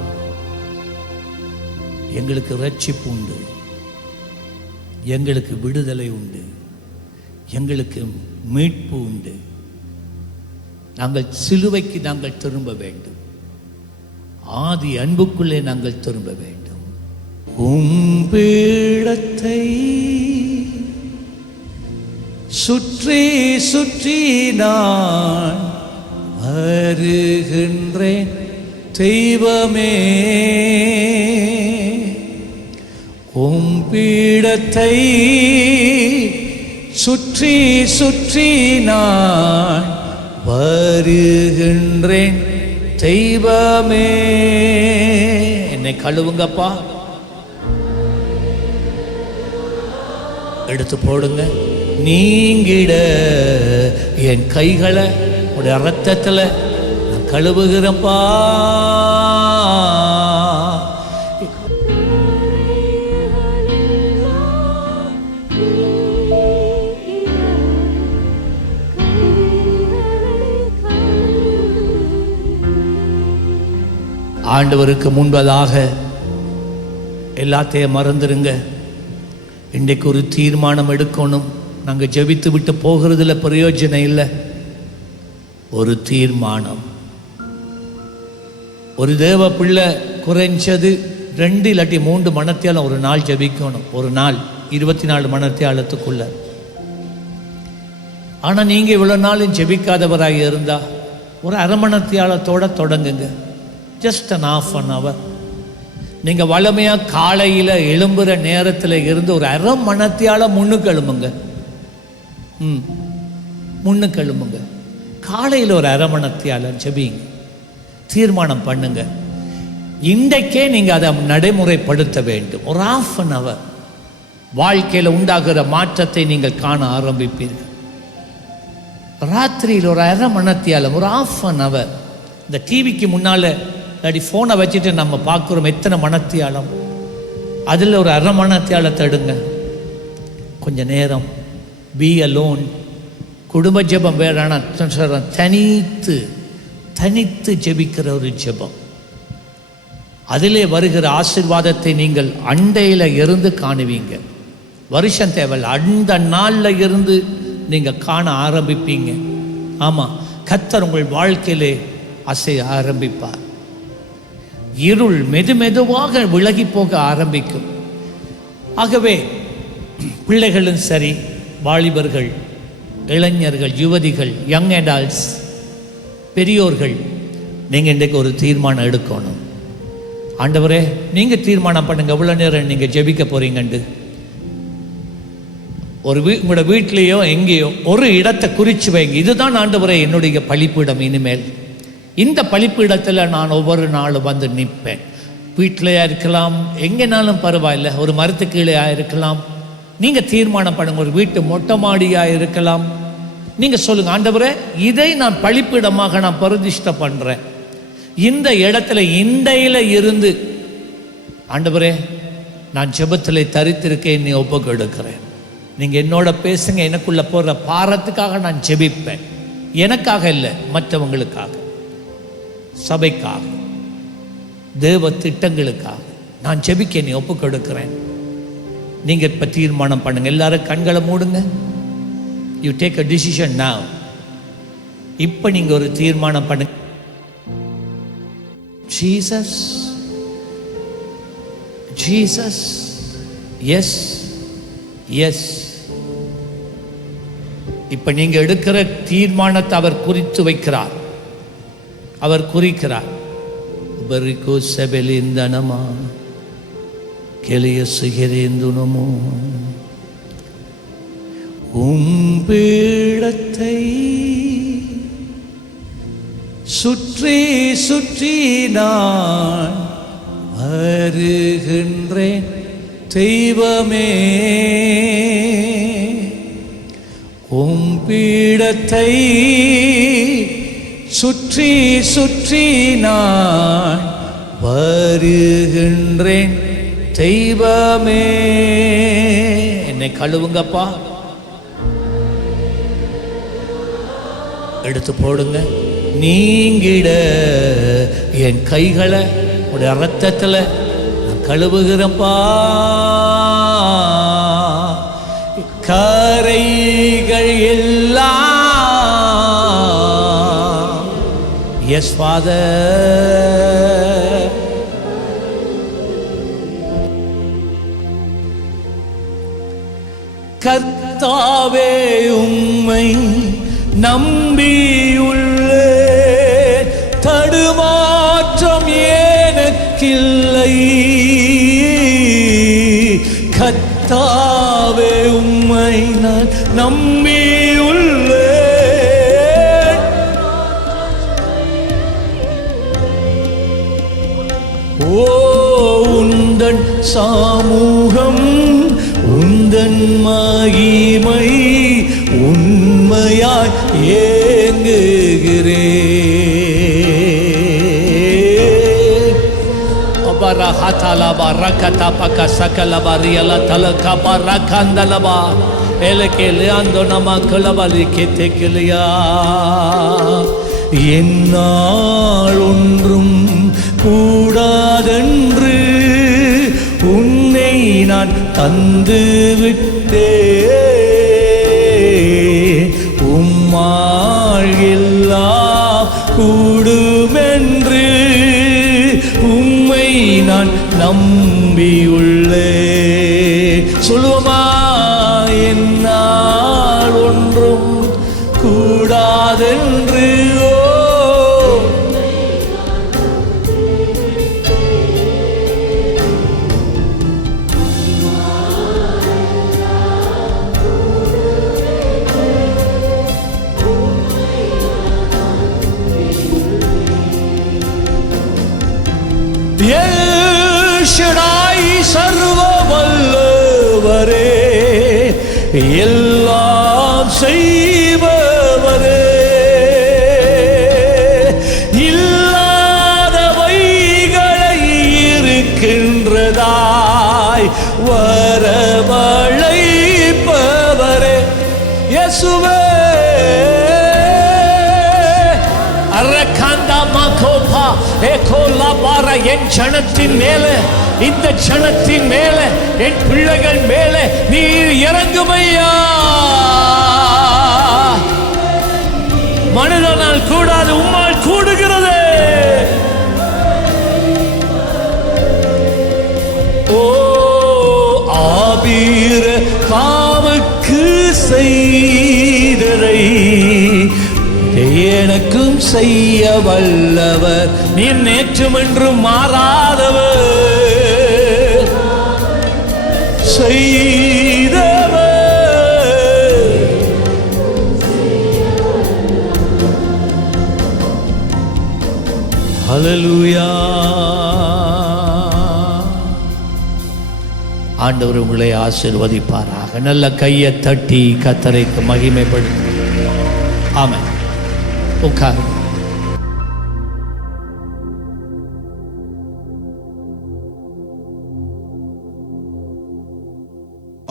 எங்களுக்கு ரட்சிப்பு உண்டு, எங்களுக்கு விடுதலை உண்டு, எங்களுக்கு மீட்பு உண்டு. நாங்கள் சிலுவைக்கு நாங்கள் திரும்ப வேண்டும். ஆதி அன்புக்குள்ளே நாங்கள் திரும்ப வேண்டும். பீடத்தை சுற்றி சுற்றி நான் வருகின்றேன் தெய்வமே. பீடத்தை சுற்றி சுற்றி நான் வருகின்றேன் தெய்வமே. என்னை கழுவுங்கப்பா, எடுத்து போடுங்க. நீங்கிட என் கைகளை உடைய ரத்தத்தில் நான் கழுவுகிறப்பா. ஆண்டவருக்கு முன்பதாக எல்லாத்தையும் மறந்துடுங்க. இன்றைக்கு ஒரு தீர்மானம் எடுக்கணும். நாங்கள் ஜெபித்து விட்டு போகிறதுல பிரயோஜனம் இல்லை. ஒரு தீர்மானம். ஒரு தேவ பிள்ளை குறைஞ்சது 2 இல்லாட்டி 3 மணத்தியாலம் ஒரு நாள் ஜெபிக்கணும். ஒரு நாள் 24 மணத்தியாலத்துக்குள்ள ஆனால் நீங்கள் இவ்வளோ நாளும் ஜெபிக்காதவராக இருந்தால் ஒரு அரை மணித்தியாலத்தோடு தொடங்குங்க. Just an half an hour. நீங்கள் வளமையாக காலையில் எழும்புகிற நேரத்தில் இருந்து ஒரு அரை மணித்தியால முன்னுக்கு எழும்புங்க. முன்னுக்கு எழும்புங்க. காலையில் ஒரு அரை மணித்தியால ஜெபிங்க. தீர்மானம் பண்ணுங்க. இன்றைக்கே நீங்கள் அதை நடைமுறைப்படுத்த வேண்டும். ஒரு half an hour வாழ்க்கையில் உண்டாகிற மாற்றத்தை நீங்கள் காண ஆரம்பிப்பீர்கள். ராத்திரியில் ஒரு அரை மணித்தியாலம், ஒரு half an hour. இந்த டிவிக்கு முன்னால் இல்லாட்டி ஃபோனை வச்சுட்டு நம்ம பார்க்குறோம் எத்தனை மணித்தியாலம். அதில் ஒரு அரை மணித்தியாலத்தை எடுங்க. கொஞ்சம் நேரம் பி அலோன். குடும்ப ஜெபம் வேறான தனித்து ஜெபிக்கிற ஒரு ஜெபம். அதிலே வருகிற ஆசீர்வாதத்தை நீங்கள் அண்டையில் இருந்து காணுவீங்க. வருஷம் தேவையில்லை, அந்த நாளில் இருந்து நீங்கள் காண ஆரம்பிப்பீங்க. ஆமாம், கர்த்தர் உங்கள் வாழ்க்கையிலே அசைய ஆரம்பிப்பார். இருள் மெதுவாக விலகி போக ஆரம்பிக்கும். ஆகவே பிள்ளைகளும் சரி, வாலிபர்கள், இளைஞர்கள், யுவதிகள், யங் அடல்ட்ஸ், பெரியோர்கள், நீங்கள் இன்றைக்கு ஒரு தீர்மானம் எடுக்கணும். ஆண்டவரே, நீங்கள் தீர்மானம் பண்ணுங்க எவ்வளோ நேரம் நீங்கள் ஜெபிக்க போகிறீங்கண்டு. உங்களோட வீட்லேயோ எங்கேயோ ஒரு இடத்தை குறித்து வைங்க. இதுதான் ஆண்டவரே என்னுடைய பலிப்பீடம். இனிமேல் இந்த பலிப்பீடத்தில் நான் ஒவ்வொரு நாளும் வந்து நிற்பேன். வீட்டிலையா இருக்கலாம், எங்கேனாலும் பரவாயில்லை. ஒரு மரத்து கீழே இருக்கலாம். நீங்கள் தீர்மானம் பண்ணுங்க. ஒரு வீட்டு மொட்டை மாடியாக இருக்கலாம். நீங்கள் சொல்லுங்கள், ஆண்டவரே இதை நான் பலிப்பீடமாக நான் பிரதிஷ்டை பண்ணுறேன். இந்த இடத்துல இண்டையில் இருந்து ஆண்டவரே நான் ஜெபத்தில் தரித்திருக்கேன், நீ ஒப்புக்கு எடுக்கிறேன். நீங்கள் என்னோட பேசுங்க. எனக்குள்ள போகிற பாரத்துக்காக நான் ஜெபிப்பேன். எனக்காக இல்லை, மற்றவங்களுக்காக, சபைக்காக, தேவ திட்டங்களுக்காக நான் ஜெபிக்க நீ ஒப்புக்கு எடுக்கிறேன். நீங்கள் இப்போ தீர்மானம் பண்ணுங்க. எல்லாரும் கண்களை மூடுங்க. You take a decision now. இப்போ நீங்கள் ஒரு தீர்மானம் பண்ணுங்க. Jesus, Jesus, yes yes. இப்போ நீங்கள் எடுக்கிற தீர்மானத்தை அவர் குறித்து வைக்கிறார், அவர் குறிக்கிறார். ಬರಿಕೋ ಸೆಬೆಲಿಂದನಮ ಕೆಲೆಯ ಸಿಹಿರೇಂದುನಮೋ உம்பீடத்தை சுற்றி சுற்றி நான் வருகின்றேன் தெய்வமே. உம்பீடத்தை சுற்றி சுற்றி நான் வருகின்றேன் தெய்வமே. என்னை கழுவுங்கப்பா, எடுத்து போடுங்க. நீங்கிட என் கைகளை உடைய ரத்தத்தில் நான் கழுவுகிறப்பா. கரைகள் எல்லாம் எஸ் ஃபாதர். கர்த்தாவே உம்மை நம்பியுள்ளே, தடுமாற்றம் எனக்கில்லை. கர்த்தாவே உம்மை நான் நம்பியுள்ளே, ஓ உந்தன் சமூகம் உந்தன் மகிமை உண்மையாய் ஏங்குகிறேன். அபரஹதலபா ரகதபக சகலபரியல தலகப ரகந்தலபா எலகேலே அந்தோனமா கலபலி கேத்தேக்கிலியா. என்னால் ஒன்றும் கூடாதென்று உன்னை நான் தந்து விட்டேன். உம்மால் எல்லாம் கூடுமென்று உம்மை நான் நம்பியுள்ளேன். சொல்லுவோமா? என்னால் ஒன்றும் எல் ஷடாய் சர்வ வல்லவரே, எல்லாம் செய்பவரே, இல்லாதவைகளை இருக்கின்றதாய் வரவழைப்பவரே. இயேசுவே என் ஜனத்தின் மேல, இந்த ஜனத்தின் மேல, என் பிள்ளைகள் மேல நீர் இறங்குமையா. மனிதனால் கூடாது, உம்மால் கூடுகிறது. ஓ ஆபீர காவுக்கு செய்ததை எனக்கும் செய்ய வல்லவர், நீ நேற்றும் என்றும் மாறாதவர், செய்தவர். ஹல்லேலூயா. ஆண்டவர் உங்களை ஆசீர்வதிப்பாராக. நல்ல கையை தட்டி கர்த்தருக்கு மகிமைப்படுத்த. ஆமென். உட்காரு.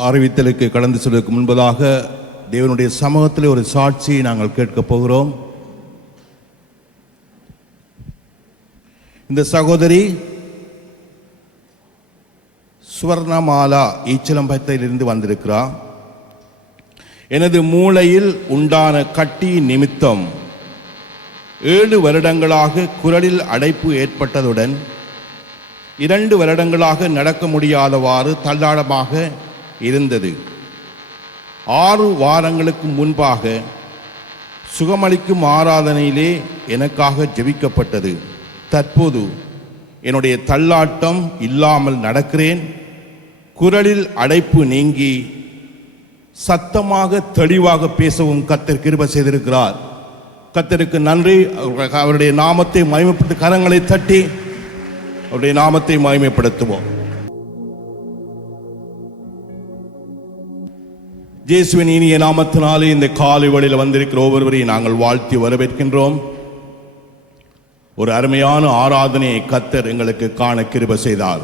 அறிவித்தலுக்கு கடந்து செல்வதற்கு முன்பதாக தேவனுடைய சமூகத்தில் ஒரு சாட்சியை நாங்கள் கேட்கப் போகிறோம். இந்த சகோதரி சுவர்ணமாலா ஈச்சலம்பத்திலிருந்து வந்திருக்கிறார். எனது மூளையில் உண்டான கட்டி நிமித்தம் 7 வருடங்களாக குரலில் அடைப்பு ஏற்பட்டதுடன் 2 வருடங்களாக நடக்க முடியாதவாறு தள்ளாடமாக இருந்தது. 6 வாரங்களுக்கு முன்பாக சுகமளிக்கும் ஆராதனையிலே எனக்காக ஜெபிக்கப்பட்டது. தற்போது என்னுடைய தள்ளாட்டம் இல்லாமல் நடக்கிறேன். குரலில் அடைப்பு நீங்கி சத்தமாக தெளிவாக பேசவும் கர்த்தர் கிருபை செய்திருக்கிறார். கர்த்தருக்கு நன்றி. அவருடைய நாமத்தை மகிமைப்படுத்த கரங்களை தட்டி அவருடைய நாமத்தை மகிமைப்படுத்துவோம். இயேசுவின் இனிய நாமத்தினாலே இந்த காலை வேளையில் வந்திருக்கிற ஒவ்வொருவரையும் நாங்கள் வாழ்த்தி வரவேற்கின்றோம். ஒரு அருமையான ஆராதனையை கர்த்தர் எங்களுக்கு காண கிருபை செய்தார்.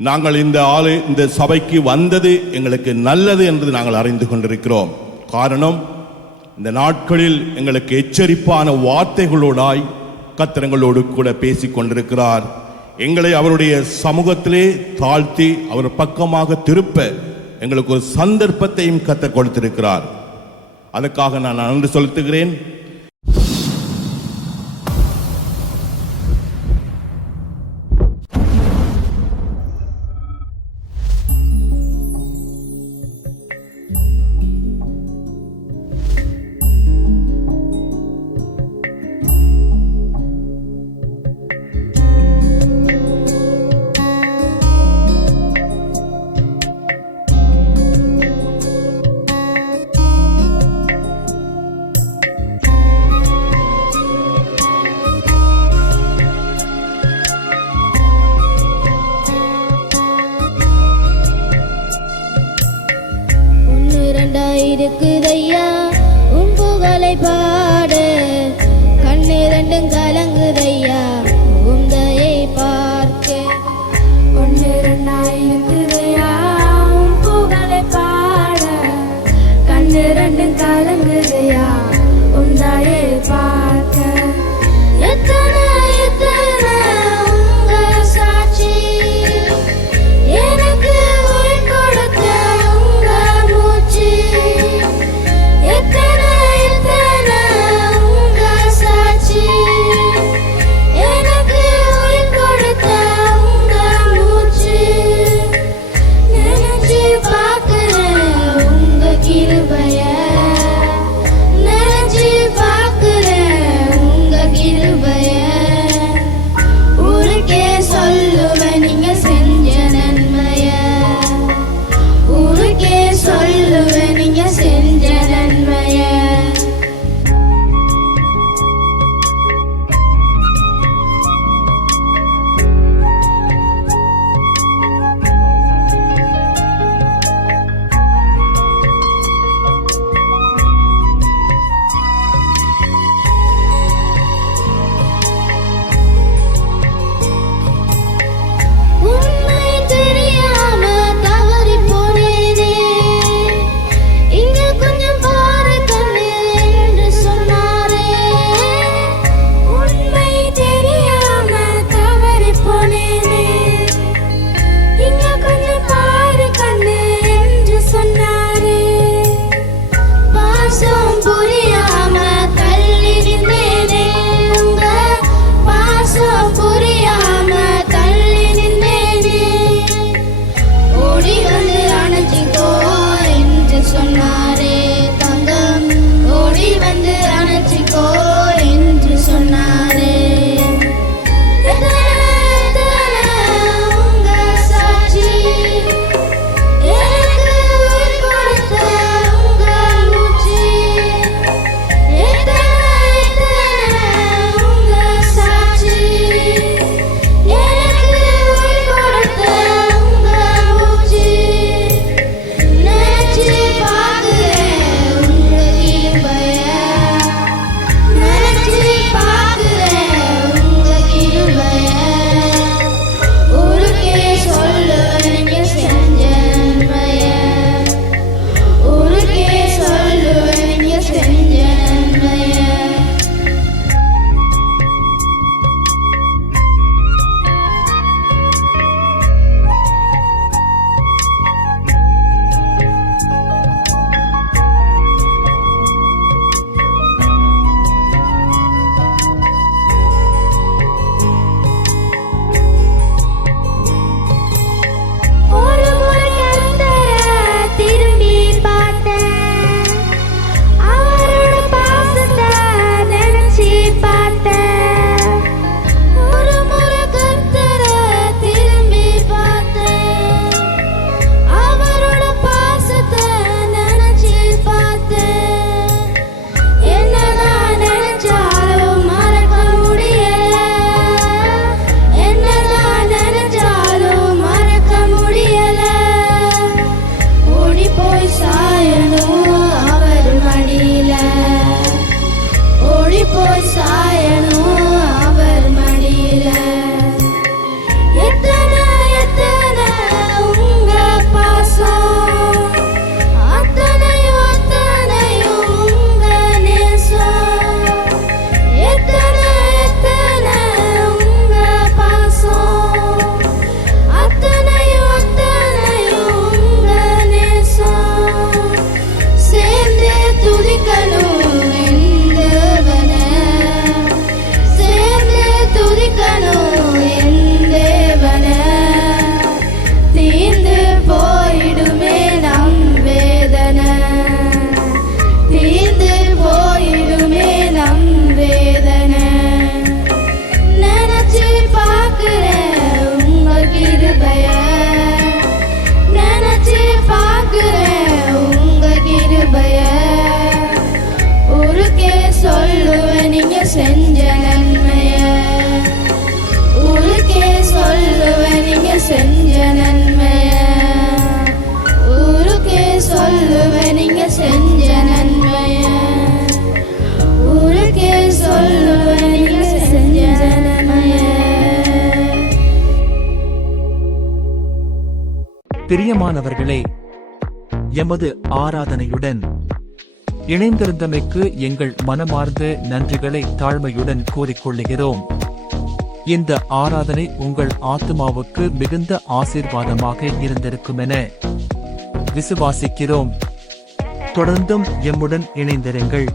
நாங்கள் இந்த சபைக்கு வந்தது எங்களுக்கு நல்லது என்று நாங்கள் அறிந்து கொண்டிருக்கிறோம். காரணம், இந்த நாட்களில் எங்களுக்கு எச்சரிப்பான வார்த்தைகளோடாய் கர்த்தர் எங்களோடு கூட பேசி கொண்டிருக்கிறார். எங்களை அவருடைய சமூகத்திலே தாழ்த்தி அவர் பக்கமாக திருப்ப எங்களுக்கு ஒரு சந்தர்ப்பத்தையும் கர்த்தர் கொடுத்திருக்கிறார். அதுக்காக நான் நன்றி செலுத்துகிறேன். இருக்குதையா உன் புகழை பாட, கண்ணிரண்டும் கலங்குதையா உந்தையை பார்க்க. இருக்குதையா உன் புகழை பாட, கண்ணிரண்டும் கலங்குதையா உந்தையை பார்க்க. எத்தனை எத்தனை உங்க சாட்சி, எனக்கு உயிர் கொடுத்த உங்க மூச்சு. எத்தனை எத்தனை செஞ்ச நன்மைய ஊருக்கே சொல்லுவேன் நீங்க செஞ்ச நன்மைய ஊருக்கே சொல்லுவேன் நீங்க செஞ்ச நன்மைய ஊருக்கே சொல்லுவேன் நீங்க செஞ்ச நன்மைய. பிரியமானவர்களே, எமது ஆராதனையுடன் இணைந்திருந்தமைக்கு எங்கள் மனமார்ந்த நன்றிகளை தாழ்மையுடன் கூறிக்கொள்ளுகிறோம். இந்த ஆராதனை உங்கள் ஆத்துமாவுக்கு மிகுந்த ஆசீர்வாதமாக இருந்திருக்குமென விசுவாசிக்கிறோம். தொடர்ந்தும் எம்முடன் இணைந்திருங்கள்.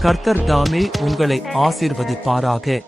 கர்த்தர் தாமே உங்களை ஆசீர்வதிப்பாராக.